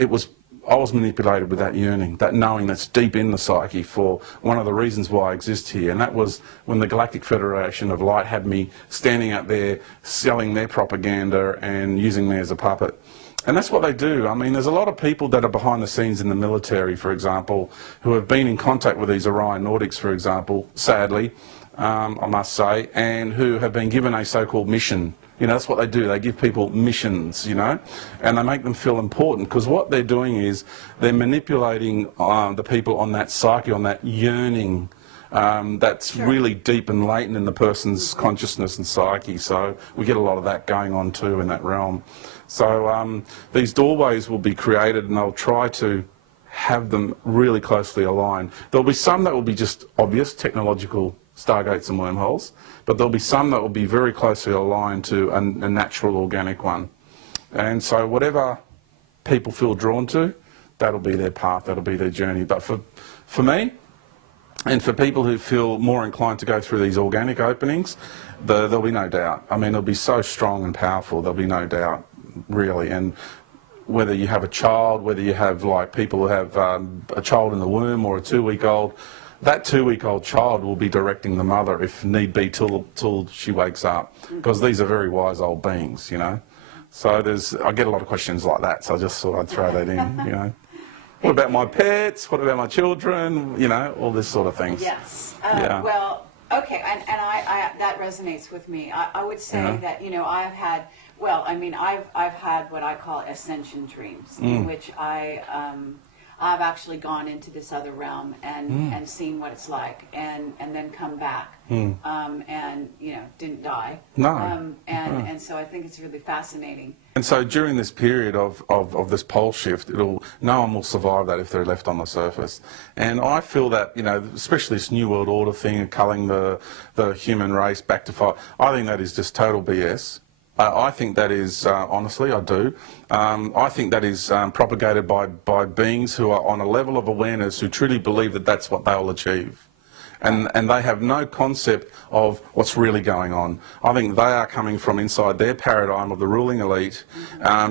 I was manipulated with that yearning, that knowing that's deep in the psyche, for one of the reasons why I exist here. And that was when the Galactic Federation of Light had me standing out there selling their propaganda and using me as a puppet. And that's what they do. I mean, there's a lot of people that are behind the scenes in the military, for example, who have been in contact with these Orion Nordics, for example, sadly, I must say, and who have been given a so-called mission. You know, that's what they do. They give people missions, you know, and they make them feel important, because what they're doing is they're manipulating the people on that psyche, on that yearning that's really deep and latent in the person's consciousness and psyche. So we get a lot of that going on too in that realm. So these doorways will be created, and they'll try to have them really closely aligned. There'll be some that will be just obvious technological stargates and wormholes, but there'll be some that will be very closely aligned to a natural organic one. And so whatever people feel drawn to, that'll be their path, that'll be their journey. But for me, and for people who feel more inclined to go through these organic openings, there'll be no doubt. I mean, it'll be so strong and powerful, there'll be no doubt, really. And whether you have a child, whether you have, like, people who have a child in the womb or a 2-week-old, that 2-week-old child will be directing the mother, if need be, till she wakes up, because these are very wise old beings, you know. So I get a lot of questions like that, so I just thought I'd throw that in, you know. What about my pets? What about my children? You know, all this sort of things. Yes. Yeah. Well, okay, and I that resonates with me. I would say that, you know, I've had, well, I mean, I've had what I call ascension dreams, in which I've actually gone into this other realm and seen what it's like, and then come back, and, you know, didn't die. No. And so I think it's really fascinating. And so during this period of this pole shift, no one will survive that if they're left on the surface. And I feel that, you know, especially this New World Order thing, culling the human race back to fire, I think that is just total BS. I think that is, honestly, I do. I think that is propagated by beings who are on a level of awareness who truly believe that that's what they'll achieve. And they have no concept of what's really going on. I think they are coming from inside their paradigm of the ruling elite,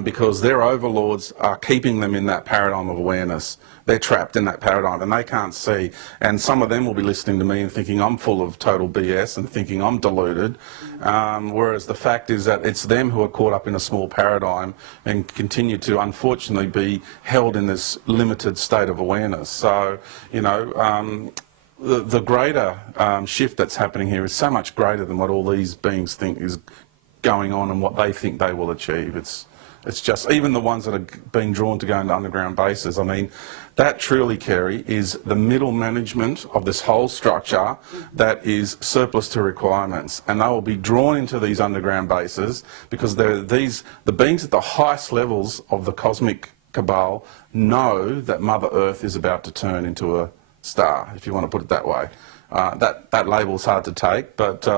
because their overlords are keeping them in that paradigm of awareness. They're trapped in that paradigm and they can't see. And some of them will be listening to me and thinking I'm full of total BS and thinking I'm deluded. Whereas the fact is that it's them who are caught up in a small paradigm and continue to, unfortunately, be held in this limited state of awareness. So, you know, the greater shift that's happening here is so much greater than what all these beings think is going on and what they think they will achieve. It's just, even the ones that are being drawn to go into underground bases, I mean, that truly, Kerry, is the middle management of this whole structure that is surplus to requirements. And they will be drawn into these underground bases because the beings at the highest levels of the cosmic cabal know that Mother Earth is about to turn into a star, if you want to put it that way. That label's hard to take, but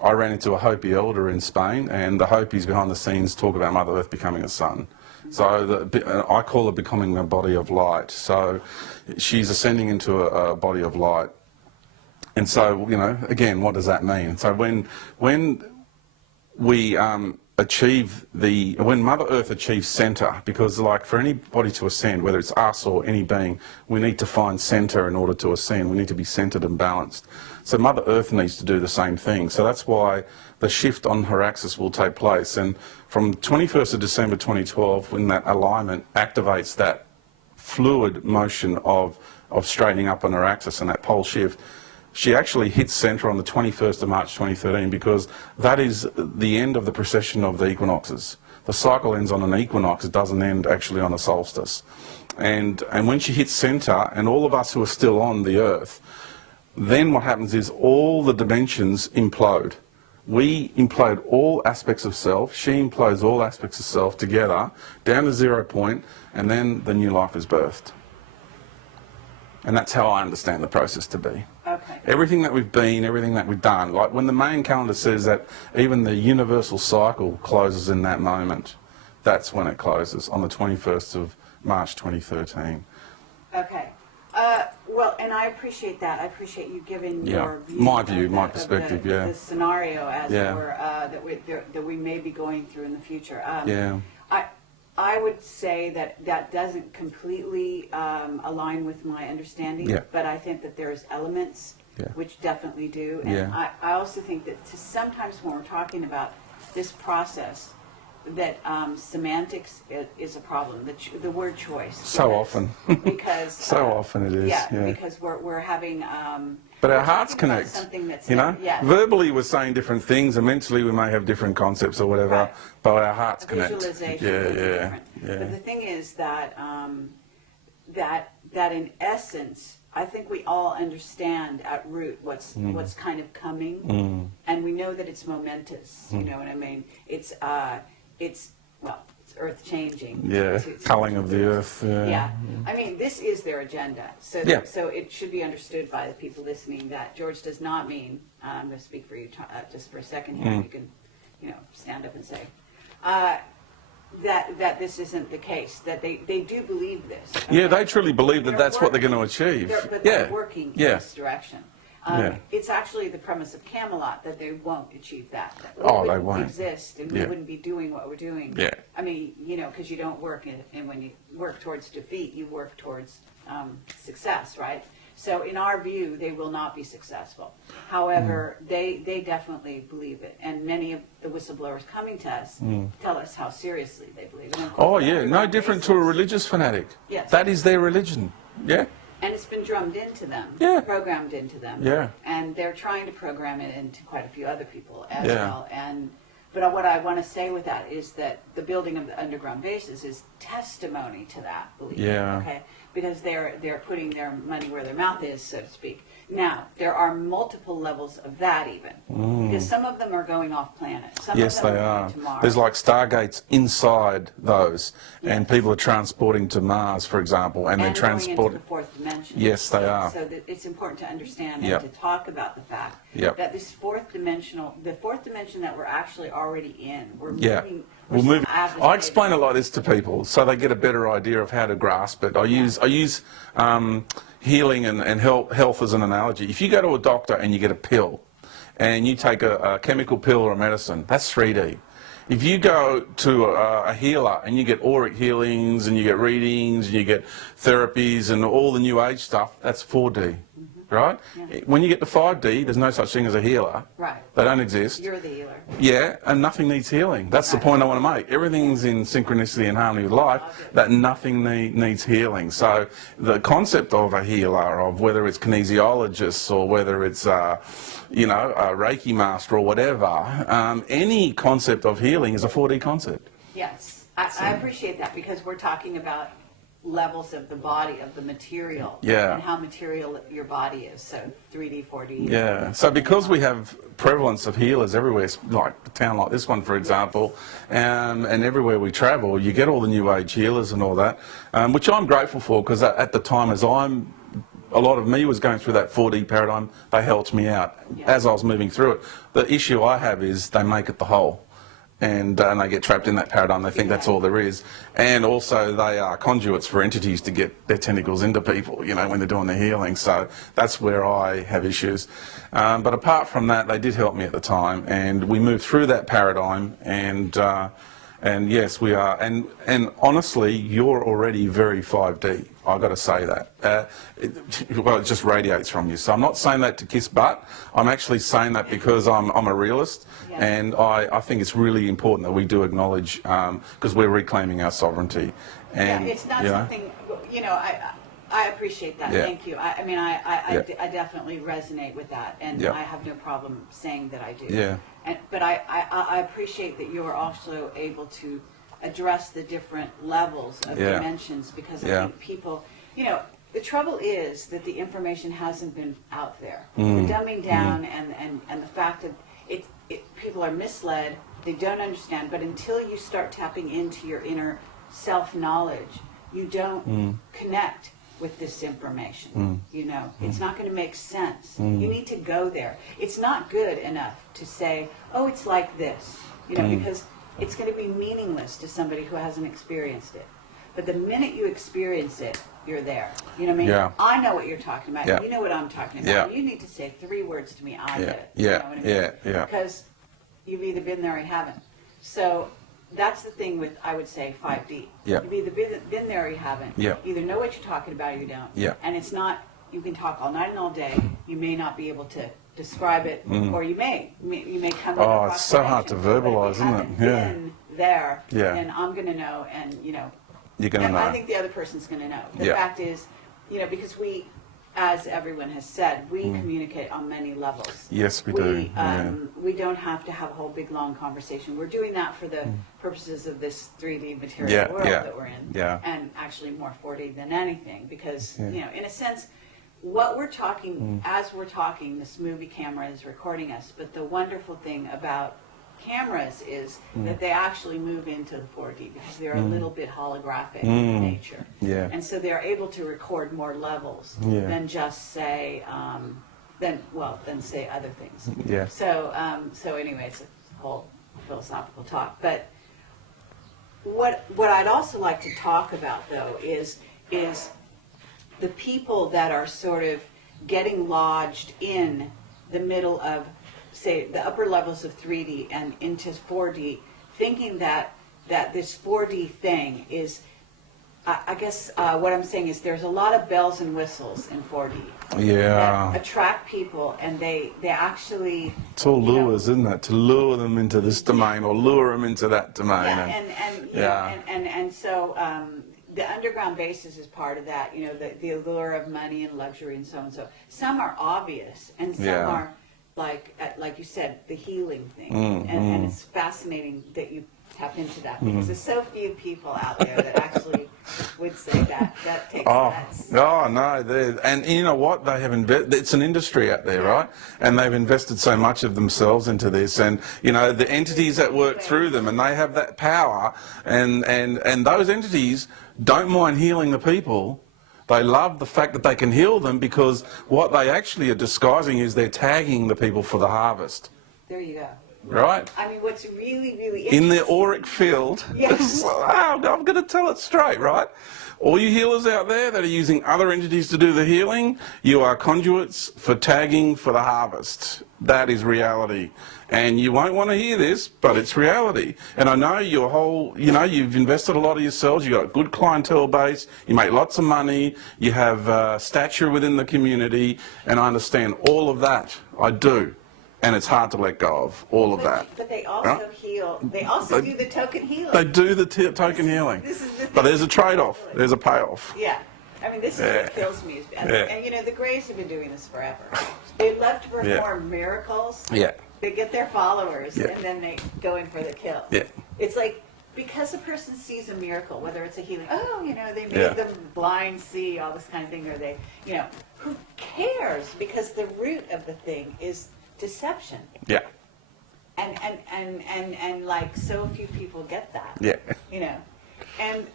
I ran into a Hopi elder in Spain, and the Hopis behind the scenes talk about Mother Earth becoming a sun. So I call her becoming a body of light. So she's ascending into a body of light. And so, you know, again, what does that mean? So when we when Mother Earth achieves centre, because, like, for anybody to ascend, whether it's us or any being, we need to find centre in order to ascend. We need to be centred and balanced. So Mother Earth needs to do the same thing. So that's why the shift on her axis will take place. And from 21st of December 2012, when that alignment activates that fluid motion of straightening up on her axis and that pole shift, she actually hits centre on the 21st of March 2013, because that is the end of the precession of the equinoxes. the cycle ends on an equinox. It doesn't end actually on a solstice. And when she hits centre, and all of us who are still on the Earth, then what happens is all the dimensions implode. We implode all aspects of self, she implodes all aspects of self together, down to 0 point, and then the new life is birthed. And that's how I understand the process to be. Okay. Everything that we've been, everything that we've done, like when the main calendar says that even the universal cycle closes in that moment, that's when it closes, on the 21st of March 2013. Okay. Well, and I appreciate that. I appreciate you giving Yeah. your view. My view, of my the, perspective, of the, yeah. the scenario, as Yeah. it were, that we may be going through in the future. Yeah. I would say that doesn't completely align with my understanding, Yeah. but I think that there's elements Yeah. which definitely do. And Yeah. I also think that sometimes when we're talking about this process, that semantics is a problem, the word choice. So often. Because So often it is, yeah. because we're having But our we're hearts talking about connect, something that's you know? yeah. Verbally we're saying different things, and mentally we may have different concepts or whatever, Right. but our hearts connect. Visualization Yeah, is yeah, different. yeah. But the thing is that that in essence, I think we all understand at root what's kind of coming, and we know that it's momentous. You know what I mean? It's earth changing. Yeah, culling of the earth. Yeah, I mean, this is their agenda. So, Yeah. so it should be understood by the people listening that George does not mean. I'm going to speak for you just for a second here. You can, stand up and say that this isn't the case. That they do believe this. Yeah, okay? they truly believe that They're that's what they're going to working- achieve. But Yeah, they're working in yeah. this direction. Yeah. It's actually the premise of Camelot that they won't achieve that. We Oh, they wouldn't won't. exist, and we Yeah. wouldn't be doing what we're doing. Yeah. I mean, because you don't work, and when you work towards defeat, you work towards success, right? So in our view, they will not be successful. However, they definitely believe it, and many of the whistleblowers coming to us tell us how seriously they believe it. And of course, Oh, on yeah, a no regular different to a basis. religious fanatic. Yes. That is their religion. Yeah. And it's been drummed into them, Yeah. programmed into them. Yeah. And they're trying to program it into quite a few other people as Yeah. well. But what I want to say with that is that the building of the underground bases is testimony to that belief. Yeah. Okay? Because they're putting their money where their mouth is, so to speak. Now, there are multiple levels of that even. Because some of them are going off planet. Some Yes, of them they are are. going to Mars. There's like stargates inside those, and Yes. people are transporting to Mars, for example, and they're and going into transporting. the fourth dimension. Yes, they are. So that it's important to understand Yep. and to talk about the fact Yep. that this the fourth dimension that we're actually already in, we're Yeah. moving. We'll we're move. still advocating- I explain it like this to people so they get a better idea of how to grasp it. I use healing and health as an analogy. If you go to a doctor and you get a pill, and you take a chemical pill or a medicine, that's 3D. If you go to a healer and you get auric healings and you get readings and you get therapies and all the new age stuff, that's 4D, right? Yeah. When you get to 5D, there's no such thing as a healer. Right. They don't exist. You're the healer. Yeah, and nothing needs healing. That's the point I want to make. Everything's in synchronicity and harmony with life, that nothing needs healing. So the concept of a healer, of whether it's kinesiologists or whether it's, a Reiki master or whatever, any concept of healing is a 4D concept. Yes, I appreciate that because we're talking about levels of the body, of the material, Yeah. and how material your body is. So 3D, 4D. Yeah, so because we have prevalence of healers everywhere, like a town like this one, for example, and everywhere we travel, you get all the new age healers and all that, which I'm grateful for because at the time a lot of me was going through that 4D paradigm, they helped me out as I was moving through it. The issue I have is they make it the whole. And they get trapped in that paradigm. They think that's all there is. And also they are conduits for entities to get their tentacles into people, when they're doing the healing. So that's where I have issues. But apart from that, they did help me at the time. And we moved through that paradigm. And yes, we are. And honestly, you're already very 5D. I've got to say that. It just radiates from you. So I'm not saying that to kiss butt. I'm actually saying that because I'm a realist. Yeah. And I think it's really important that we do acknowledge, because we're reclaiming our sovereignty. And, Yeah, it's not something, I appreciate that. Yeah. Thank you. I Yeah. definitely resonate with that, and Yeah. I have no problem saying that I do. Yeah. But I appreciate that you are also able to address the different levels of Yeah. dimensions, because I Yeah. think people, the trouble is that the information hasn't been out there. Mm. The dumbing down and the fact that people are misled, they don't understand, but until you start tapping into your inner self-knowledge, you don't connect with this information. It's not going to make sense. You need to go there. It's not good enough to say, oh, it's like this, because it's going to be meaningless to somebody who hasn't experienced it. But the minute you experience it, you're there. You know what I mean? Yeah. I know what you're talking about. Yeah. You know what I'm talking about. Yeah. You need to say 3 words to me. I Yeah. get it. Yeah. You know what I mean? Yeah. Because you've either been there or you haven't. So that's the thing with, I would say, 5D. Yeah. You've either been there or you haven't. Yeah. You either know what you're talking about or you don't. Yeah. And it's not, you can talk all night and all day. You may not be able to describe it, or you may come with Oh, a it's so hard to approximation, but verbalize, if you isn't it? haven't Yeah. been there, Yeah. then I'm going to know, and You're going to and know. I think the other person's going to know. The Yeah. fact is, because we, as everyone has said, we communicate on many levels. Yes, we do. Yeah. We don't have to have a whole big long conversation. We're doing that for the purposes of this 3D material Yeah, world yeah, that we're in, yeah. and actually more 4D than anything, because Yeah. in a sense, what we're talking as we're talking, this movie camera is recording us. But the wonderful thing about cameras is that they actually move into the 4D because they're a little bit holographic in nature. Yeah. And so they're able to record more levels Yeah. than just say, than say other things. Yeah. So anyway, it's a whole philosophical talk. But what I'd also like to talk about, though, is the people that are sort of getting lodged in the middle of, say, the upper levels of 3D and into 4D, thinking that this 4D thing is, I guess what I'm saying is there's a lot of bells and whistles in 4D Yeah. that attract people, and they actually... It's all lures, isn't it? To lure them into this domain or lure them into that domain. And so the underground bases is part of that, the allure of money and luxury and so on. So some are obvious, and some Yeah. are like you said, the healing thing. And it's fascinating that you tap into that, because there's so few people out there that actually would say that takes nuts. Oh no! And you know what? They have it's an industry out there, right? And they've invested so much of themselves into this, and the entities that work through them, and they have that power, and those entities don't mind healing the people. They love the fact that they can heal them, because what they actually are disguising is they're tagging the people for the harvest. There you go. Right? I mean, what's really, really In the interesting... auric field. Yes. I'm going to tell it straight, right? All you healers out there that are using other entities to do the healing, you are conduits for tagging for the harvest. That is reality. And you won't want to hear this, but it's reality. And I know you've invested a lot of yourselves, you've got a good clientele base, you make lots of money, you have stature within the community, and I understand all of that. I do. And it's hard to let go of all of that. But they also heal. They also do the token healing. They do the token healing. This is the thing. But there's a trade-off. There's a payoff. Yeah. I mean, this is what kills me. And, Yeah. and the Greys have been doing this forever. They love to perform miracles. Yeah. They get their followers, Yeah. and then they go in for the kill. Yeah. It's like, because a person sees a miracle, whether it's a healing, they made Yeah. them blind see, all this kind of thing, or they, who cares? Because the root of the thing is deception. Yeah. And like, so few people get that. Yeah. And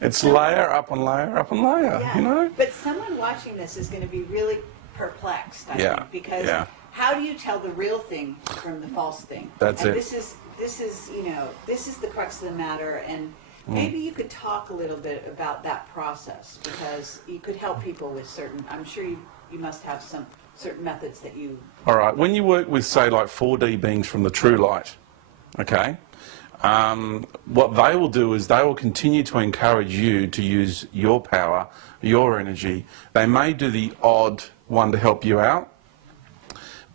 It's layer up and layer up and layer, yeah. But someone watching this is going to be really perplexed, I Yeah. think, because Yeah. how do you tell the real thing from the false thing? That's and it. This is the crux of the matter, and maybe you could talk a little bit about that process, because you could help people with certain. I'm sure you must have some certain methods that you. All right. When you work with, say, like 4D beings from the true light, okay, what they will do is they will continue to encourage you to use your power, your energy. They may do the odd one to help you out,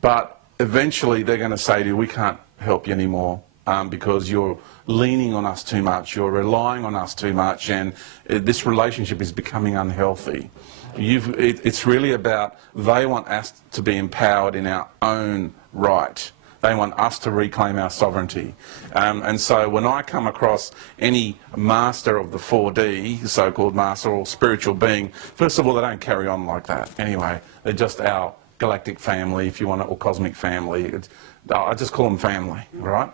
but eventually they're going to say to you, we can't help you anymore because you're leaning on us too much, you're relying on us too much, and this relationship is becoming unhealthy. It's really about, they want us to be empowered in our own right. They want us to reclaim our sovereignty. And so when I come across any master of the 4D, so-called master or spiritual being, first of all, they don't carry on like that. Anyway, they're just our galactic family, if you want it, or cosmic family. I just call them family, right?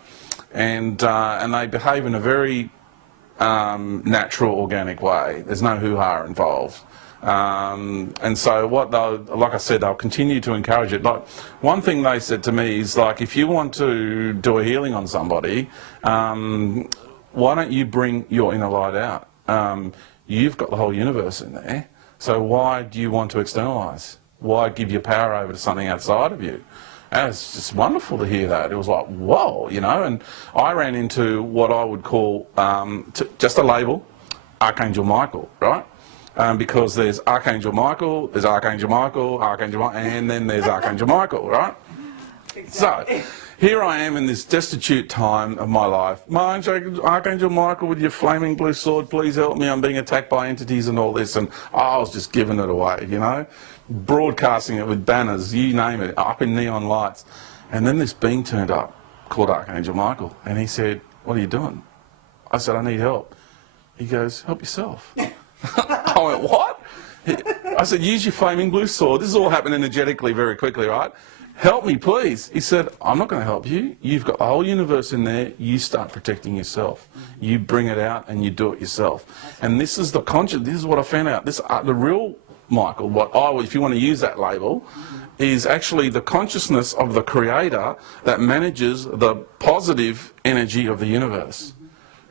And they behave in a very natural, organic way. There's no hoo-ha involved. And so like I said, they'll continue to encourage it. Like, one thing they said to me is, like, if you want to do a healing on somebody, why don't you bring your inner light out? You've got the whole universe in there, so why do you want to externalise? Why give your power over to something outside of you? And it's just wonderful to hear that. It was like, whoa, you know. And I ran into what I would call just a label, Archangel Michael, right? Because there's Archangel Michael, and then there's Archangel Michael, right? Exactly. So here I am in this destitute time of my life. My Archangel Michael, with your flaming blue sword, please help me. I'm being attacked by entities and all this. And I was just giving it away, you know, broadcasting it with banners, you name it, up in neon lights. And then this being turned up called Archangel Michael, and he said, "What are you doing?" I said, "I need help." He goes, "Help yourself." I went, "What?" I said, "Use your flaming blue sword." This is all happened energetically very quickly, right? "Help me, please." He said, "I'm not going to help you. You've got the whole universe in there. You start protecting yourself. You bring it out and you do it yourself." And this is the this is what I found out. The real Michael, if you want to use that label, is actually the consciousness of the Creator that manages the positive energy of the universe.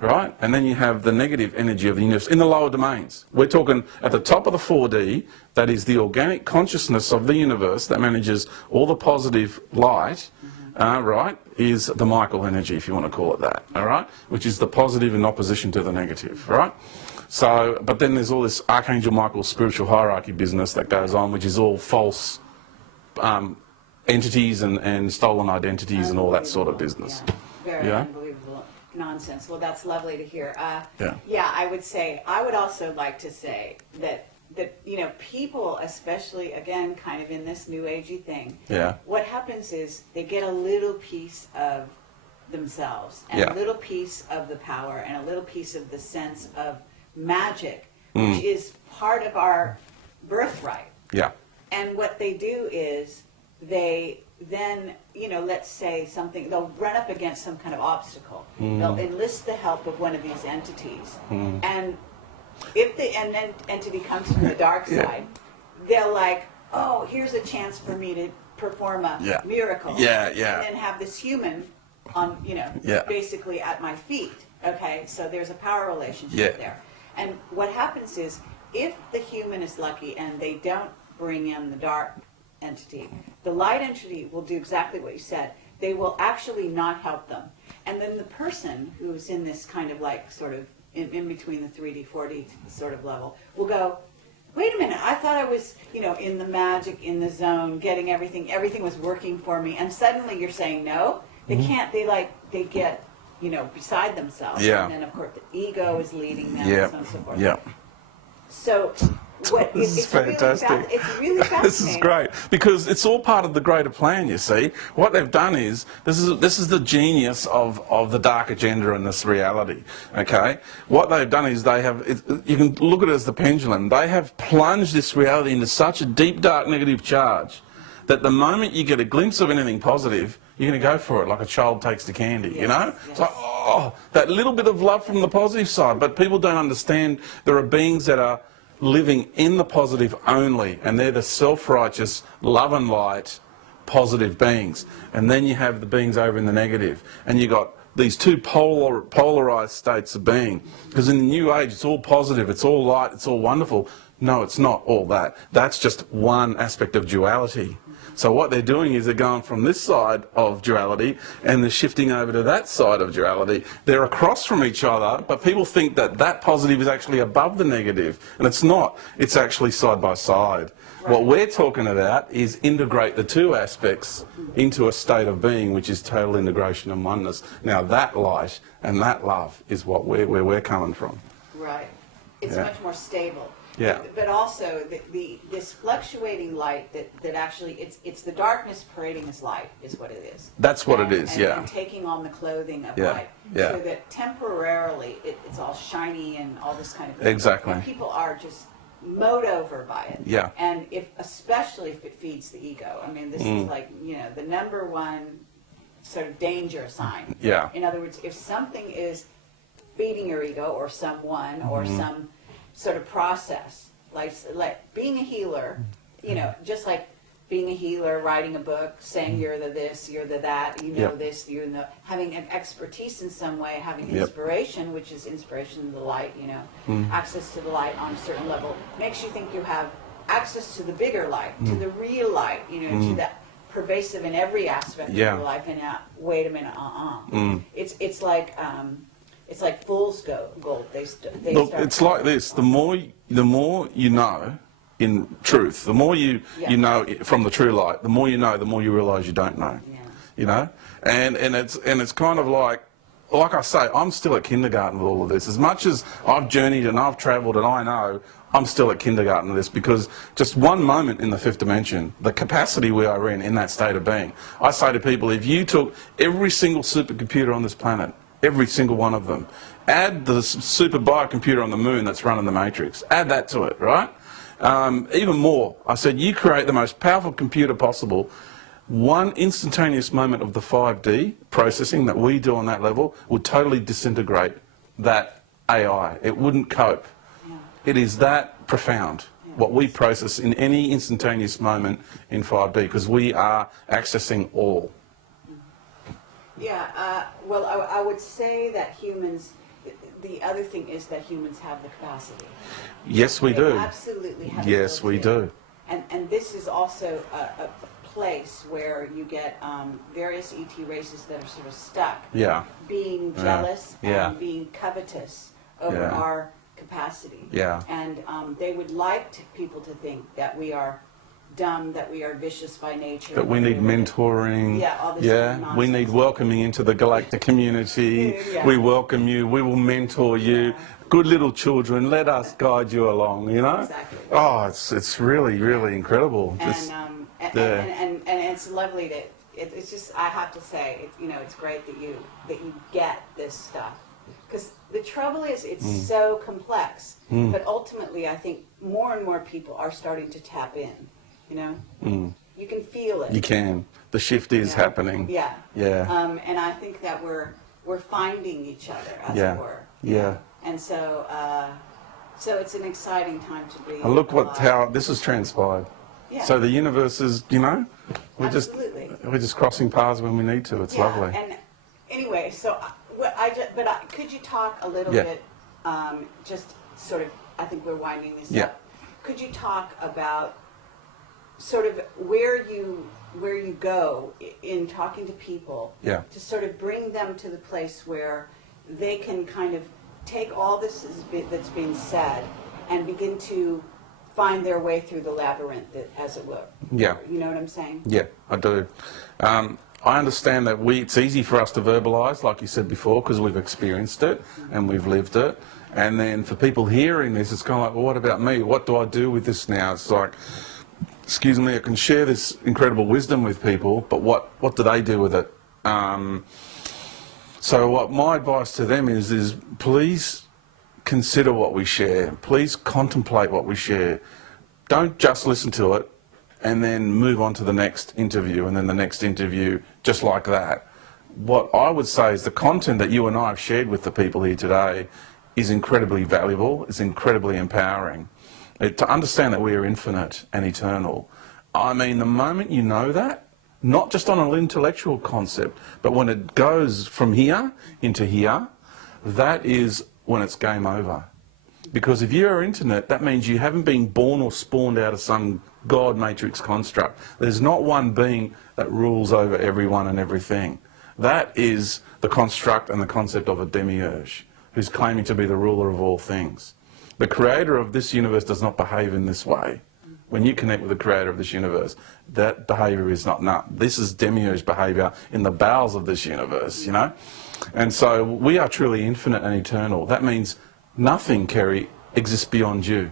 Right? And then you have the negative energy of the universe in the lower domains. We're talking at the top of the 4D, that is the organic consciousness of the universe that manages all the positive light, right, is the Michael energy, if you want to call it that, all right, which is the positive in opposition to the negative, right? So, but then there's all this Archangel Michael spiritual hierarchy business that goes on, which is all false entities and stolen identities and all that sort of business. Yeah. Very unbelievable nonsense. Well, that's lovely to hear. Yeah, I would also like to say that you know, people, especially again kind of in this new agey thing, what happens is they get a little piece of themselves and a little piece of the power and a little piece of the sense of magic, which is part of our birthright. Yeah. And what they do is they then, you know, let's say they'll run up against some kind of obstacle. They'll enlist the help of one of these entities. And if the entity comes from the dark side, they'll like, oh, here's a chance for me to perform a miracle. And then have this human on, you know, basically at my feet. Okay, so there's a power relationship there. And what happens is, if the human is lucky and they don't bring in the dark entity, the light entity will do exactly what you said. They will actually not help them. And then the person who's in this kind of like sort of in between the 3D, 4D sort of level will go, wait a minute, I thought I was, you know, in the magic, in the zone, getting everything was working for me. And suddenly you're saying no, they can't, they get, you know, beside themselves. And then of course the ego is leading them and so on and so forth. So this is fantastic. It's really fascinating. This is great because it's all part of the greater plan. You see, what they've done is this is the genius of the dark agenda and this reality. Okay, what they've done is you can look at it as the pendulum. They have plunged this reality into such a deep, dark, negative charge that the moment you get a glimpse of anything positive, you're going to go for it like a child takes to candy. You know, it's like, oh, that little bit of love from the positive side. But people don't understand there are beings that are living in the positive only, and they're the self-righteous, love and light, positive beings. And then you have the beings over in the negative, and you've got these two polarized states of being. Because in the New Age, it's all positive, it's all light, it's all wonderful. No, it's not all that. That's just one aspect of duality. So what they're doing is they're going from this side of duality and they're shifting over to that side of duality. They're across from each other, but people think that that positive is actually above the negative, and it's not. It's actually side by side. Right. What we're talking about is integrate the two aspects into a state of being, which is total integration and oneness. Now that light and that love is where we're coming from. Right. It's much more stable. Yeah. But also this fluctuating light that actually it's the darkness parading as light is what it is. That's what it is, yeah. And taking on the clothing of Yeah, light. yeah. So that temporarily it's all shiny and all this kind of thing. Exactly. And people are just mowed over by it. Yeah. And especially if it feeds the ego. I mean, this is like, the number one sort of danger sign. Yeah. In other words, if something is feeding your ego or someone or some sort of process, like being a healer, just like being a healer, writing a book, saying you're the this, you're the that, this, having an expertise in some way, having inspiration, which is inspiration of the light, access to the light on a certain level, makes you think you have access to the bigger light, to the real light, to that pervasive in every aspect of your life. And wait a minute, it's like fool's gold. Look, it's like this. The more you know in truth, the more you know from the true light, the more you know, the more you realise you don't know. Yeah. And it's kind of like I say, I'm still at kindergarten with all of this. As much as I've journeyed and I've travelled and I know, I'm still at kindergarten with this, because just one moment in the fifth dimension, the capacity we are in that state of being. I say to people, if you took every single supercomputer on this planet, every single one of them, add the super biocomputer on the moon that's running the Matrix, add that to it, right? Even more, I said, you create the most powerful computer possible. One instantaneous moment of the 5D processing that we do on that level would totally disintegrate that AI. It wouldn't cope. It is that profound, what we process in any instantaneous moment in 5D, because we are accessing all. Yeah, well, I would say that humans, the other thing is that humans have the capacity. Yes, we They do. Absolutely have the Yes, we ability. do. And this is also a place where you get various ET races that are sort of stuck, being jealous and being covetous over our capacity. And they would like people to think that we are dumb, that we are vicious by nature. That we need mentoring. All this kind of We need welcoming into the galactic community. We welcome you. We will mentor you. Good little children, let us guide you along, Exactly. Oh, it's really, really incredible. And it's lovely that it's just, I have to say, it's great that you get this stuff. Because the trouble is, it's so complex. But ultimately, I think more and more people are starting to tap in. You can feel it. You can. The shift is happening. Yeah. And I think that we're finding each other, as it were. Yeah. And so it's an exciting time to be. And look how this has transpired. Yeah. So the universe is, we're Absolutely. just crossing paths when we need to. It's lovely. And anyway, so could you talk a little bit, just sort of, I think we're winding this up. Could you talk about sort of where you go in talking to people to sort of bring them to the place where they can kind of take all this that's being said and begin to find their way through the labyrinth, as it were. Yeah. You know what I'm saying? Yeah, I do. I understand that it's easy for us to verbalise, like you said before, because we've experienced it and we've lived it. And then for people hearing this, it's kind of like, well, what about me? What do I do with this now? It's like, excuse me, I can share this incredible wisdom with people, but what do they do with it? So what my advice to them is please consider what we share. Please contemplate what we share. Don't just listen to it and then move on to the next interview and then the next interview, just like that. What I would say is the content that you and I have shared with the people here today is incredibly valuable, it's incredibly empowering. To understand that we are infinite and eternal. I mean, the moment you know that, not just on an intellectual concept, but when it goes from here into here, that is when it's game over. Because if you're infinite, that means you haven't been born or spawned out of some God matrix construct. There's not one being that rules over everyone and everything. That is the construct and the concept of a demiurge, who's claiming to be the ruler of all things. The creator of this universe does not behave in this way. When you connect with the creator of this universe, that behavior is not. This is demiurge behavior in the bowels of this universe, And so we are truly infinite and eternal. That means nothing, Kerry, exists beyond you.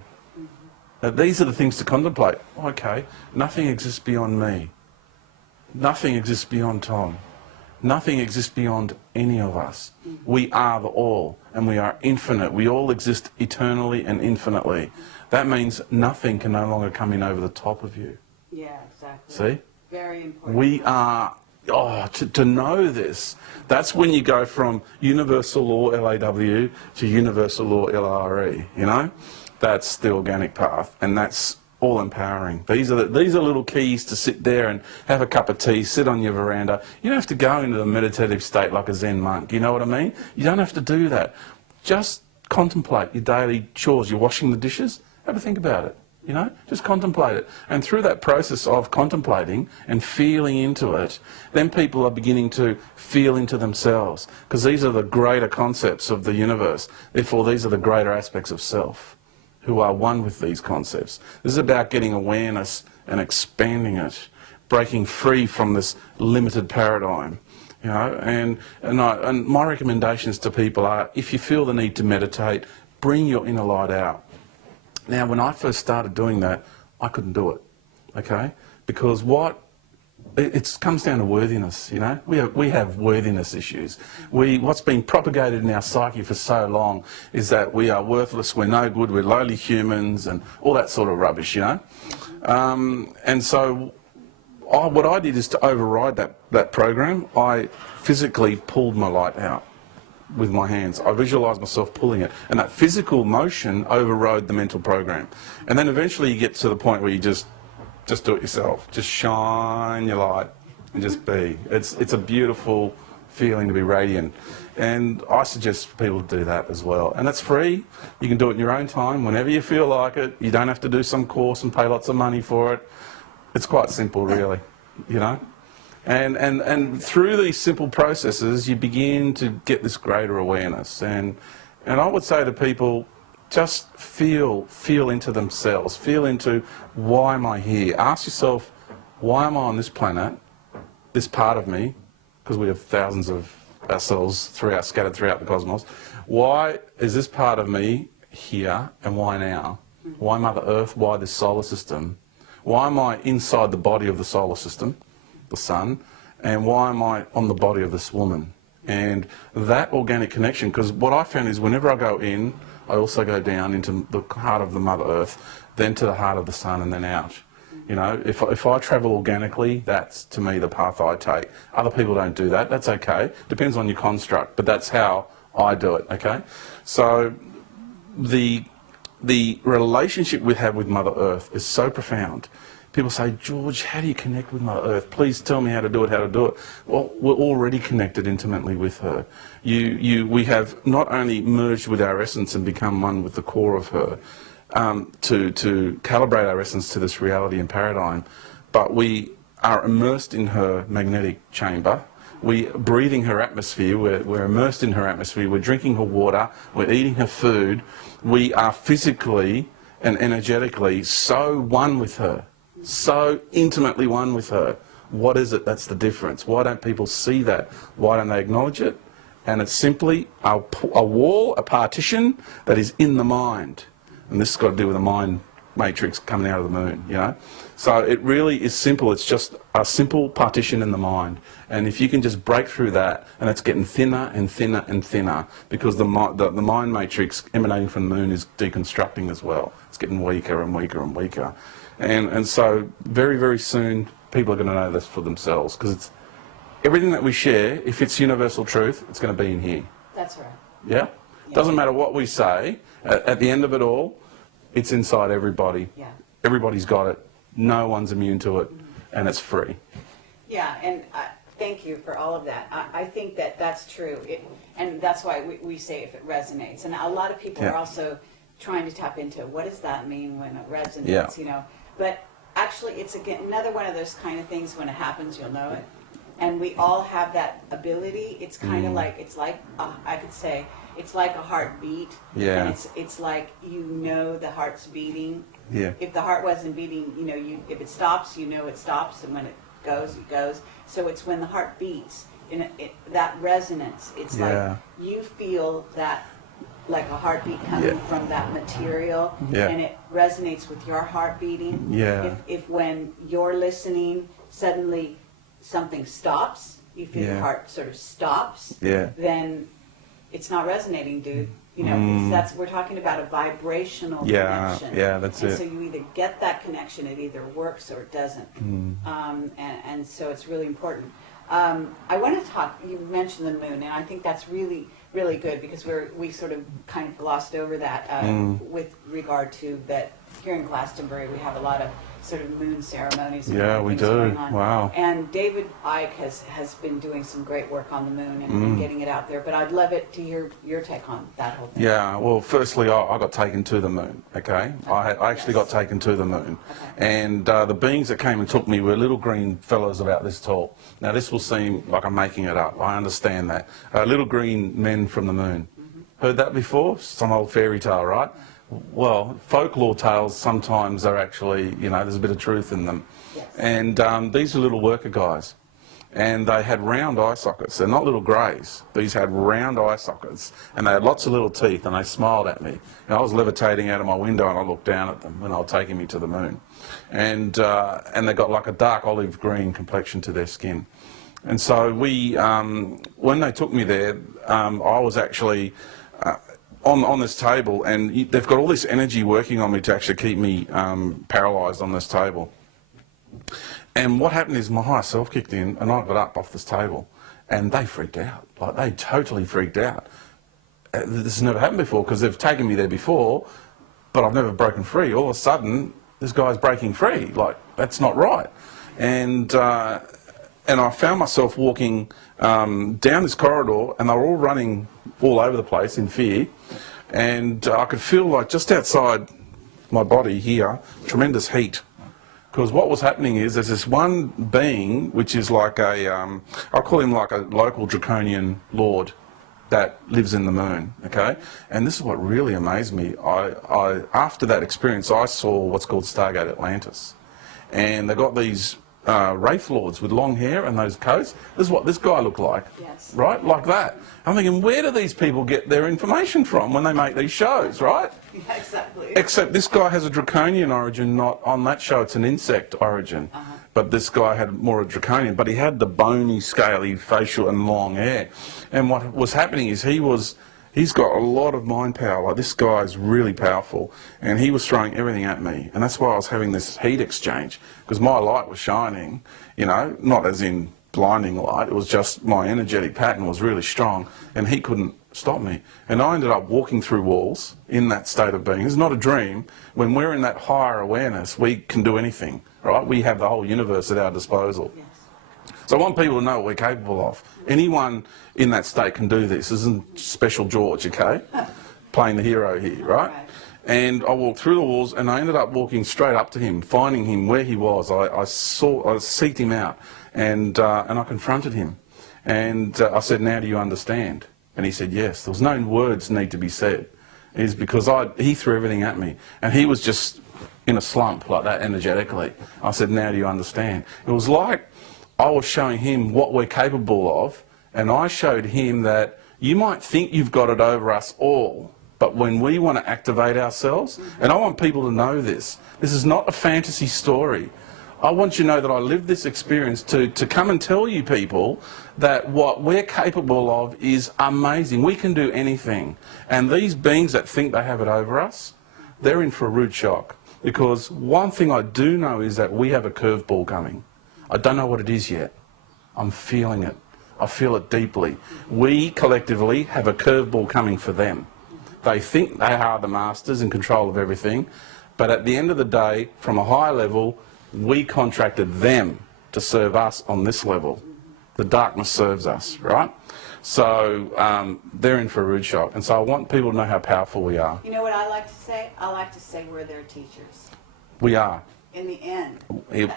These are the things to contemplate. Okay, nothing exists beyond me. Nothing exists beyond Tom. Nothing exists beyond any of us. We are the all, and we are infinite. We all exist eternally and infinitely. That means nothing can no longer come in over the top of you. Yeah, exactly. See? Very important. We are, to know this, that's when you go from universal law LAW to universal law LRE, you know? That's the organic path, and that's all empowering. These are little keys to sit there and have a cup of tea, sit on your veranda. You don't have to go into the meditative state like a Zen monk, you know what I mean? You don't have to do that. Just contemplate your daily chores. You're washing the dishes, have a think about it, you know? Just contemplate it. And through that process of contemplating and feeling into it, then people are beginning to feel into themselves, because these are the greater concepts of the universe. Therefore, these are the greater aspects of self, who are one with these concepts. This is about getting awareness and expanding it, breaking free from this limited paradigm. You know, and my recommendations to people are, if you feel the need to meditate, bring your inner light out. Now, when I first started doing that, I couldn't do it, okay? Because it comes down to worthiness, you know. We have worthiness issues. What's been propagated in our psyche for so long is that we are worthless, we're no good, we're lowly humans, and all that sort of rubbish, you know. And so what I did is to override that program. I physically pulled my light out with my hands. I visualised myself pulling it, and that physical motion overrode the mental program. And then eventually you get to the point where you just do it yourself. Just shine your light and just be. It's a beautiful feeling to be radiant. And I suggest people to do that as well. And it's free. You can do it in your own time, whenever you feel like it. You don't have to do some course and pay lots of money for it. It's quite simple, really, you know. And through these simple processes, you begin to get this greater awareness. And I would say to people, just feel into themselves, feel into, why am I here? Ask yourself, why am I on this planet, this part of me, because we have thousands of ourselves scattered throughout the cosmos. Why is this part of me here, and why now? Why Mother Earth? Why this solar system? Why am I inside the body of the solar system, the sun? And why am I on the body of this woman? And that organic connection, because what I found is whenever I go in, I also go down into the heart of the Mother Earth, then to the heart of the sun, and then out. You know, if I travel organically, that's, to me, the path I take. Other people don't do that. That's okay. Depends on your construct, but that's how I do it, okay? So the relationship we have with Mother Earth is so profound. People say, George, how do you connect with Mother Earth? Please tell me how to do it, Well, we're already connected intimately with her. We have not only merged with our essence and become one with the core of her, to calibrate our essence to this reality and paradigm, but we are immersed in her magnetic chamber. We're breathing her atmosphere, we're immersed in her atmosphere, we're drinking her water, we're eating her food. We are physically and energetically so one with her. So intimately one with her. What is it that's the difference? Why don't people see that? Why don't they acknowledge it? And it's simply a wall, a partition that is in the mind. And this has got to do with the mind matrix coming out of the moon, you know. So it really is simple. It's just a simple partition in the mind. And if you can just break through that, and it's getting thinner and thinner and thinner, because the mind matrix emanating from the moon is deconstructing as well. It's getting weaker and weaker and weaker. And so very, very soon, people are going to know this for themselves, because it's everything that we share, if it's universal truth, it's going to be in here. That's right. Yeah? Doesn't matter what we say, at the end of it all, it's inside everybody. Yeah. Everybody's got it. No one's immune to it, and it's free. Yeah, and thank you for all of that. I think that that's true, and that's why we say if it resonates. And a lot of people are also trying to tap into, what does that mean when it resonates, you know? But actually, it's again another one of those kind of things. When it happens, you'll know it, and we all have that ability. It's kind of like, it's like I could say it's like a heartbeat. Yeah. And it's like, you know, the heart's beating. Yeah. If the heart wasn't beating, you know, if it stops, you know it stops, and when it goes, it goes. So it's when the heart beats, that resonance. It's like you feel that like a heartbeat coming Yeah. from that material, Yeah. and it resonates with your heart beating. Yeah. If when you're listening, suddenly something stops, you feel your Yeah. heart sort of stops, Yeah. then it's not resonating, dude. You know, because that's, we're talking about a vibrational Yeah, connection. yeah, that's and it. so you either get that connection, it either works or it doesn't. And so it's really important. I want to talk, you mentioned the moon, and I think that's really, really good, because we sort of kind of glossed over that with regard to that here in Glastonbury we have a lot of sort of moon ceremonies. And Yeah, we things do. going on. Wow. And David Icke has been doing some great work on the moon and getting it out there, but I'd love it to hear your take on that whole thing. Yeah, well, firstly, I got taken to the moon, okay? I actually got taken to the moon. Okay. And the beings that came and took me were little green fellows about this tall. Now, this will seem like I'm making it up. I understand that. Little green men from the moon. Heard that before? Some old fairy tale, right? Well, folklore tales sometimes are actually, you know, there's a bit of truth in them. Yes. And these are little worker guys. And they had round eye sockets. They're not little greys. These had round eye sockets. And they had lots of little teeth, and they smiled at me. And I was levitating out of my window, and I looked down at them when they were taking me to the moon. And they got like a dark olive green complexion to their skin. And so when they took me there, I was actually on this table, and they've got all this energy working on me to actually keep me paralysed on this table. And what happened is my higher self kicked in, and I got up off this table, and they freaked out. Like, they totally freaked out. This has never happened before, because they've taken me there before, but I've never broken free. All of a sudden, this guy's breaking free. Like, that's not right. And I found myself walking down this corridor, and they were all running all over the place in fear. And I could feel, like, just outside my body here, tremendous heat. Because what was happening is there's this one being, which is like I'll call him like a local draconian lord that lives in the moon, okay? And this is what really amazed me. After that experience, I saw what's called Stargate Atlantis. And they got these wraith lords with long hair and those coats. This is what this guy looked like, Yes. right? Like that. I'm thinking, where do these people get their information from when they make these shows, right? Yeah, exactly. Except this guy has a draconian origin, not on that show, it's an insect origin. But this guy had more a draconian, but he had the bony, scaly facial and long hair. And what was happening is he's got a lot of mind power. Like, this guy is really powerful, and he was throwing everything at me. And that's why I was having this heat exchange, because my light was shining, you know, not as in blinding light, it was just my energetic pattern was really strong, and he couldn't stop me. And I ended up walking through walls in that state of being. It's not a dream. When we're in that higher awareness, we can do anything, right? We have the whole universe at our disposal. Yes. So I want people to know what we're capable of. Anyone in that state can do this. This isn't Special George, okay? Playing the hero here, right? Right. And I walked through the walls, and I ended up walking straight up to him, finding him where he was. I seeked him out, and I confronted him. And I said, "Now do you understand?" And he said, "Yes." There was no words need to be said. It's because he threw everything at me, and he was just in a slump like that energetically. I said, "Now do you understand?" It was like I was showing him what we're capable of, and I showed him that you might think you've got it over us all, but when we want to activate ourselves, and I want people to know this is not a fantasy story. I want you to know that I lived this experience to come and tell you people that what we're capable of is amazing. We can do anything. And these beings that think they have it over us, they're in for a rude shock. Because one thing I do know is that we have a curveball coming. I don't know what it is yet. I'm feeling it. I feel it deeply. We collectively have a curveball coming for them. They think they are the masters in control of everything, but at the end of the day, from a higher level, we contracted them to serve us on this level. The darkness serves us, right? So they're in for a rude shock. And so I want people to know how powerful we are. You know what I like to say? I like to say we're their teachers. We are. In the end, It-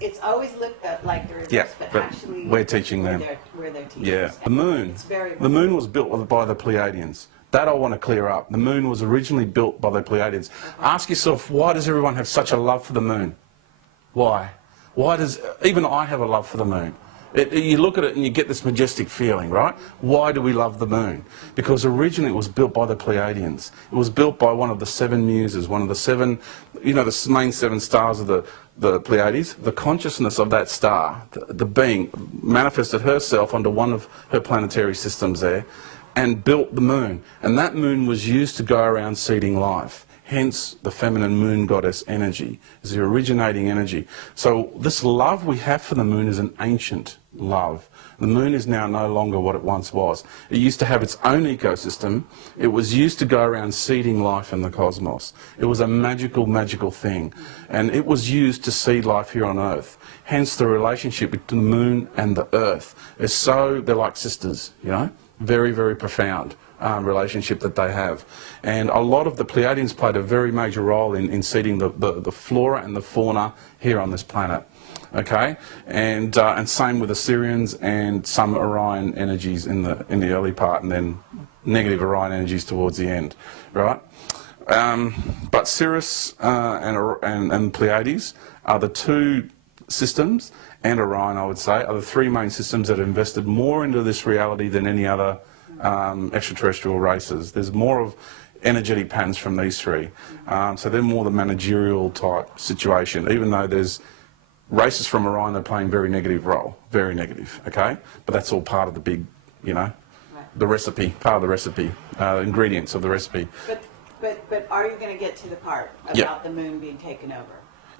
it's always looked at like the reverse, Yeah, but actually we're teaching them. We're their teachers. Yeah. The moon. It's very The moon was built by the Pleiadians. That I want to clear up. The moon was originally built by the Pleiadians. Ask yourself, why does everyone have such a love for the moon? Why? Why does even I have a love for the moon? You look at it and you get this majestic feeling, right? Why do we love the moon? Because originally it was built by the Pleiadians. It was built by one of the 7 muses, one of the 7, you know, the main 7 stars of the Pleiades. The consciousness of that star, the being, manifested herself onto one of her planetary systems there and built the moon. And that moon was used to go around seeding life. Hence, the feminine moon goddess energy is the originating energy. So this love we have for the moon is an ancient love. The moon is now no longer what it once was. It used to have its own ecosystem. It was used to go around seeding life in the cosmos. It was a magical, magical thing. And it was used to seed life here on Earth. Hence, the relationship between the moon and the Earth is so, they're like sisters, you know, very, very profound. Relationship that they have. And a lot of the Pleiadians played a very major role in seeding the flora and the fauna here on this planet. Okay? And same with the Sirians and some Orion energies in the early part, and then negative Orion energies towards the end. Right? But Sirius and Pleiades are the 2 systems, and Orion, I would say, are the 3 main systems that have invested more into this reality than any other extraterrestrial races. There's more of energetic patterns from these 3. So they're more the managerial type situation, even though there's races from Orion that are playing very negative role, very negative, okay? But that's all part of the big, you know, the recipe, part of the recipe, ingredients of the recipe. But are you going to get to the part about the moon being taken over?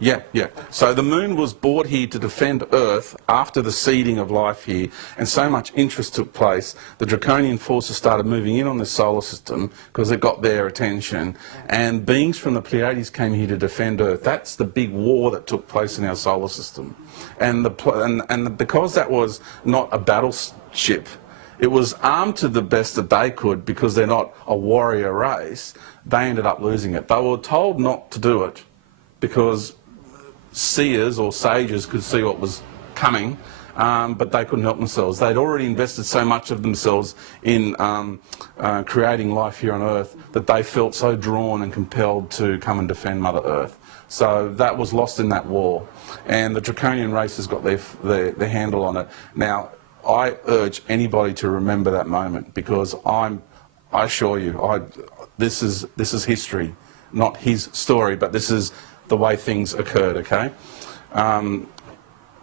Yeah, yeah. So the moon was brought here to defend Earth after the seeding of life here, and so much interest took place. The draconian forces started moving in on the solar system because it got their attention, and beings from the Pleiades came here to defend Earth. That's the big war that took place in our solar system. And because that was not a battleship, it was armed to the best that they could because they're not a warrior race, they ended up losing it. They were told not to do it because seers or sages could see what was coming, but they couldn't help themselves. They'd already invested so much of themselves in creating life here on Earth that they felt so drawn and compelled to come and defend Mother Earth. So that was lost in that war, and the draconian race has got their handle on it. Now, I urge anybody to remember that moment, because I assure you, this is history, not his story, but this is the way things occurred, okay?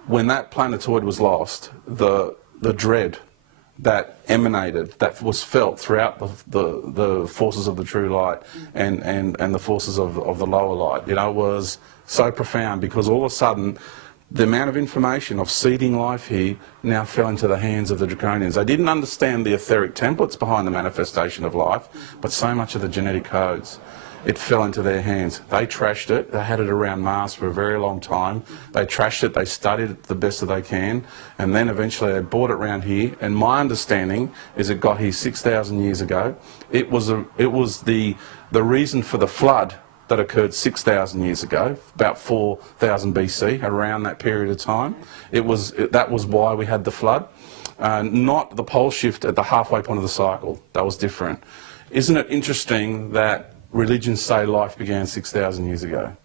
When that planetoid was lost, the dread that emanated, that was felt throughout the forces of the true light and the forces of the lower light, you know, was so profound, because all of a sudden the amount of information of seeding life here now fell into the hands of the draconians. They didn't understand the etheric templates behind the manifestation of life, but so much of the genetic codes. It fell into their hands. They trashed it. They had it around Mars for a very long time. They trashed it. They studied it the best that they can. And then eventually they brought it around here. And my understanding is it got here 6,000 years ago. It was the reason for the flood that occurred 6,000 years ago, about 4,000 BC, around that period of time. That was why we had the flood. Not the pole shift at the halfway point of the cycle. That was different. Isn't it interesting that religions say life began 6,000 years ago?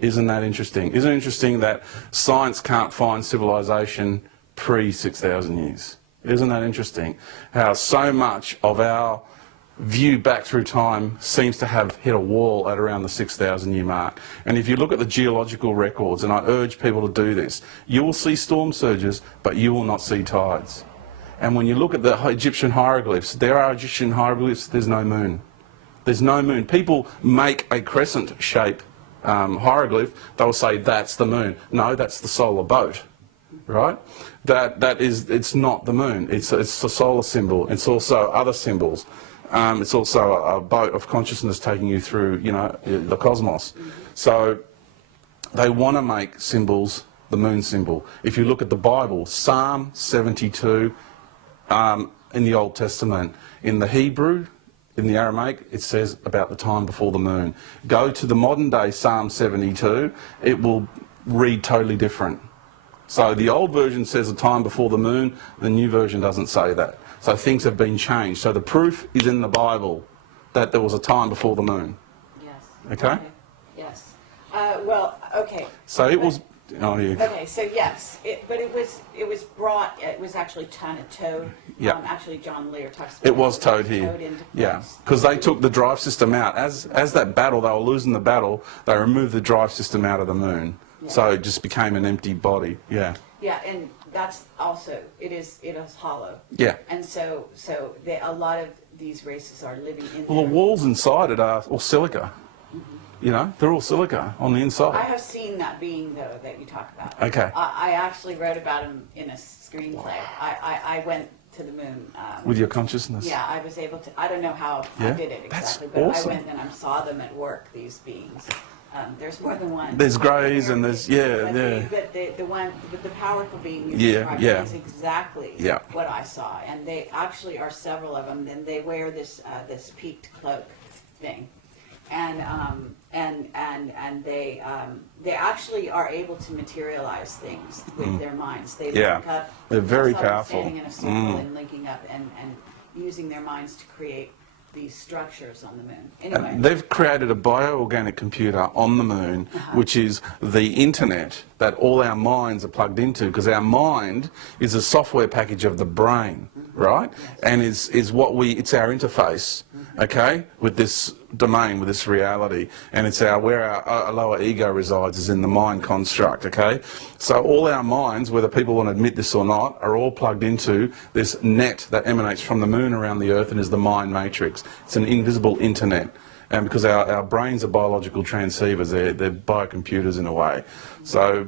Isn't that interesting? Isn't it interesting that science can't find civilization pre-6,000 years? Isn't that interesting? How so much of our view back through time seems to have hit a wall at around the 6,000 year mark. And if you look at the geological records, and I urge people to do this, you will see storm surges, but you will not see tides. And when you look at the Egyptian hieroglyphs, there are Egyptian hieroglyphs, there's no moon. There's no moon. People make a crescent shape hieroglyph, they'll say that's the moon. No, that's the solar boat, right? It's not the moon. It's a solar symbol. It's also other symbols. It's also a boat of consciousness taking you through, you know, the cosmos. So they want to make symbols the moon symbol. If you look at the Bible, Psalm 72 in the Old Testament, in the Hebrew, in the Aramaic, it says about the time before the moon. Go to the modern day Psalm 72, it will read totally different. So the old version says a time before the moon, the new version doesn't say that. So things have been changed. So the proof is in the Bible that there was a time before the moon. Yes. Okay? Yes. Well, okay. So it was Oh, yeah. Okay, so yes, but it was brought. It was actually towed. Yeah. Actually, John Lear talks about It was towed Towed here. into Yeah, place. because they took the drive system out. As that battle, they were losing the battle, they removed the drive system out of the moon. Yeah. So it just became an empty body. Yeah. Yeah, and that's also it is hollow. Yeah. And so a lot of these races are living in. Well, the there. walls inside it are all silica. You know, they're all silica on the I inside. have seen that being though that you talk about. Okay. I actually wrote about him in a screenplay. I went to the moon. With your consciousness. Yeah, I was able to. I don't know how I Yeah? did it That's exactly, but awesome. I went and I saw them at work. These beings. There's more than one. There's greys and there's But the one with the powerful being you Yeah, described yeah. is exactly Yeah. what I saw, and they actually are several of them. And they wear this this peaked cloak thing, and they actually are able to materialize things with their minds. They Yeah. link up. They're very I saw them powerful. Standing in a circle and linking up and using their minds to create these structures on the moon. Anyway. And they've created a bioorganic computer on the moon, which is the internet that all our minds are plugged into, because our mind is a software package of the brain, right? And it's it's our interface, okay, with this domain, with this reality, and it's where our lower ego resides, is in the mind construct, okay? So all our minds, whether people want to admit this or not, are all plugged into this net that emanates from the moon around the earth and is the mind matrix. It's an invisible internet. And because our brains are biological transceivers, they're biocomputers in a way. So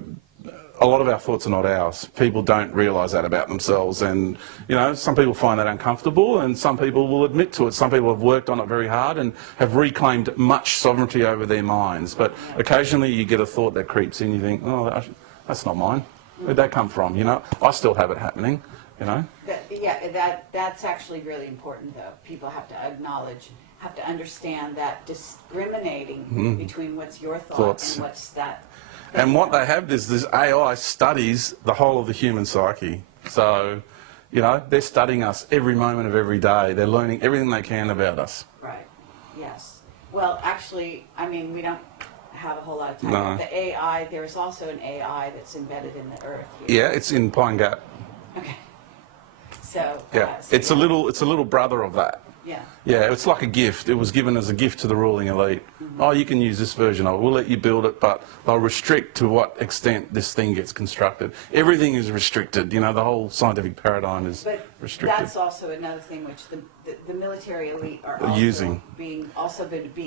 a lot of our thoughts are not ours. People don't realise that about themselves, and you know, some people find that uncomfortable, and some people will admit to it. Some people have worked on it very hard and have reclaimed much sovereignty over their minds. But occasionally you get a thought that creeps in. You think, oh, that's not mine. Where'd that come from? You know, I still have it happening. You know. That's actually really important, though. People have to acknowledge, have to understand that discriminating between what's your thoughts and what's that. And what they have is this AI studies the whole of the human psyche. So, you know, they're studying us every moment of every day. They're learning everything they can about us. Right. Yes. Well, actually, I mean, we don't have a whole lot of time. No. The AI, there's also an AI that's embedded in the Earth here. Yeah, it's in Pine Gap. Okay. So. Yeah, it's a little brother of that. Yeah. Yeah, it's like a gift. It was given as a gift to the ruling elite. Oh, you can use this version of it. We'll let you build it, but they'll restrict to what extent this thing gets constructed. Everything is restricted. You know, the whole scientific paradigm is restricted. That's also another thing which the military elite are also using. being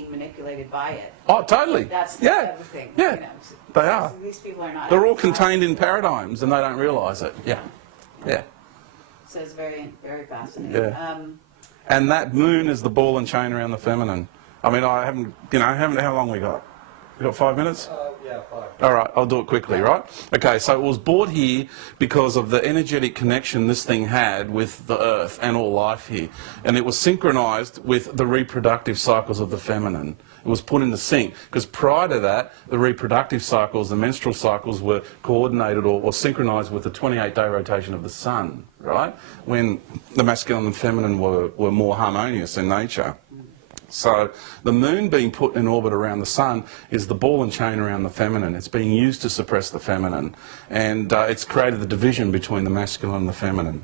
manipulated by it. Oh, totally. That's the other thing. Yeah, You know, they are. These people are not. They're all contained in paradigms, and they don't realise it. Yeah, yeah. So it's very, very fascinating. Yeah. And that moon is the ball and chain around the feminine. I mean, I haven't, how long we got? We got 5 minutes? Yeah, 5. All right, I'll do it quickly, right? Okay, so it was brought here because of the energetic connection this thing had with the earth and all life here. And it was synchronized with the reproductive cycles of the feminine. It was put into sync, because prior to that, the reproductive cycles, the menstrual cycles, were coordinated or synchronized with the 28-day rotation of the sun, right? When the masculine and feminine were more harmonious in nature. So the moon being put in orbit around the sun is the ball and chain around the feminine. It's being used to suppress the feminine, and it's created the division between the masculine and the feminine.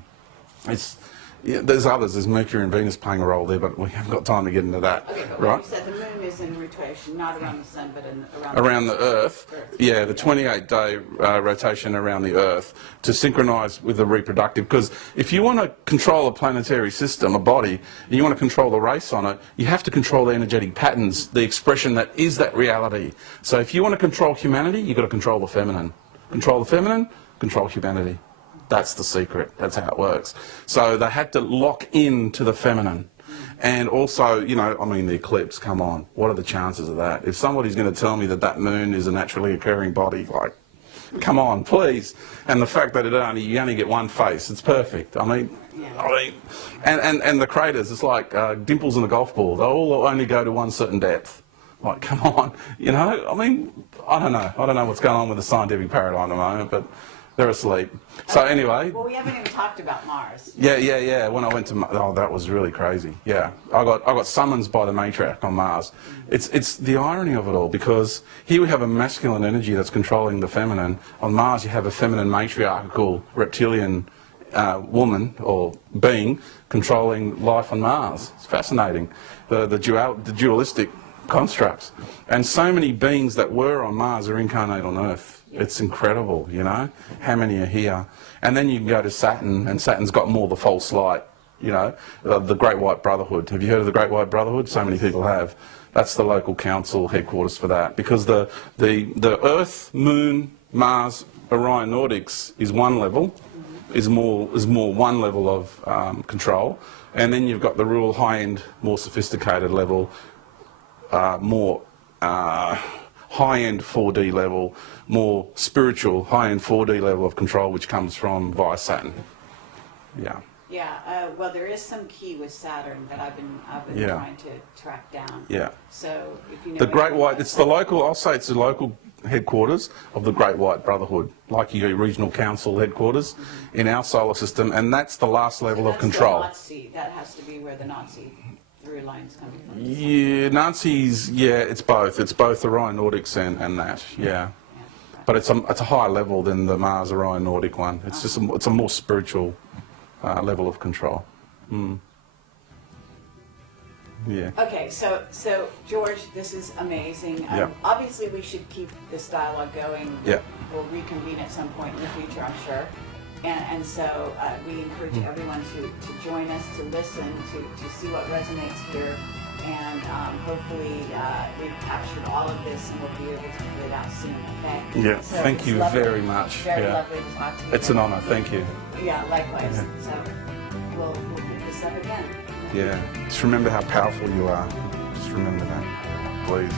There's others. There's Mercury and Venus playing a role there, but we haven't got time to get into that. Okay, but right? you said the moon is in rotation, not around the sun, but around the Earth. Yeah, the 28-day rotation around the Earth to synchronise with the reproductive. Because if you want to control a planetary system, a body, and you want to control the race on it, you have to control the energetic patterns, the expression that is that reality. So if you want to control humanity, you've got to control the feminine. Control the feminine, control humanity. That's the secret. That's how it works. So they had to lock into the feminine. And also, you know, I mean, the eclipse, come on. What are the chances of that? If somebody's going to tell me that that moon is a naturally occurring body, like, come on, please. And the fact that you only get one face, it's perfect. I mean, and the craters, it's like dimples in a golf ball. They all only go to one certain depth. Like, come on, you know? I mean, I don't know. I don't know what's going on with the scientific paradigm at the moment, but They're asleep. So anyway, Well, we haven't even talked about Mars. yeah. When I went to oh, that was really crazy. Yeah, I got summonsed by the matriarch on Mars. It's the irony of it all, because here we have a masculine energy that's controlling the feminine. On Mars, you have a feminine matriarchal reptilian woman or being controlling life on Mars. It's fascinating. The dualistic constructs, and so many beings that were on Mars are incarnate on Earth. It's incredible, you know, how many are here. And then you can go to Saturn, and Saturn's got more the false light, you know, the Great White Brotherhood. Have you heard of the Great White Brotherhood? So many people have. That's the local council headquarters for that, because the Earth, Moon, Mars, Orion Nordics is one level, is more one level of control, and then you've got the real high-end, more sophisticated level, more high-end 4D level, more spiritual high-end 4D level of control, which comes from via Saturn. Yeah. Yeah, well, there is some key with Saturn that I've been Yeah. trying to track down. Yeah. So if you know The Great anything White, about it's the local, I'll say it's the local headquarters of the Great White Brotherhood, like your regional council headquarters in our solar system, and that's the last level of that's control. The Nazi, that has to be where the Nazi through line's coming from. Yeah, Nazis, yeah, it's both. It's both Orion Nordics and that, yeah. Yeah, right. But it's a higher level than the Mars Orion Nordic one. It's just it's a more spiritual level of control. Yeah. Okay, so George, this is amazing. Yeah. Obviously, we should keep this dialogue going. Yeah. We'll reconvene at some point in the future, I'm sure. And so we encourage everyone to join us, to listen, to see what resonates here. And hopefully we've captured all of this and we'll be able to put it out soon, okay? Yeah, So thank it's you lovely. very much. It's very Yeah. lovely to talk to you. It's an honour, thank you. Yeah, likewise. Yeah. So we'll pick this up again. Yeah. Just remember how powerful you are. Just remember that, please.